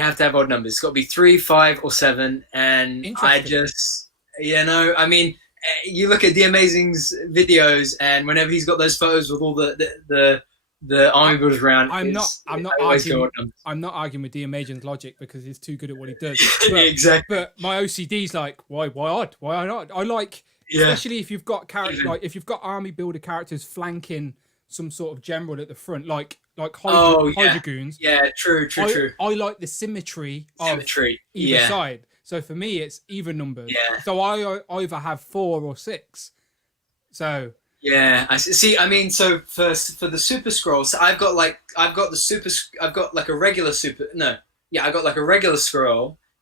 have to have odd numbers. It's got to be 3, 5, or 7. And I just, I mean, you look at D Amazing's videos, and whenever he's got those photos with all the Army Builders around, I'm not arguing with D Amazing's logic, because he's too good at what he does. But, exactly. But my OCD's like, why odd? Why not? I like, especially if you've got if you've got Army Builder characters flanking some sort of general at the front, like Hydra Goons. Yeah, true. I like the symmetry of either side. So for me, it's even numbers. Yeah. So I either have 4 or 6. So yeah, I see. I mean, so for the Super Scrolls, so I've got like a regular scroll,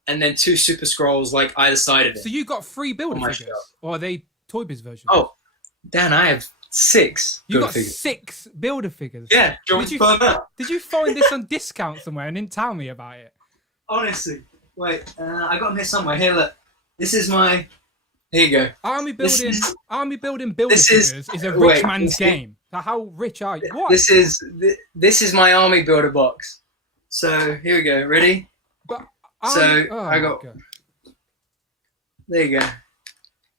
and then 2 Super Scrolls like either side of it. So you got 3 builder figures, or are they Toy Biz versions? Oh, Dan, I have 6. You got 6 builder figures. Yeah. Did you find this on discount somewhere and didn't tell me about it? Honestly, wait. I got them here somewhere. Here, look. This is my. Here you go. Army building builder figures is a rich man's game. So how rich are you? What? This is my Army Builder box. So here we go. Ready? I got. God. There you go.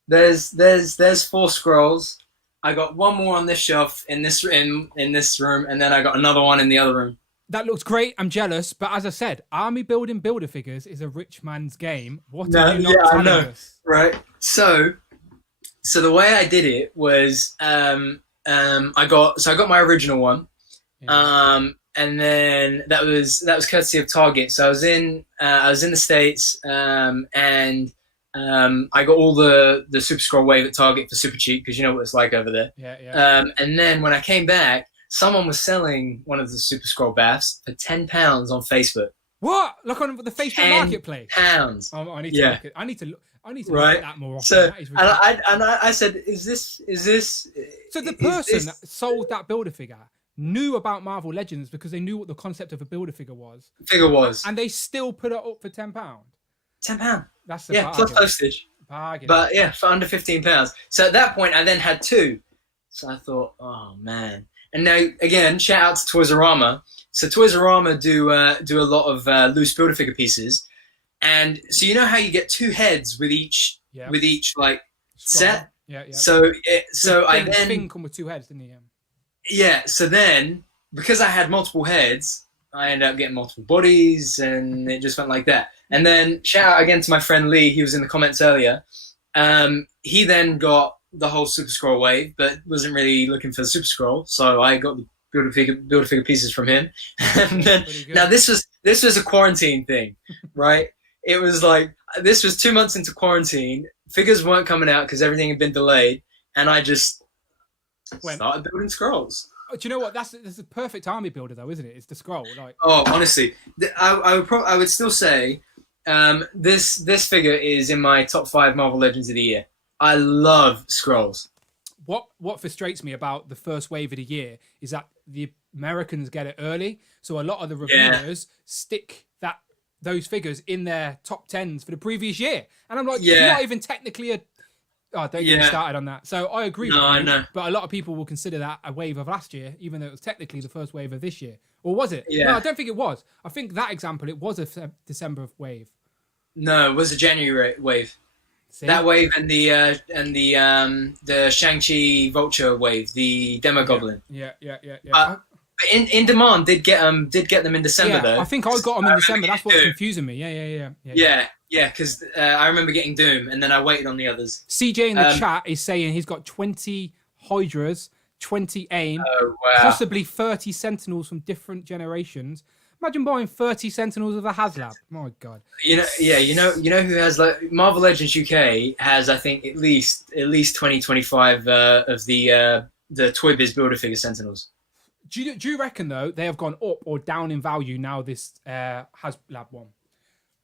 There's 4 scrolls. I got 1 more on this shelf in this room, and then I got another one in the other room. That looks great. I'm jealous, but as I said, Army building builder figures is a rich man's game. What are you not telling us? Right. So the way I did it was, I got my original one, and then that was courtesy of Target. So I was in the States, and I got all the Super Scroll Wave at Target for super cheap, because you know what it's like over there. Yeah. And then when I came back, someone was selling one of the Super Scroll baths for £10 on Facebook. What? Look on the Facebook marketplace. £10. I need to look at. I need to look right. at that more often. So, That is and I said, is this? So the person that sold that Build-A-Figure knew about Marvel Legends because they knew what the concept of a Build-A-Figure was. And they still put it up for £10. £10. That's the plus postage. Bargain. But yeah, for under £15. So at that point, I then had 2. So I thought, oh man. And now again, shout out to Toys-R-Us. So Toys-R-Us do a lot of loose Build-A-Figure pieces, and so you know how you get 2 heads with each like set. Yeah. So I then Finn come with 2 heads, didn't he? Yeah. So then, because I had multiple heads, I ended up getting multiple bodies, and it just went like that. And then shout out again to my friend Lee. He was in the comments earlier. He then got the whole Super Scroll wave, but wasn't really looking for the Super Scroll, so I got the Build-A-Figure pieces from him. And then, now this was a quarantine thing, right? It was like, this was 2 months into quarantine. Figures weren't coming out because everything had been delayed, and I just started building scrolls. Do you know what? That's a perfect army builder, though, isn't it? It's the scroll. Like, oh, honestly, I would still say this figure is in my top 5 Marvel Legends of the year. I love scrolls. What frustrates me about the first wave of the year is that the Americans get it early, so a lot of the reviewers stick those figures in their top 10s for the previous year, and I'm like, it's not even technically a. Oh, don't get me started on that. So I agree with you, I know. But a lot of people will consider that a wave of last year, even though it was technically the first wave of this year. Or was it? Yeah. No, I don't think it was. I think that example, it was a December wave. No, it was a January wave. See? That wave and the Shang-Chi Vulture wave, the Demo Goblin. Yeah. In Demand did get them in December though. I think I got them in December. That's what's confusing me. Yeah. Because I remember getting Doom, and then I waited on the others. CJ in the chat is saying he's got 20 Hydras, 20 AIM, wow. possibly 30 Sentinels from different generations. Imagine buying 30 Sentinels of the Hazlab. My God. You know who has, like, Marvel Legends UK has, I think, at least 20, 25 of the Toy Biz Build-A-Figure Sentinels. Do you reckon though they have gone up or down in value now this Hazlab one?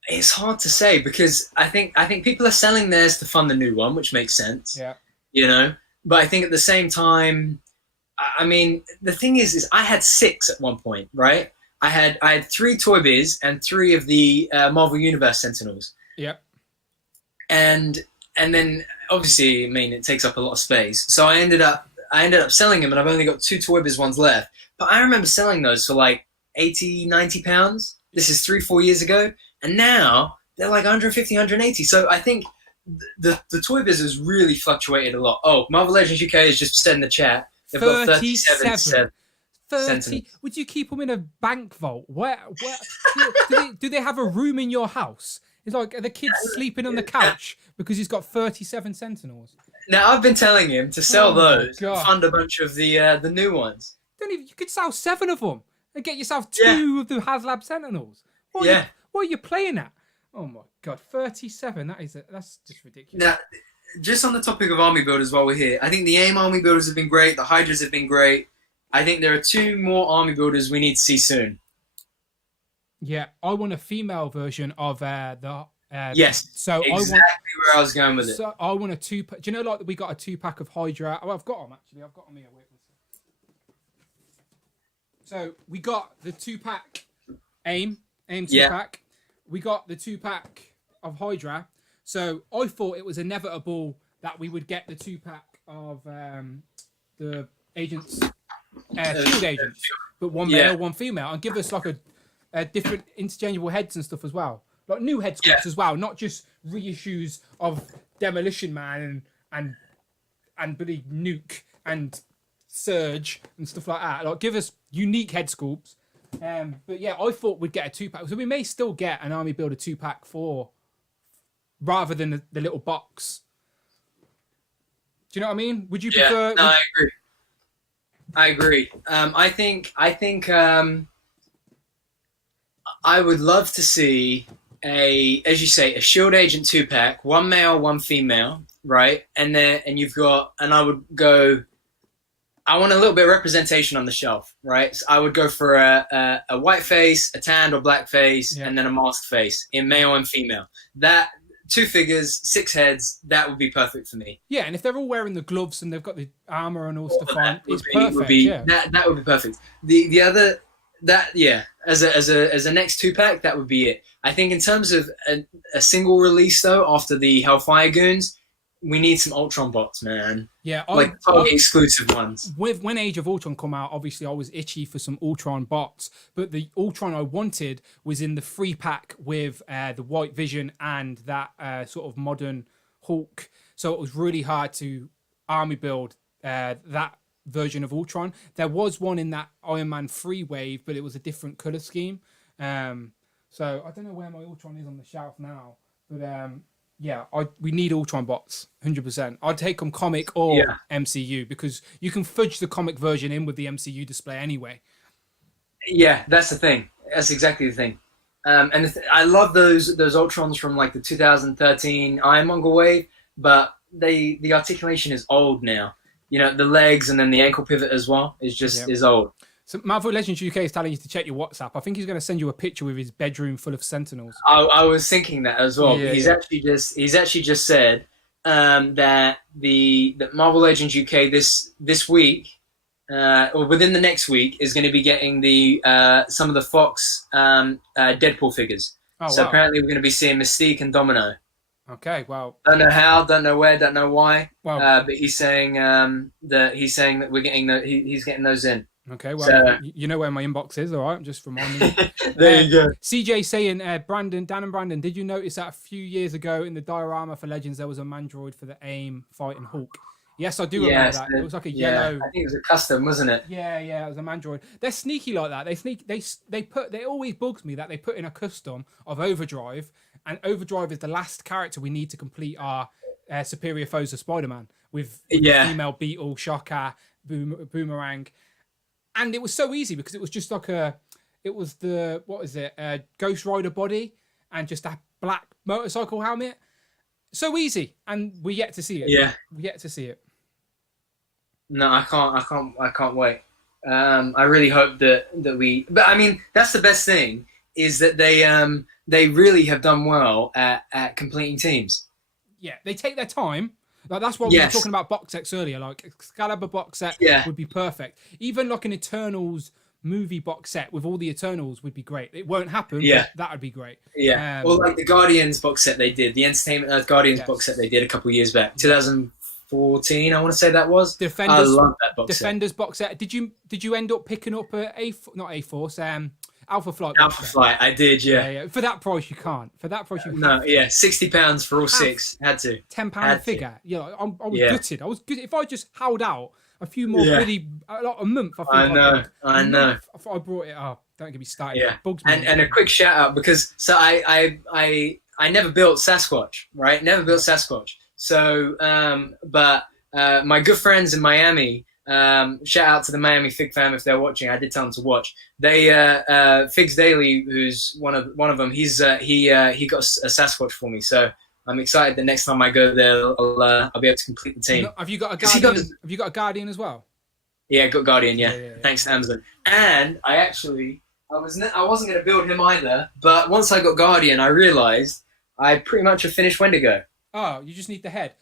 It's hard to say because I think people are selling theirs to fund the new one, which makes sense. Yeah. You know, but I think at the same time, I mean, the thing is I had 6 at one point, right? I had 3 Toy Biz and 3 of the Marvel Universe Sentinels. Yep. And then obviously, I mean, it takes up a lot of space. So I ended up selling them, and I've only got 2 Toy Biz ones left. But I remember selling those for like 80, 90 pounds. This is 3-4 years ago. And now they're like 150, 180. So I think the Toy Biz has really fluctuated a lot. Oh, Marvel Legends UK has just said in the chat they've got 37 30. Would you keep them in a bank vault? Where do they have a room in your house? It's like, are the kids sleeping on the couch because he's got 37 Sentinels? Now I've been telling him to sell those, to fund a bunch of the new ones. You could sell 7 of them and get yourself 2 of the Hazlab Sentinels. What are you playing at? Oh my God, 37. That's just ridiculous. Now, just on the topic of army builders while we're here, I think the AIM army builders have been great. The Hydras have been great. I think there are 2 more army builders we need to see soon. Yeah, I want a female version of the. Yes, so exactly where I was going with it. So I want a 2-pack. Do you know, like, we got a 2-pack of Hydra? Oh, I've got them actually. I've got them here. Wait. So we got the 2-pack AIM 2-pack. Yeah. We got the 2-pack of Hydra. So I thought it was inevitable that we would get the 2-pack of the agents, shield agents, but one male, one female, and give us like a different interchangeable heads and stuff as well, like new head sculpts as well, not just reissues of Demolition Man and Billy Nuke and Surge and stuff like that. Like, give us unique head sculpts. But yeah, I thought we'd get a 2-pack, so we may still get an army builder 2-pack rather than the little box. Do you know what I mean? Would you prefer? No, I agree. I think I would love to see as you say, a Shield Agent 2-pack, 1 male, 1 female, right? And you've got, and I would go. I want a little bit of representation on the shelf, right? So I would go for a white face, a tanned or black face, and then a masked face in male and female. That 2 figures, 6 heads, that would be perfect for me. Yeah, and if they're all wearing the gloves and they've got the armor and all stuff on, it's perfect. That would be perfect. The other as a next 2-pack, that would be it. I think in terms of a single release though, after the Hellfire Goons, we need some Ultron bots, man. Yeah, like exclusive ones. When Age of Ultron come out, obviously I was itchy for some Ultron bots, but the Ultron I wanted was in the 3-pack with the White Vision and that sort of modern Hulk. So it was really hard to army build that version of Ultron. There was one in that Iron Man 3 wave, but it was a different color scheme. So I don't know where my Ultron is on the shelf now, but yeah, we need Ultron bots, 100%. I'd take them comic or MCU, because you can fudge the comic version in with the MCU display anyway. Yeah, that's the thing. That's exactly the thing. And I love those Ultrons from like the 2013 Ironmonger wave, but the articulation is old now. You know, the legs and then the ankle pivot as well is old. So Marvel Legends UK is telling you to check your WhatsApp. I think he's going to send you a picture with his bedroom full of Sentinels. I was thinking that as well. Yeah, he's actually just said that that Marvel Legends UK this week or within the next week is going to be getting the some of the Fox Deadpool figures. So apparently we're going to be seeing Mystique and Domino. Okay, well, don't know how, don't know where, don't know why. But he's saying that we're getting he's getting those in. Okay, well, so, you know where my inbox is, all right? Just reminding you. There you go. CJ saying, Dan and Brandon, did you notice that a few years ago in the diorama for Legends there was a Mandroid for the AIM fighting Hulk? Yes, I do remember that. It was like a yellow. I think it was a custom, wasn't it? Yeah, it was a Mandroid. They're sneaky like that. They always bugs me that they put in a custom of Overdrive, and Overdrive is the last character we need to complete our Superior Foes of Spider-Man with female Beetle, Shocker, Boomerang. And it was so easy because it was just like Ghost Rider body and just a black motorcycle helmet. So easy, and we're yet to see it. Yeah, we're yet to see it. No, I can't wait. I really hope that we. But I mean, that's the best thing is that they really have done well at completing teams. Yeah, they take their time. Like that's why we were talking about box sets earlier. Like Excalibur box set would be perfect. Even like an Eternals movie box set with all the Eternals would be great. It won't happen, but that would be great. Yeah. Or like the Guardians box set they did, the Entertainment Earth Guardians box set they did a couple of years back. 2014, I want to say that was. Defenders, I love that box Defenders box set. Did you end up picking up not A-Force, Alpha Flight? Alpha Flight, I did, yeah. For that price, you can't. For that price, you can't. No, yeah, £60 for all 6. Had to. £10 a figure. Yeah, I was gutted. I was gutted. If I just held out a few more, really, a month. I know. I brought it up. Don't get me started. Yeah. Bugs me. And a quick shout out because I never built Sasquatch, right? Never built Sasquatch. So, but my good friends in Miami. Shout out to the Miami Fig fam if they're watching. I did tell them to watch. They Figs Daily, who's one of them. He got a Sasquatch for me. So I'm excited that next time I go there, I'll be able to complete the team. Have you got a Guardian? Have you got a Guardian as well? Yeah, I got Guardian. Yeah. Thanks to Amazon. And I wasn't going to build him either. But once I got Guardian, I realized I pretty much have finished Wendigo. Oh, you just need the head.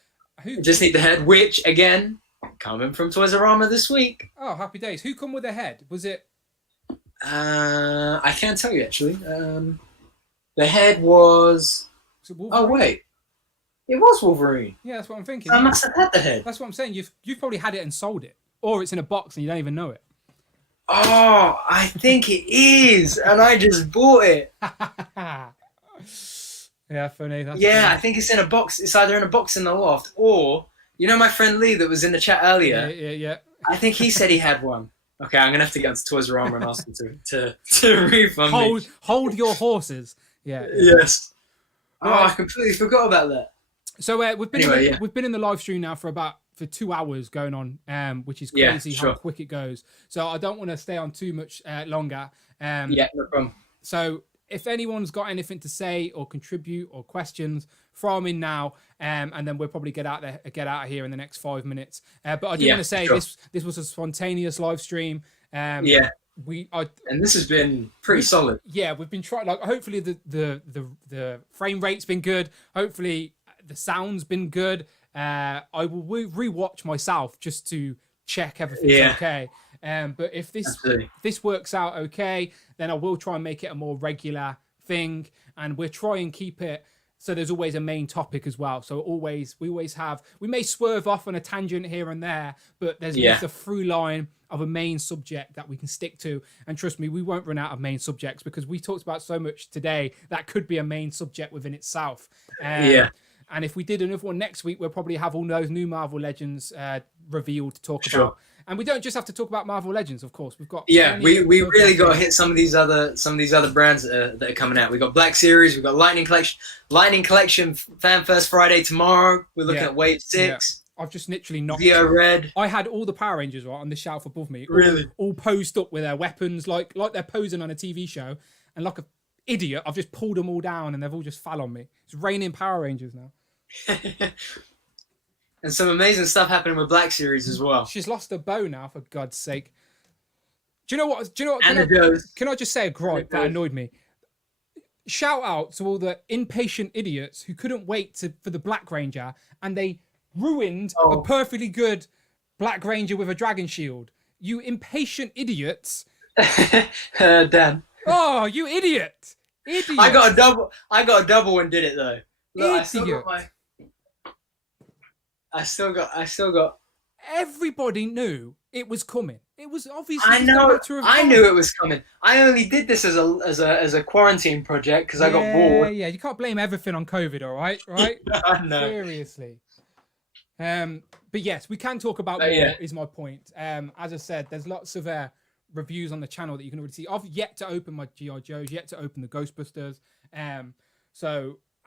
Just need the head, which again. Coming from Toys R Us this week. Oh, happy days. Who come with a head? Was it? I can't tell you, actually. The head was... Oh, wait. It was Wolverine. Yeah, that's what I'm thinking. I must have had the head. That's what I'm saying. You've probably had it and sold it. Or it's in a box and you don't even know it. Oh, I think it is. And I just bought it. Yeah, funny. I think it's in a box. It's either in a box in the loft or... You know my friend Lee that was in the chat earlier? Yeah. I think he said he had one. Okay, I'm going to have to get onto Toys R Us and ask him to refund me. Hold your horses. Yeah. Yes. Oh, I completely forgot about that. So we've been in the live stream now for 2 hours going on, which is crazy how quick it goes. So I don't want to stay on too much longer. No problem. So if anyone's got anything to say or contribute or questions, throw them in now, and then we'll probably get out of here in the next 5 minutes. But I do want to say this was a spontaneous live stream. And this has been pretty solid. Yeah, we've been trying. Like, hopefully the frame rate's been good. Hopefully the sound's been good. I will rewatch myself just to check everything's okay. But if this works out okay, then I will try and make it a more regular thing, and we'll try and keep it so there's always a main topic as well. So we may swerve off on a tangent here and there, but there's a through line of a main subject that we can stick to. And trust me, we won't run out of main subjects because we talked about so much today that could be a main subject within itself. And if we did another one next week, we'll probably have all those new Marvel Legends revealed to talk about. And we don't just have to talk about Marvel Legends, of course. We've got we really got to hit some of these other brands that are coming out. We got Black Series, we got Lightning Collection Fan First Friday tomorrow. We're looking at Wave 6. I've just literally knocked. Zeo Red. I had all the Power Rangers on the shelf above me. Really? All posed up with their weapons, like they're posing on a TV show. And like an idiot, I've just pulled them all down and they've all just fell on me. It's raining Power Rangers now. And some amazing stuff happening with Black Series as well. She's lost her bow now, for God's sake. Do you know what? Can I just say a gripe that annoyed me? Shout out to all the impatient idiots who couldn't wait for the Black Ranger, and they ruined a perfectly good Black Ranger with a dragon shield. You impatient idiots. Dan. Oh, you idiot. I got a double and did it though. Look, I still got. Everybody knew it was coming. It was obviously. I know. I knew it was coming. I only did this as a quarantine project because I got bored. Yeah, you can't blame everything on COVID, all right? Right? No. Seriously. But yes, we can talk about more. Is my point. As I said, there's lots of reviews on the channel that you can already see. I've yet to open my G.I. Joes, yet to open the Ghostbusters. And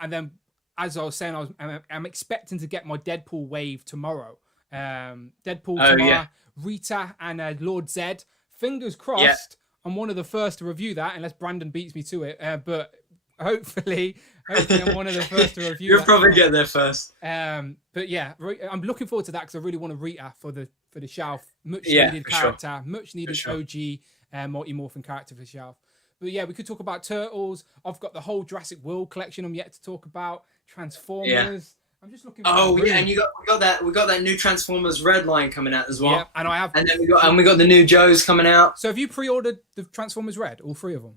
then. As I was saying, I'm expecting to get my Deadpool wave tomorrow. Deadpool tomorrow, Rita and Lord Zed. Fingers crossed, I'm one of the first to review that, unless Brandon beats me to it. But hopefully I'm one of the first to review. You'll probably get there first. But yeah, I'm looking forward to that because I really want a Rita for the shelf. Much needed character, much needed OG multi-morphin character for the shelf. But yeah, we could talk about Turtles. I've got the whole Jurassic World collection I'm yet to talk about. Transformers. Yeah. I'm just looking. And we got that new Transformers Red line coming out as well. Yeah, and I have. And then we got the new Joes coming out. So have you pre-ordered the Transformers Red, all three of them?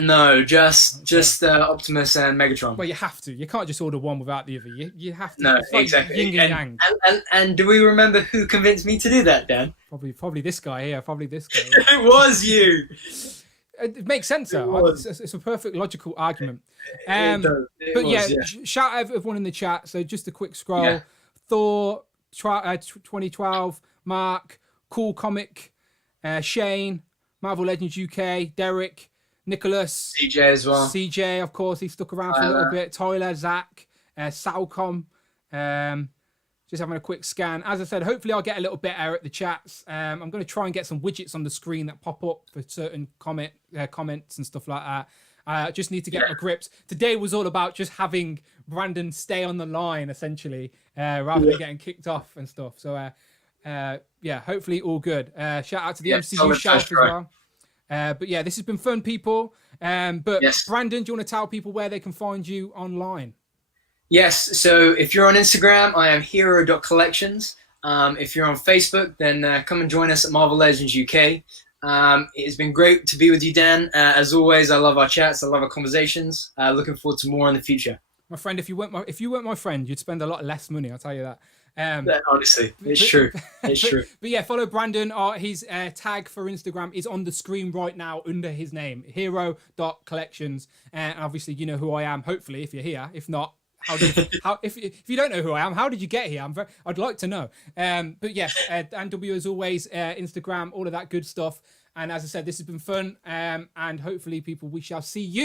No, just Optimus and Megatron. Well, you have to. You can't just order one without the other. You have to. No, exactly. Yin and yang. And do we remember who convinced me to do that, Dan? Probably this guy here. Probably this guy. It was you. It makes sense, though. It's a perfect logical argument. Shout out everyone in the chat. So just a quick scroll. Yeah. Thor, 2012, Mark, Cool Comic, Shane, Marvel Legends UK, Derek, Nicholas, CJ as well. CJ, of course, he stuck around for a little bit. Tyler, Zach, Salcom. Just having a quick scan. As I said, hopefully I'll get a little better at the chats. I'm going to try and get some widgets on the screen that pop up for certain comments and stuff like that. I just need to get my grips. Today was all about just having Brandon stay on the line, essentially, rather than getting kicked off and stuff. So, hopefully all good. Shout out to the MCU shelf as well. But yeah, this has been fun, people. Brandon, do you want to tell people where they can find you online? Yes, so if you're on Instagram, I am hero.collections. If you're on Facebook, then come and join us at Marvel Legends UK. It has been great to be with you, Dan. As always, I love our chats. I love our conversations. Looking forward to more in the future. My friend, if you weren't my friend, you'd spend a lot less money, I'll tell you that. Honestly, it's true. It's true. But yeah, follow Brandon. His tag for Instagram is on the screen right now under his name, hero.collections. And obviously, you know who I am, hopefully, if you're here. If not, if you don't know who I am, how did you get here? I'd like to know. But yes, Dan W as always, Instagram, all of that good stuff. And as I said, this has been fun. And hopefully, people, we shall see you